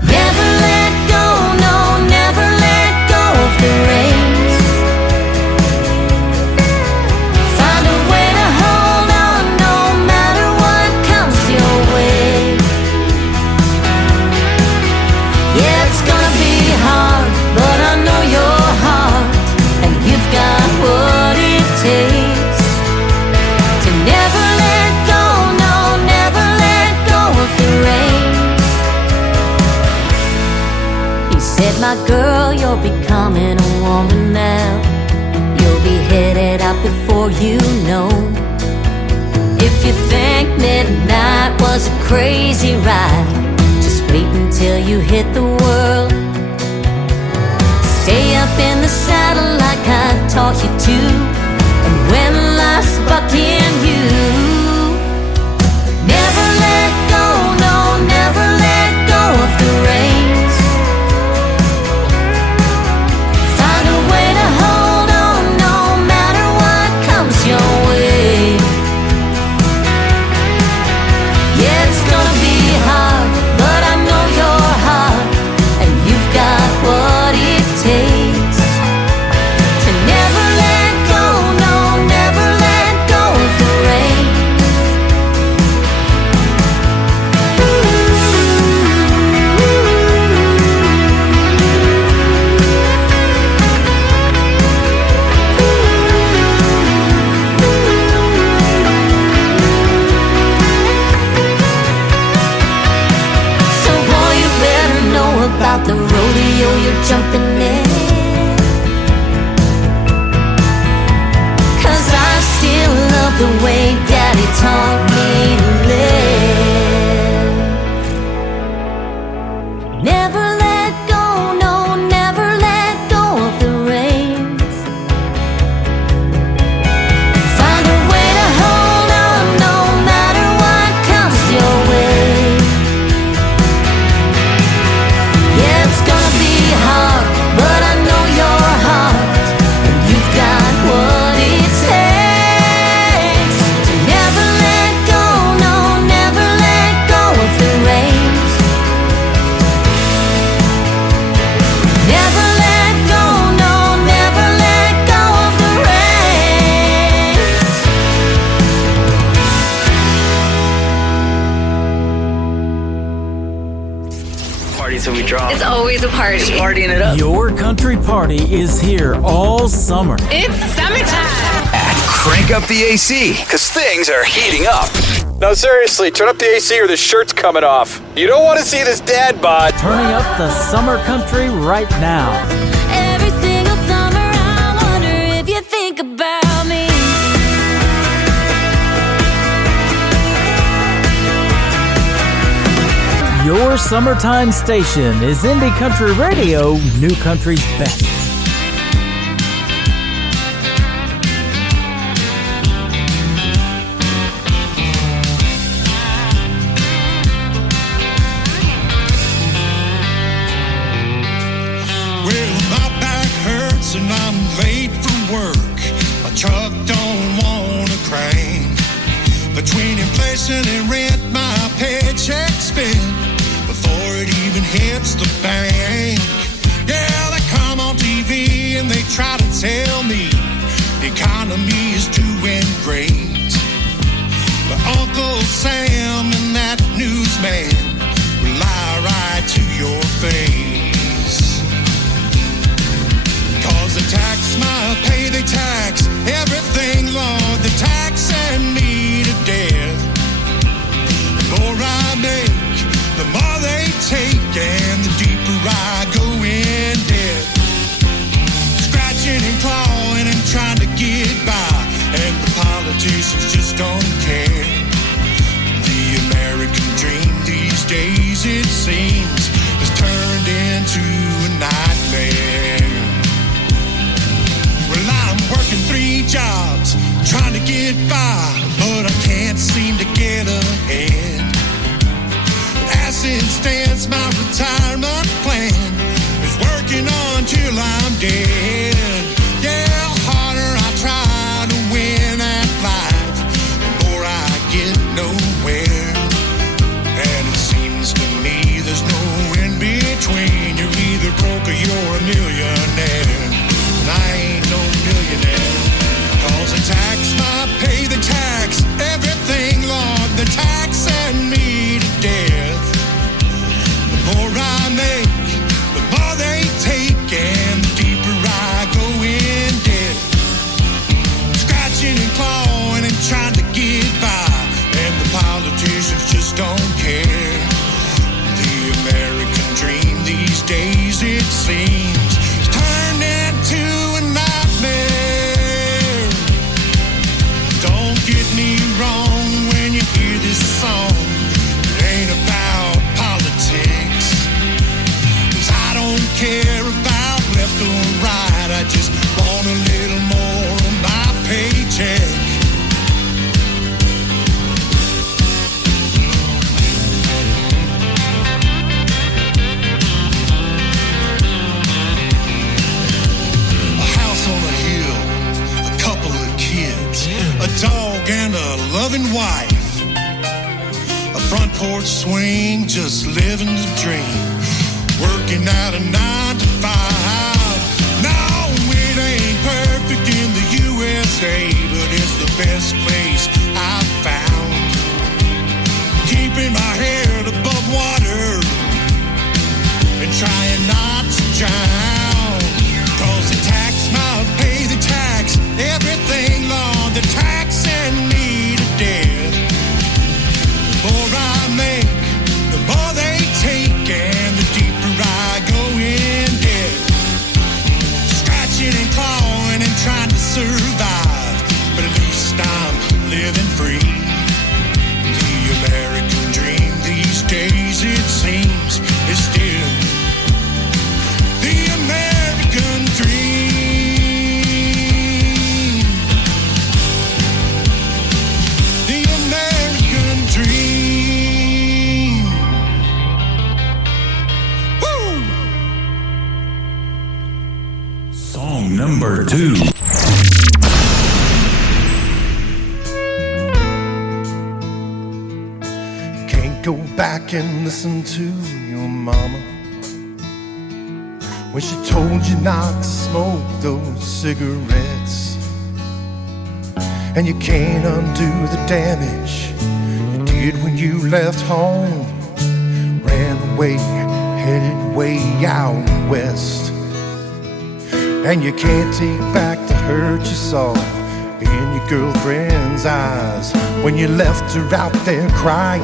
Never let go, no, never let go of the reins. Said, my girl, you're becoming a woman now. You'll be headed out before you know. If you think midnight was a crazy ride, just wait until you hit the world. Stay up in the saddle like I taught you to, and when life's bucking you, never let go, no, never let go of the reins. What it takes to never let go, strong. It's always a party. Just partying it up. Your country party is here all summer. It's summertime. Crank up the AC, because things are heating up. No, seriously, turn up the AC or the shirt's coming off. You don't want to see this dad bod. Turning up the summer country right now. Every single summer I wonder if you think about me. Your summertime station is Indie Country Radio, New Country's best. Well, my back hurts and I'm late for work. My truck don't wanna crank. Between inflation and rent, my paycheck spent before it even hits the bank. Yeah, they come on TV and they try to tell me the economy is doing great. But Uncle Sam and that newsman will lie right to your face. Cause they tax my pay, they tax everything, Lord. They tax and me to death. The more I make, the more they take, and the deeper I go in debt. Scratching and clawing and trying to get by, and the politicians just don't care. The American dream these days, it seems, has turned into a nightmare. Well, I'm working 3 jobs, trying to get by, but I can't seem to get ahead. As it stands, my retirement plan is working on till I'm dead. Yeah, the harder I try to win at life, the more I get nowhere. And it seems to me there's no in between. You're either broke or you're a millionaire. And I ain't no millionaire. Cause they tax my pay, they tax everything, Lord. They tax and me to death. The more I make, the more they take, and the deeper I go in debt. Scratching and clawing and trying to get by, and the politicians just don't care. The American dream these days, it seems, is turned into a nightmare. Don't get me wrong when you hear this song. It ain't about politics. 'Cause I don't care about left or right. I just want a little more of my paycheck. A house on a hill, a couple of kids, a dog and a loving wife. A front porch swing, just living the dream. Working out a 9 to 5. No, it ain't perfect in the USA, but it's the best place I've found. Keeping my head above water and trying not to drown. Cause the tax my pay, the tax everything, Lord. The tax and me to death. The more I make, the more they take, and the deeper I go in debt. Scratching and clawing and trying to survive, but at least I'm living free. The American dream these days, it seems, is still the American dream. The American dream. Woo! Song number 2. Can't go back and listen to your mama when she told you not to smoke those cigarettes. And you can't undo the damage you did when you left home, ran away, headed way out west. And you can't take back the hurt you saw in your girlfriend's eyes when you left her out there crying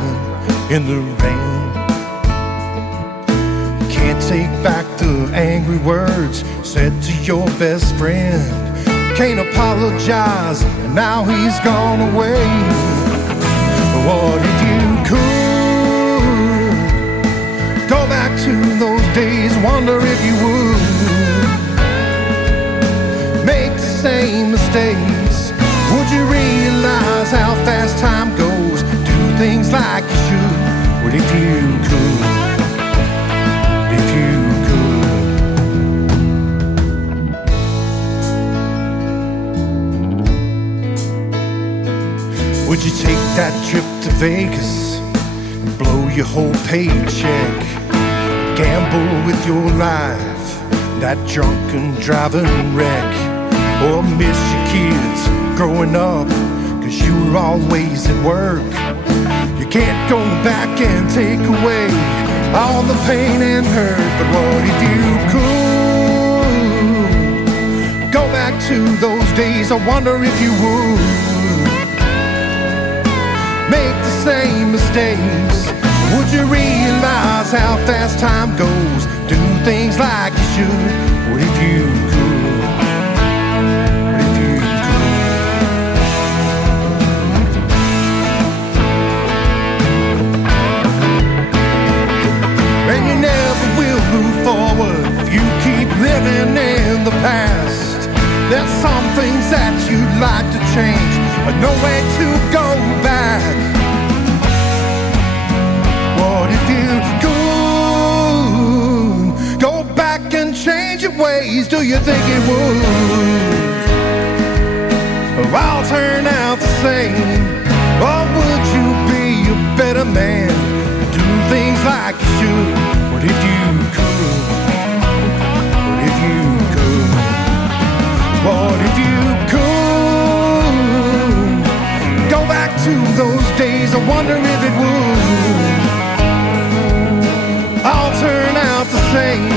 in the rain. You can't take back the angry words said to your best friend. Can't apologize, and now he's gone away. What if you could go back to those days? Wonder if you would make the same mistakes. Would you realize how fast time goes? Do things like you should. What if you could? If you could. Would you take that trip to Vegas and blow your whole paycheck? Gamble with your life, that drunken driving wreck? Or miss your kids growing up, cause you were always at work? You can't go back and take away all the pain and hurt. But what if you could go back to those days? I wonder if you would make the same mistakes. Would you realize how fast time goes? Do things like you should. What if you could? What if you could? And you never will move forward if you keep living in the past. There's some things that you'd like to change, but no way to go back. What if you could go back and change your ways? Do you think it would? Or all turn out the same? Or would you be a better man? Do things like you should. What if you could? What if you could? What if you could go back to those days? I wonder if it would all turn out the same.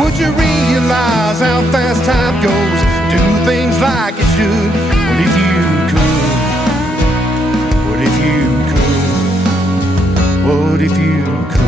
Would you realize how fast time goes? Do things like you should. What if you could? What if you could? What if you could?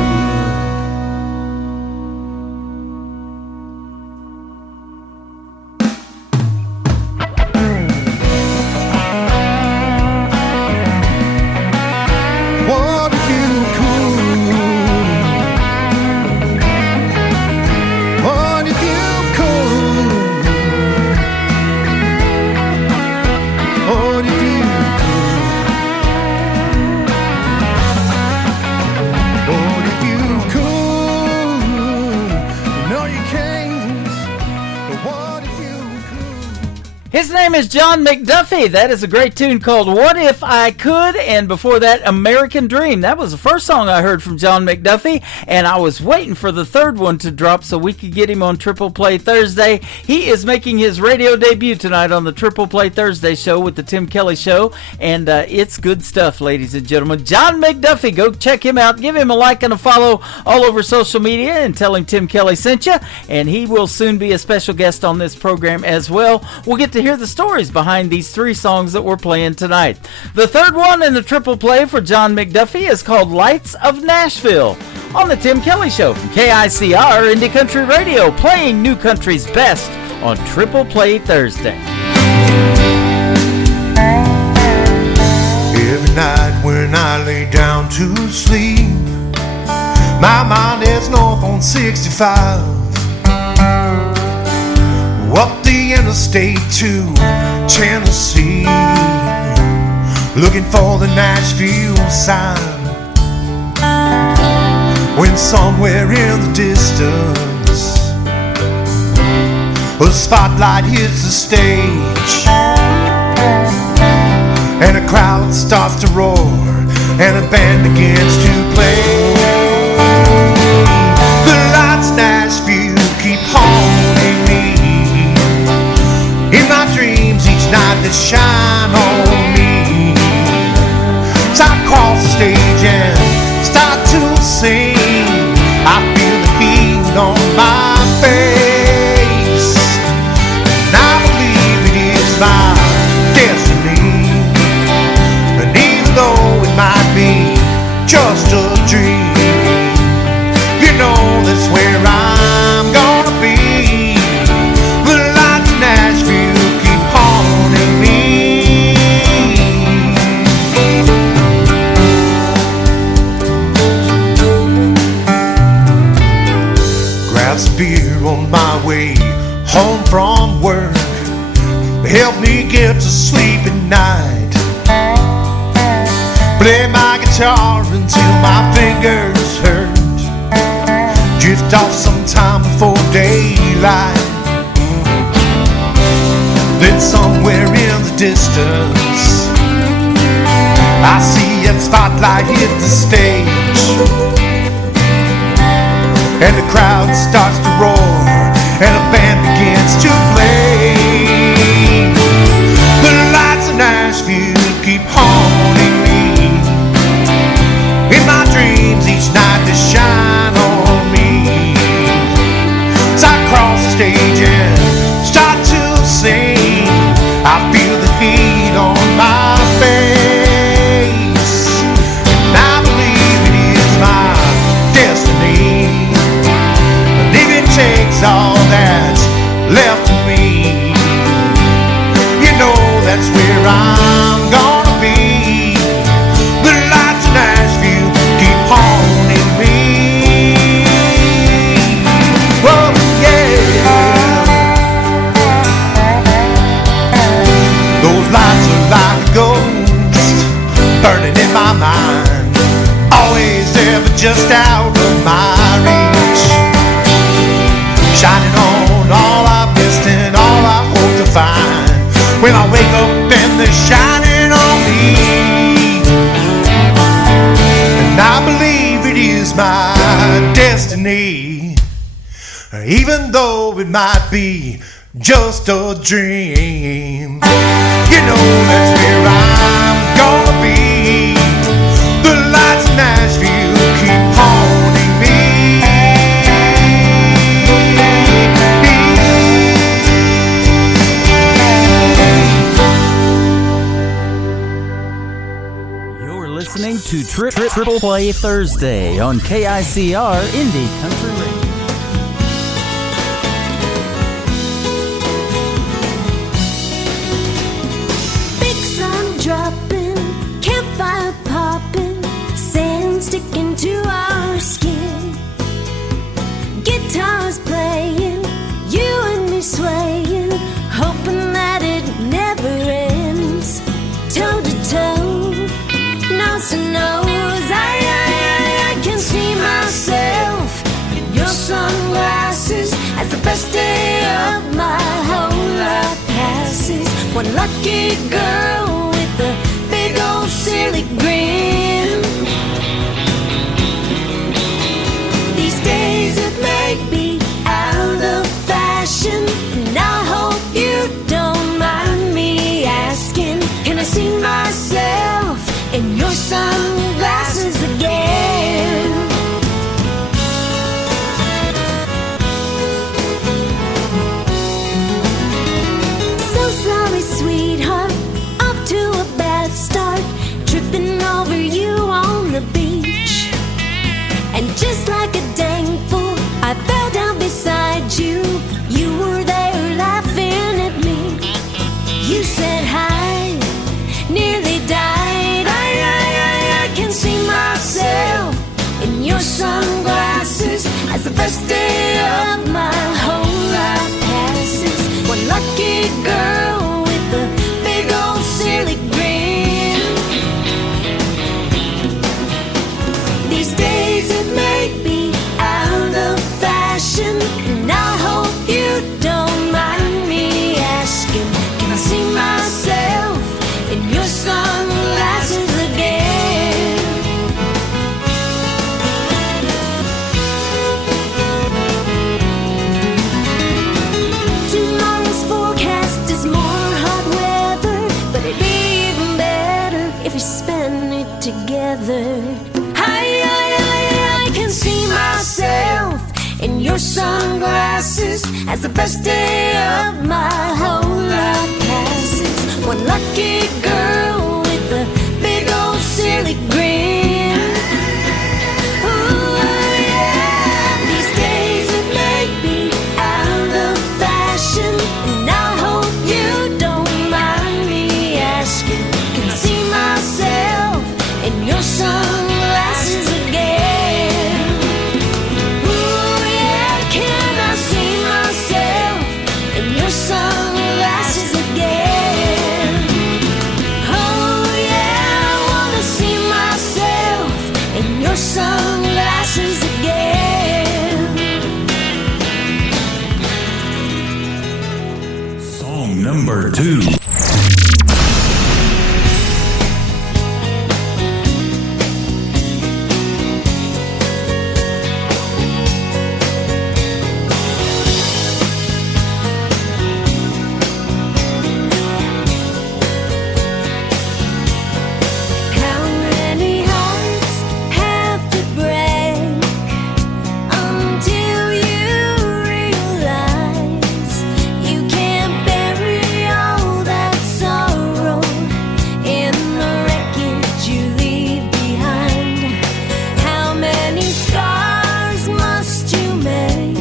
His name is John McDuffie. That is a great tune called What If I Could, and before that, American Dream. That was the first song I heard from John McDuffie, and I was waiting for the third one to drop so we could get him on Triple Play Thursday. He is making his radio debut tonight on the Triple Play Thursday show with the Tim Kelly Show, and it's good stuff, ladies and gentlemen. John McDuffie, go check him out. Give him a like and a follow all over social media, and tell him Tim Kelly sent you, and he will soon be a special guest on this program as well. We'll get to hear the stories behind these three songs that we're playing tonight. The third one in the Triple Play for John McDuffie is called Lights of Nashville on the Tim Kelly Show from KICR Indie Country Radio, playing new country's best on Triple Play Thursday. Every night when I lay down to sleep, my mind is north on 65, up the interstate to Tennessee, looking for the Nashville sign. When somewhere in the distance a spotlight hits the stage, and a crowd starts to roar, and a band begins to play. The lights Nashville keep haunting me in my dreams each night that shine on me. So I cross the stage and start to sing. I feel the help me get to sleep at night. Play my guitar until my fingers hurt. Drift off sometime before daylight. Then somewhere in the distance I see a spotlight hit the stage, and the crowd starts to roar, and a band begins to play. The lights of Nashville keep haunting me. In my dreams each night they shine on me. As I cross the stage and start to sing, I feel the heat on my face. Takes all that's left of me. You know that's where I'm gonna be. The lights of Nashville keep haunting me. Oh yeah. Those lights are like a ghost burning in my mind, always there but just out of my reach. Shining on all I've missed and all I hope to find. When I wake up and they're shining on me, and I believe it is my destiny, even though it might be just a dream. You know that's where I'm gonna be. The lights of Nashville keep haunting me. Listening to Triple Play Thursday on KICR Indie Country Radio. Big sun dropping, campfire popping, sand sticking to our skin. Guitars playing, you and me swaying, hoping that it never ends. Toe to toe, nose to nose, I can see myself in your sunglasses as the best day of my whole life passes. One lucky girl with a big old silly grin. These days it may be out of fashion, and I hope you don't mind me asking, can I see myself in your sunglasses again? So sorry, sweetheart, off to a bad start, tripping over you on the beach. And just like a dang fool, I fell down beside you. You were there laughing at me. You said hi, nearly died. I can see myself in your sunglasses as the first day of my whole life passes. One lucky girl with a big old silly grin. These days it may be out of fashion, and I hope you don't mind me asking, can I see myself in your sunglasses again? Tomorrow's forecast is more hot weather, but it'd be even better if we spend it together. I can see myself in your sunglasses as the best day of my whole life passes. One lucky girl with a big old silly grin. Ooh, yeah. These days it may be out of fashion, and I hope you don't mind me asking, can I see myself in your sunglasses again? Ooh, yeah, can I see myself in your sunglasses? Number 2. How many hearts have to break until you realize you can't bury all that sorrow in the wreckage you leave behind? How many scars must you make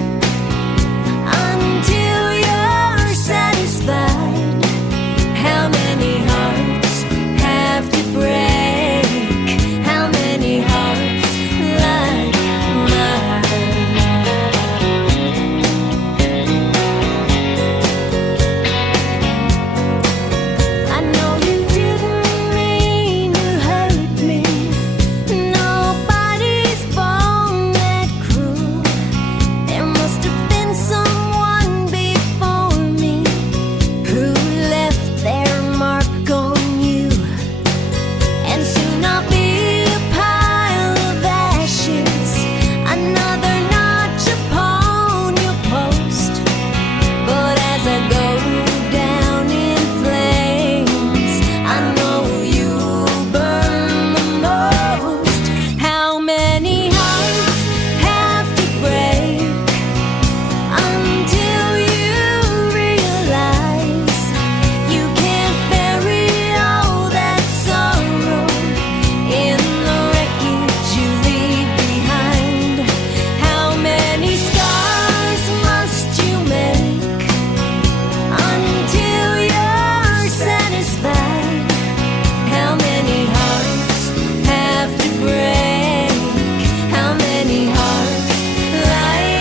until you're satisfied? How many hearts have to break? How many hearts like mine? I know you didn't mean to hurt me. Nobody's born that cruel. There must have been someone before me who left their mark on you. And soon I'll be a pile of ashes, another notch upon your post. But as I go down in flames, I know you'll burn the most. How many hearts have to break until you realize you can't bury all that sorrow in the wreckage you leave behind? How many scars must you make until you're satisfied? How many hearts have to break? How many hearts like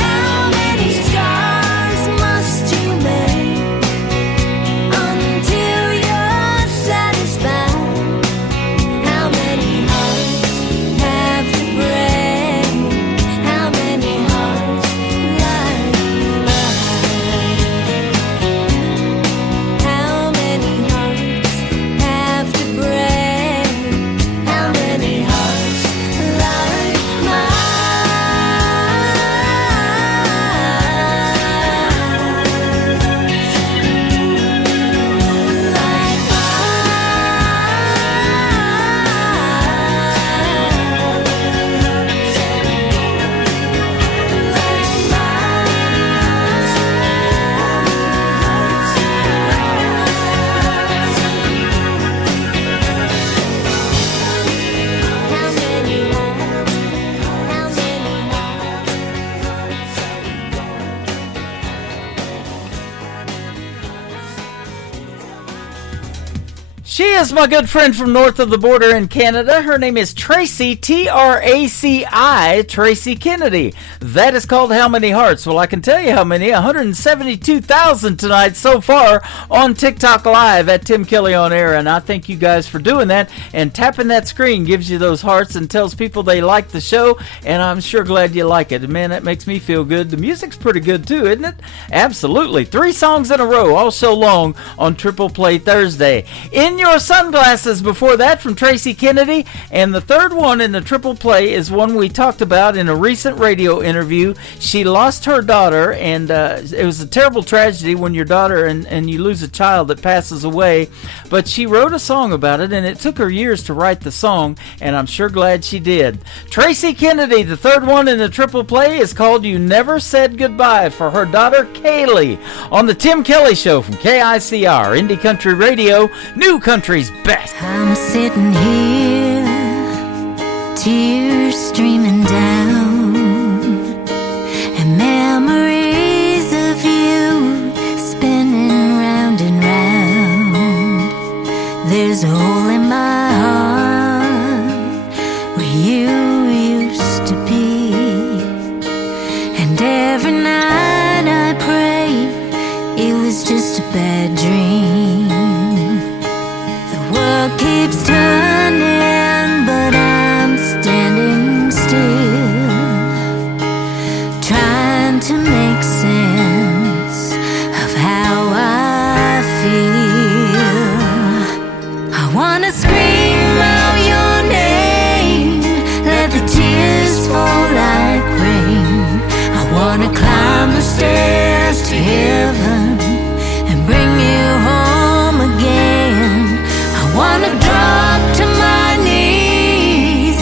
How many scars must you make until you're satisfied? How many hearts have to break? How many hearts like mine? How many hearts have to break? How many hearts like She is my good friend from north of the border in Canada. Her name is Tracy, T-R-A-C-I, Tracy Kennedy. That is called How Many Hearts. Well, I can tell you how many. 172,000 tonight so far on TikTok Live at Tim Kelly On Air. And I thank you guys for doing that. And tapping that screen gives you those hearts and tells people they like the show. And I'm sure glad you like it. Man, that makes me feel good. The music's pretty good too, isn't it? Absolutely. 3 songs in a row all show long on Triple Play Thursday. In Your Sunglasses before that from Tracy Kennedy. And the third one in the Triple Play is one we talked about in a recent radio interview. She lost her daughter, and it was a terrible tragedy when your daughter and you lose a child that passes away. But she wrote a song about it, and it took her years to write the song, and I'm sure glad she did. Tracy Kennedy, the third one in the Triple Play, is called You Never Said Goodbye for her daughter Kaylee on the Tim Kelly Show from KICR, Indie Country Radio, New Country's best. I'm sitting here, tears streaming down, and memories of you spinning round and round. There's a hole in my heart where you used to be, and every night I pray it was just a bad dream. The world keeps turning, but I'm standing still, trying to make sense of how I feel. I wanna scream out your name, let the tears fall like rain. I wanna climb the stairs to heaven and bring you home again. I wanna drop to my knees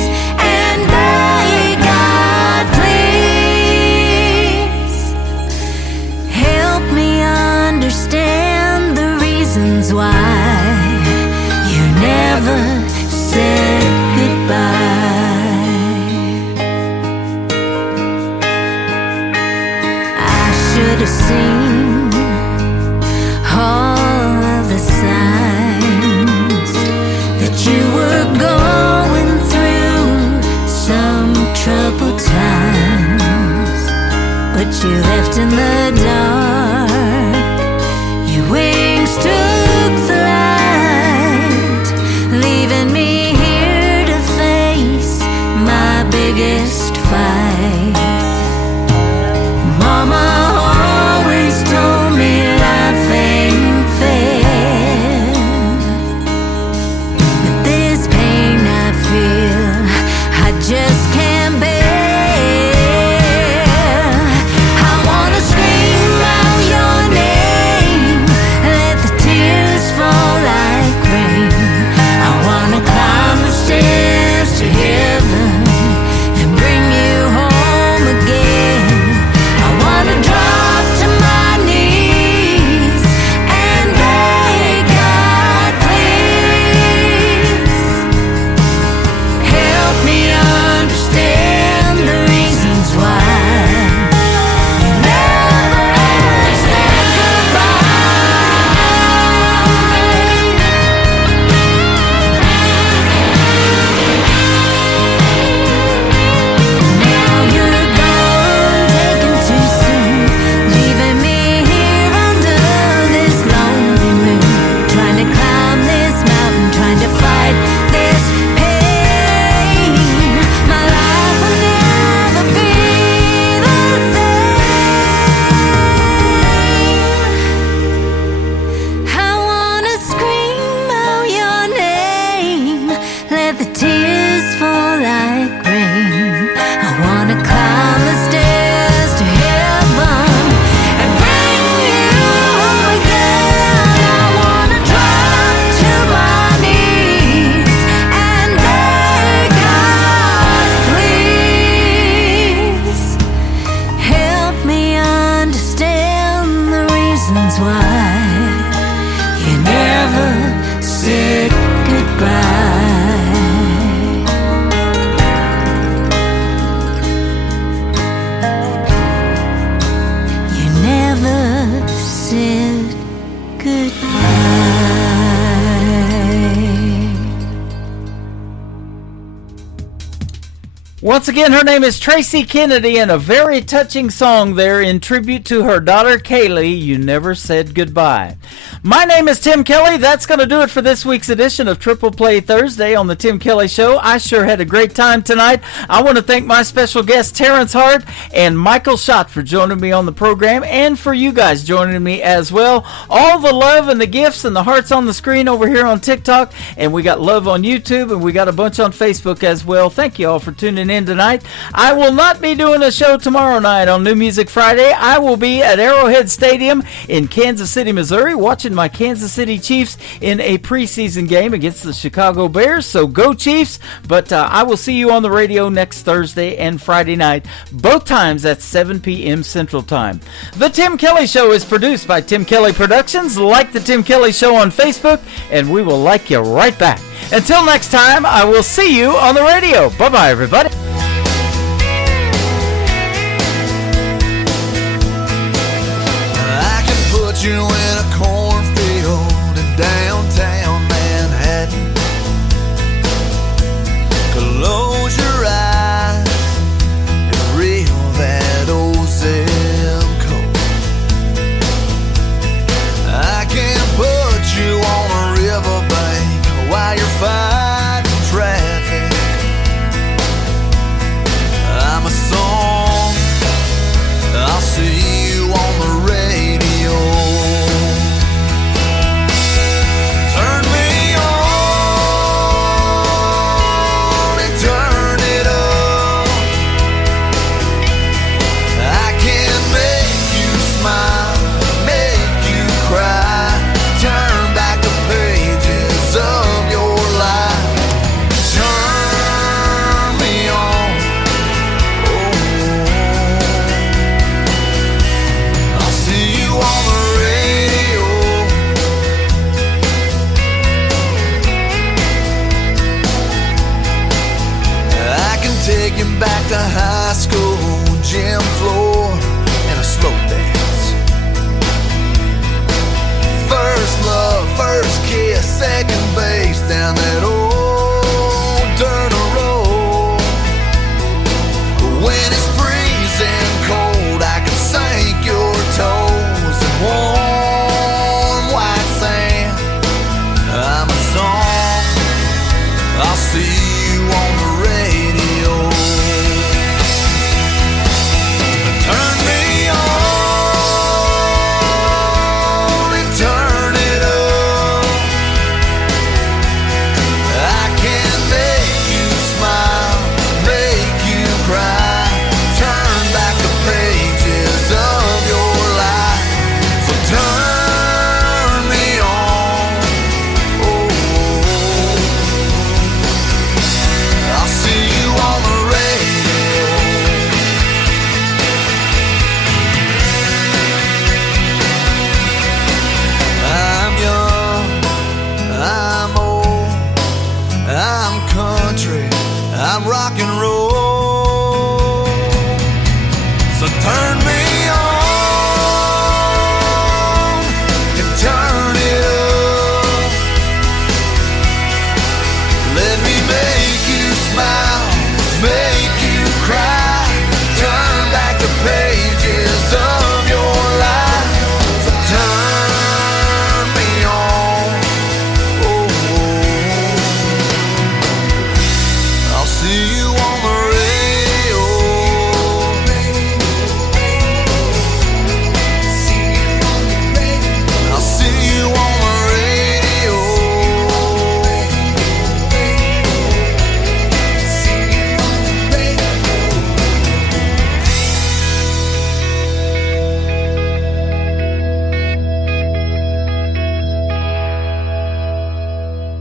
and beg God, please help me understand the reasons why you never said goodbye. I should have seen all of the signs that you were going through some troubled times, but you left in the dark. Your wings took flight, leaving me here to face my biggest fight. Mama always told me life ain't fair, but this pain I feel I just can't bear. I wanna scream out your name, let the tears fall like rain. I wanna climb the stairs to heaven and bring you home again. I wanna drop to my knees and beg God, please help me understand the reasons why you never said Now you're gone, taken too soon, leaving me here under this lonely moon, trying to climb this mountain, trying to fight this pain. My life will never be the same. I wanna scream out your name, let the tears fall like rain. I wanna climb the stairs to heaven and bring you home again. I wanna drop to my knees and beg God, please help me understand the reasons why you never said goodbye. You never said goodbye. Once again, her name is Tracy Kennedy, and a very touching song there in tribute to her daughter Kaylee, You Never Said Goodbye. My name is Tim Kelly. That's going to do it for this week's edition of Triple Play Thursday on the Tim Kelly Show. I sure had a great time tonight. I want to thank my special guests Terrence Hart and Michael Schott for joining me on the program, and for you guys joining me as well. All the love and the gifts and the hearts on the screen over here on TikTok, and we got love on YouTube, and we got a bunch on Facebook as well. Thank you all for tuning in tonight. I will not be doing a show tomorrow night on New Music Friday. I will be at Arrowhead Stadium in Kansas City, Missouri, watching my Kansas City Chiefs in a preseason game against the Chicago Bears. So go Chiefs. But I will see you on the radio next Thursday and Friday night, both times at 7 p.m. Central Time. The Tim Kelly Show is produced by Tim Kelly Productions. Like the Tim Kelly Show on Facebook, and we will like you right back. Until next time, I will see you on the radio. Bye-bye, everybody. I can put you in